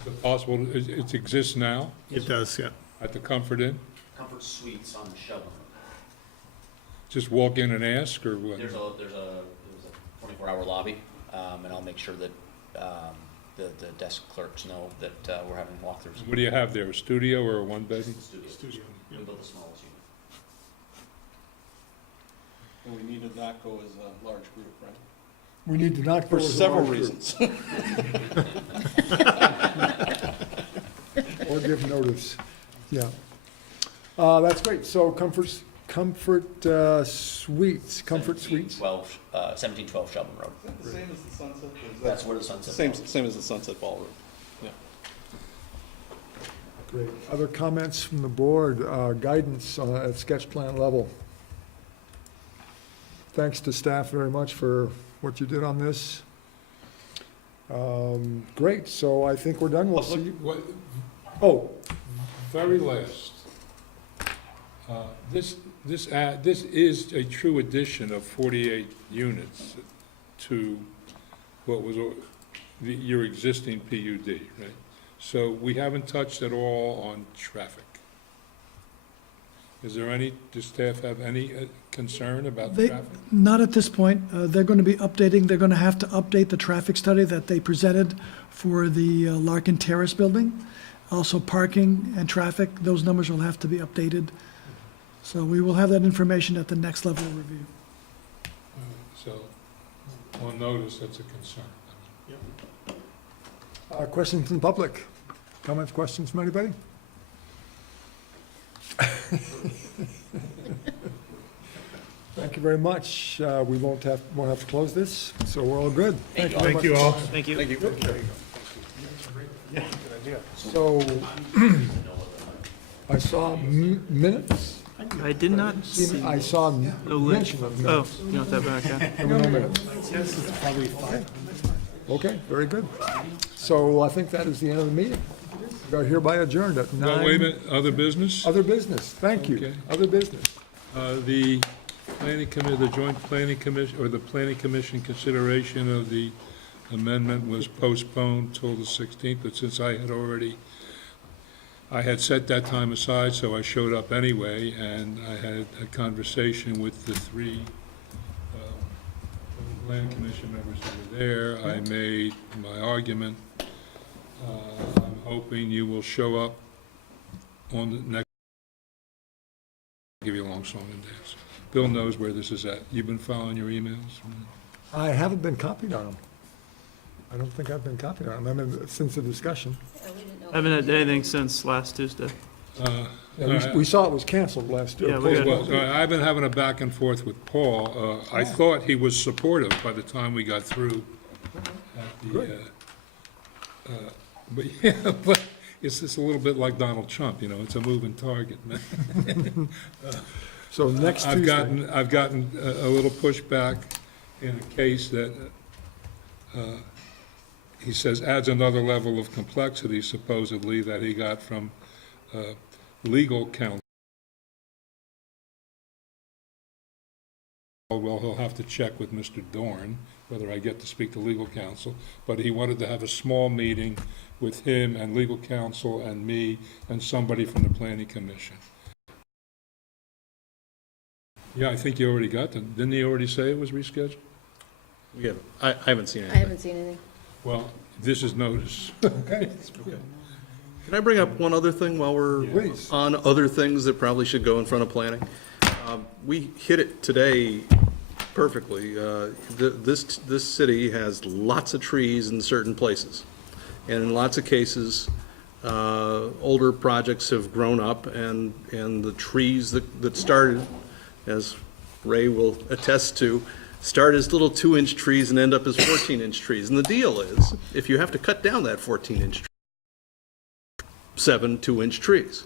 Is it possible, it exists now It does, yeah. at the Comfort Inn? Comfort Suites on the Shelburne. Just walk in and ask, or what? There's a 24-hour lobby, and I'll make sure that the desk clerks know that we're having walkthroughs. What do you have there, a studio or a one-bedroom? Studio. We built the smallest unit. And we need to not go as a large group, right? We need to not go For as a several large group. reasons. Or give notice, yeah. That's great, so Comfort Suites, Comfort Suites. 1712 Shelburne Road. Is that the same as the Sunset? Or is that That's where the Sunset Same as the Sunset Ballroom. Yeah. Great. Other comments from the board, guidance at sketch plan level? Thanks to staff very much for what you did on this. Great, so I think we're done, we'll see. What, Oh, very last. This is a true addition of 48 units to what was your existing PUD, right? So we haven't touched at all on traffic. Is there does staff have any concern about traffic? Not at this point. They're going to be updating, they're going to have to update the traffic study that they presented for the Larkin Terrace building. Also parking and traffic, those numbers will have to be updated. So we will have that information at the next level of review. So, on notice, that's a concern. questions from the public? Comments, questions from anybody? Thank you very much. We won't have to close this, so we're all good. Thank you very much. Thank you all. Thank you. Thank you. So, I saw minutes. I did not see. I saw No mention of minutes. Oh, you want that back, yeah? There were no minutes. Yes, it's probably fine. Okay, very good. So I think that is the end of the meeting. We are hereby adjourned at 9. Well, wait a minute, other business? Other business, thank you. Okay. Other business. The planning committee, the joint planning commission, or the planning commission consideration of the amendment was postponed till the 16th, but since I had set that time aside, so I showed up anyway, and I had a conversation with the 3 planning commission members that were there. I made my argument. I'm hoping you will show up on the next, give you a long song and dance. Bill knows where this is at. You've been following your emails? I haven't been copied on them. I don't think I've been copied on them, I mean, since the discussion. I haven't had anything since last Tuesday. Yeah, we saw it was canceled last year. Yeah, we got- Well, I've been having a back and forth with Paul. I thought he was supportive by the time we got through at the, but yeah, but it's just a little bit like Donald Trump, you know, it's a moving target, man. So next Tuesday. I've gotten a little pushback in a case that, he says adds another level of complexity supposedly that he got from, legal counsel. Well, he'll have to check with Mr. Dorn whether I get to speak to legal counsel, but he wanted to have a small meeting with him and legal counsel and me and somebody from the planning commission. Yeah, I think you already got them. Didn't he already say it was rescheduled? We have, I haven't seen I anything. haven't seen anything. Well, this is notice. Okay. Can I bring up one other thing while we're Please. on other things that probably should go in front of planning? We hit it today perfectly. This city has lots of trees in certain places. And in lots of cases, older projects have grown up and the trees that started as Ray will attest to, start as little 2-inch trees and end up as 14-inch trees. And the deal is, if you have to cut down that 14-inch tree, 7 2-inch trees,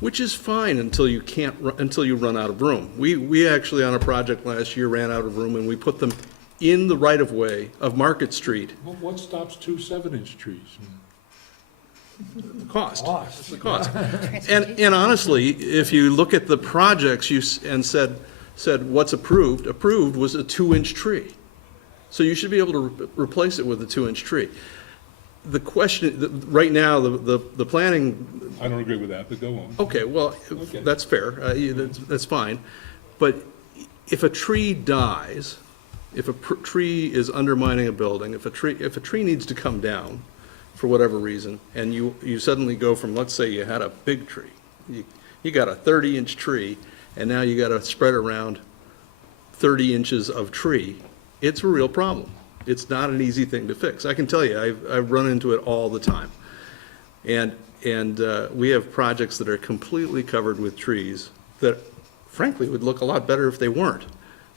which is fine until you until you run out of room. We actually, on a project last year, ran out of room, and we put them in the right-of-way of Market Street. What stops 2 7-inch trees? Cost. It's the cost. And honestly, if you look at the projects and said what's approved was a 2-inch tree. So you should be able to replace it with a 2-inch tree. The question, right now, the planning. I don't agree with that, but go on. Okay, well, that's fair, that's fine. But if a tree dies, if a tree is undermining a building, if a tree needs to come down for whatever reason, and you suddenly go from, let's say you had a big tree, you got a 30-inch tree, and now you got to spread around 30 inches of tree, it's a real problem. It's not an easy thing to fix. I can tell you, I've run into it all the time. And we have projects that are completely covered with trees that frankly would look a lot better if they weren't.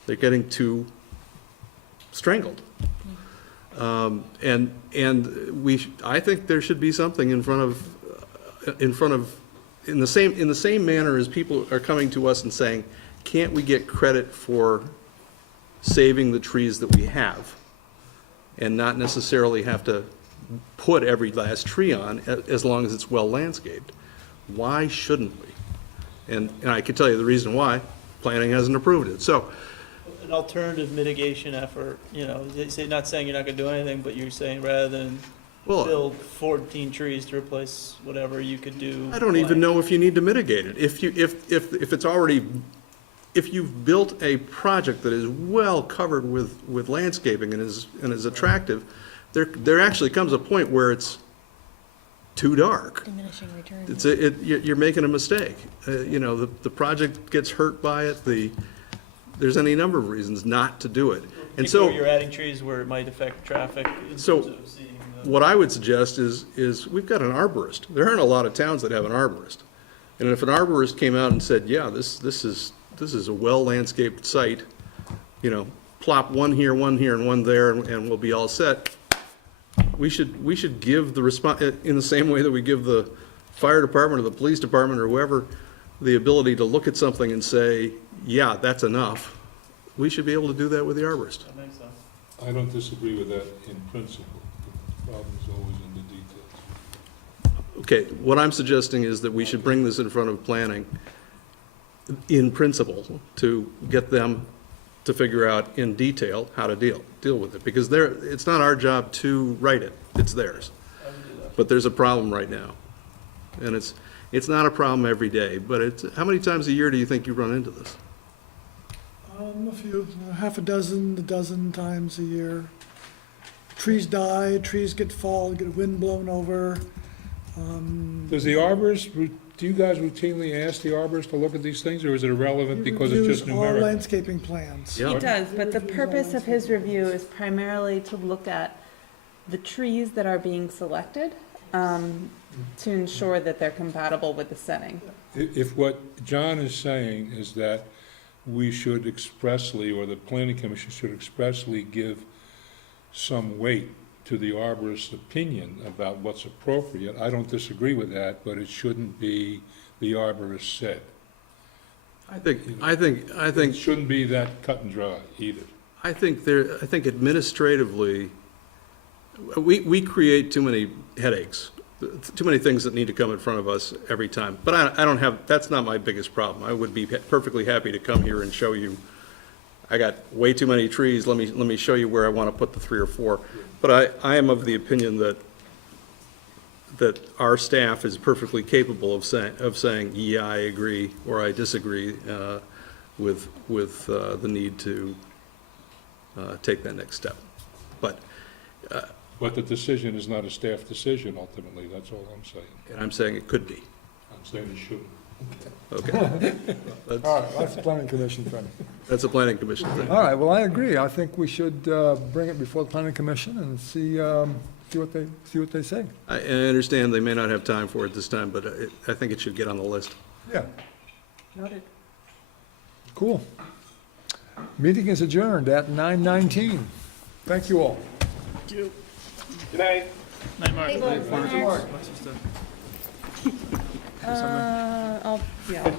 They're getting too strangled. I think there should be something in the same manner as people are coming to us and saying, can't we get credit for saving the trees that we have and not necessarily have to put every last tree on as long as it's well landscaped? Why shouldn't we? And I can tell you the reason why. Planning hasn't approved it. So An alternative mitigation effort, not saying you're not gonna do anything, but you're saying rather than build 14 trees to replace whatever, you could do. I don't even know if you need to mitigate it. If it's already, if you've built a project that is well covered with landscaping and is attractive, there actually comes a point where it's too dark. Diminishing return. You're making a mistake. The project gets hurt by it. There's any number of reasons not to do it. And so you're adding trees where it might affect traffic. So what I would suggest is we've got an arborist. There aren't a lot of towns that have an arborist. And if an arborist came out and said, yeah, this is a well-landscaped site, plop one here, and one there, and we'll be all set. We should give the response, in the same way that we give the fire department or the police department or whoever the ability to look at something and say, yeah, that's enough. We should be able to do that with the arborist. That makes sense. I don't disagree with that in principle. The problem is always in the details. Okay, what I'm suggesting is that we should bring this in front of planning in principle to get them to figure out in detail how to deal with it. Because it's not our job to write it, it's theirs. But there's a problem right now. And it's not a problem every day, but how many times a year do you think you run into this? A few, half a dozen times a year. Trees die, trees get wind blown over. Does the arborist, do you guys routinely ask the arborist to look at these things, or is it irrelevant because it's just Reviews all numerical? landscaping plans. He does, but the purpose of his review is primarily to look at the trees that are being selected, to ensure that they're compatible with the setting. If what John is saying is that we should expressly, or the planning commission should expressly give some weight to the arborist's opinion about what's appropriate, I don't disagree with that, but it shouldn't be the arborist said. I think It shouldn't be that cut and dry either. I think administratively, we create too many headaches, too many things that need to come in front of us every time. But I don't have, that's not my biggest problem. I would be perfectly happy to come here and show you, I got way too many trees, let me show you where I want to put the 3 or 4. But I am of the opinion that our staff is perfectly capable of saying, yeah, I agree, or I disagree with the need to take that next step. But the decision is not a staff decision ultimately, that's all I'm saying. And I'm saying it could be. I'm saying it shouldn't. Okay. All right, that's the planning commission thing. That's a planning commission thing. All right, well, I agree. I think we should bring it before the planning commission and see what they say. I understand they may not have time for it this time, but I think it should get on the list. Yeah, Noted. cool. Meeting is adjourned at 9:19. Thank you all. Good night. Night, Mark. I'll, yeah.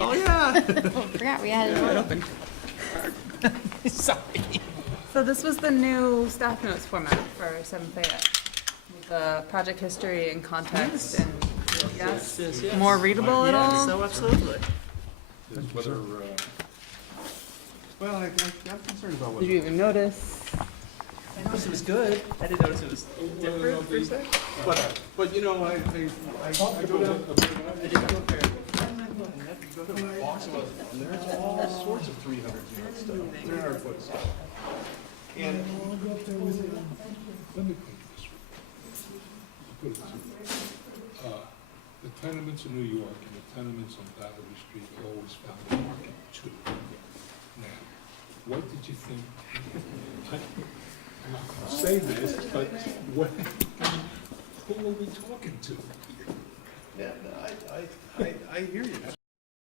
Oh, yeah. Forgot we had it. Sorry. So this was the new staff notes format for 7 Fayette. With the project history and context and, yes, Yes. more readable at all? So absolutely. Whether, Well, I'm concerned about Did you even notice? I noticed it was good. I didn't notice it was different per se. But you know, I go down, and there's all sorts of 300 unit stuff, 300 foot stuff. And let me put it this way. Put it this way. The tenements in New York and the tenements on Battery Street always found the market too. Now, what did you think? I'm not gonna say this, but what, who are we talking to? yeah, I hear you.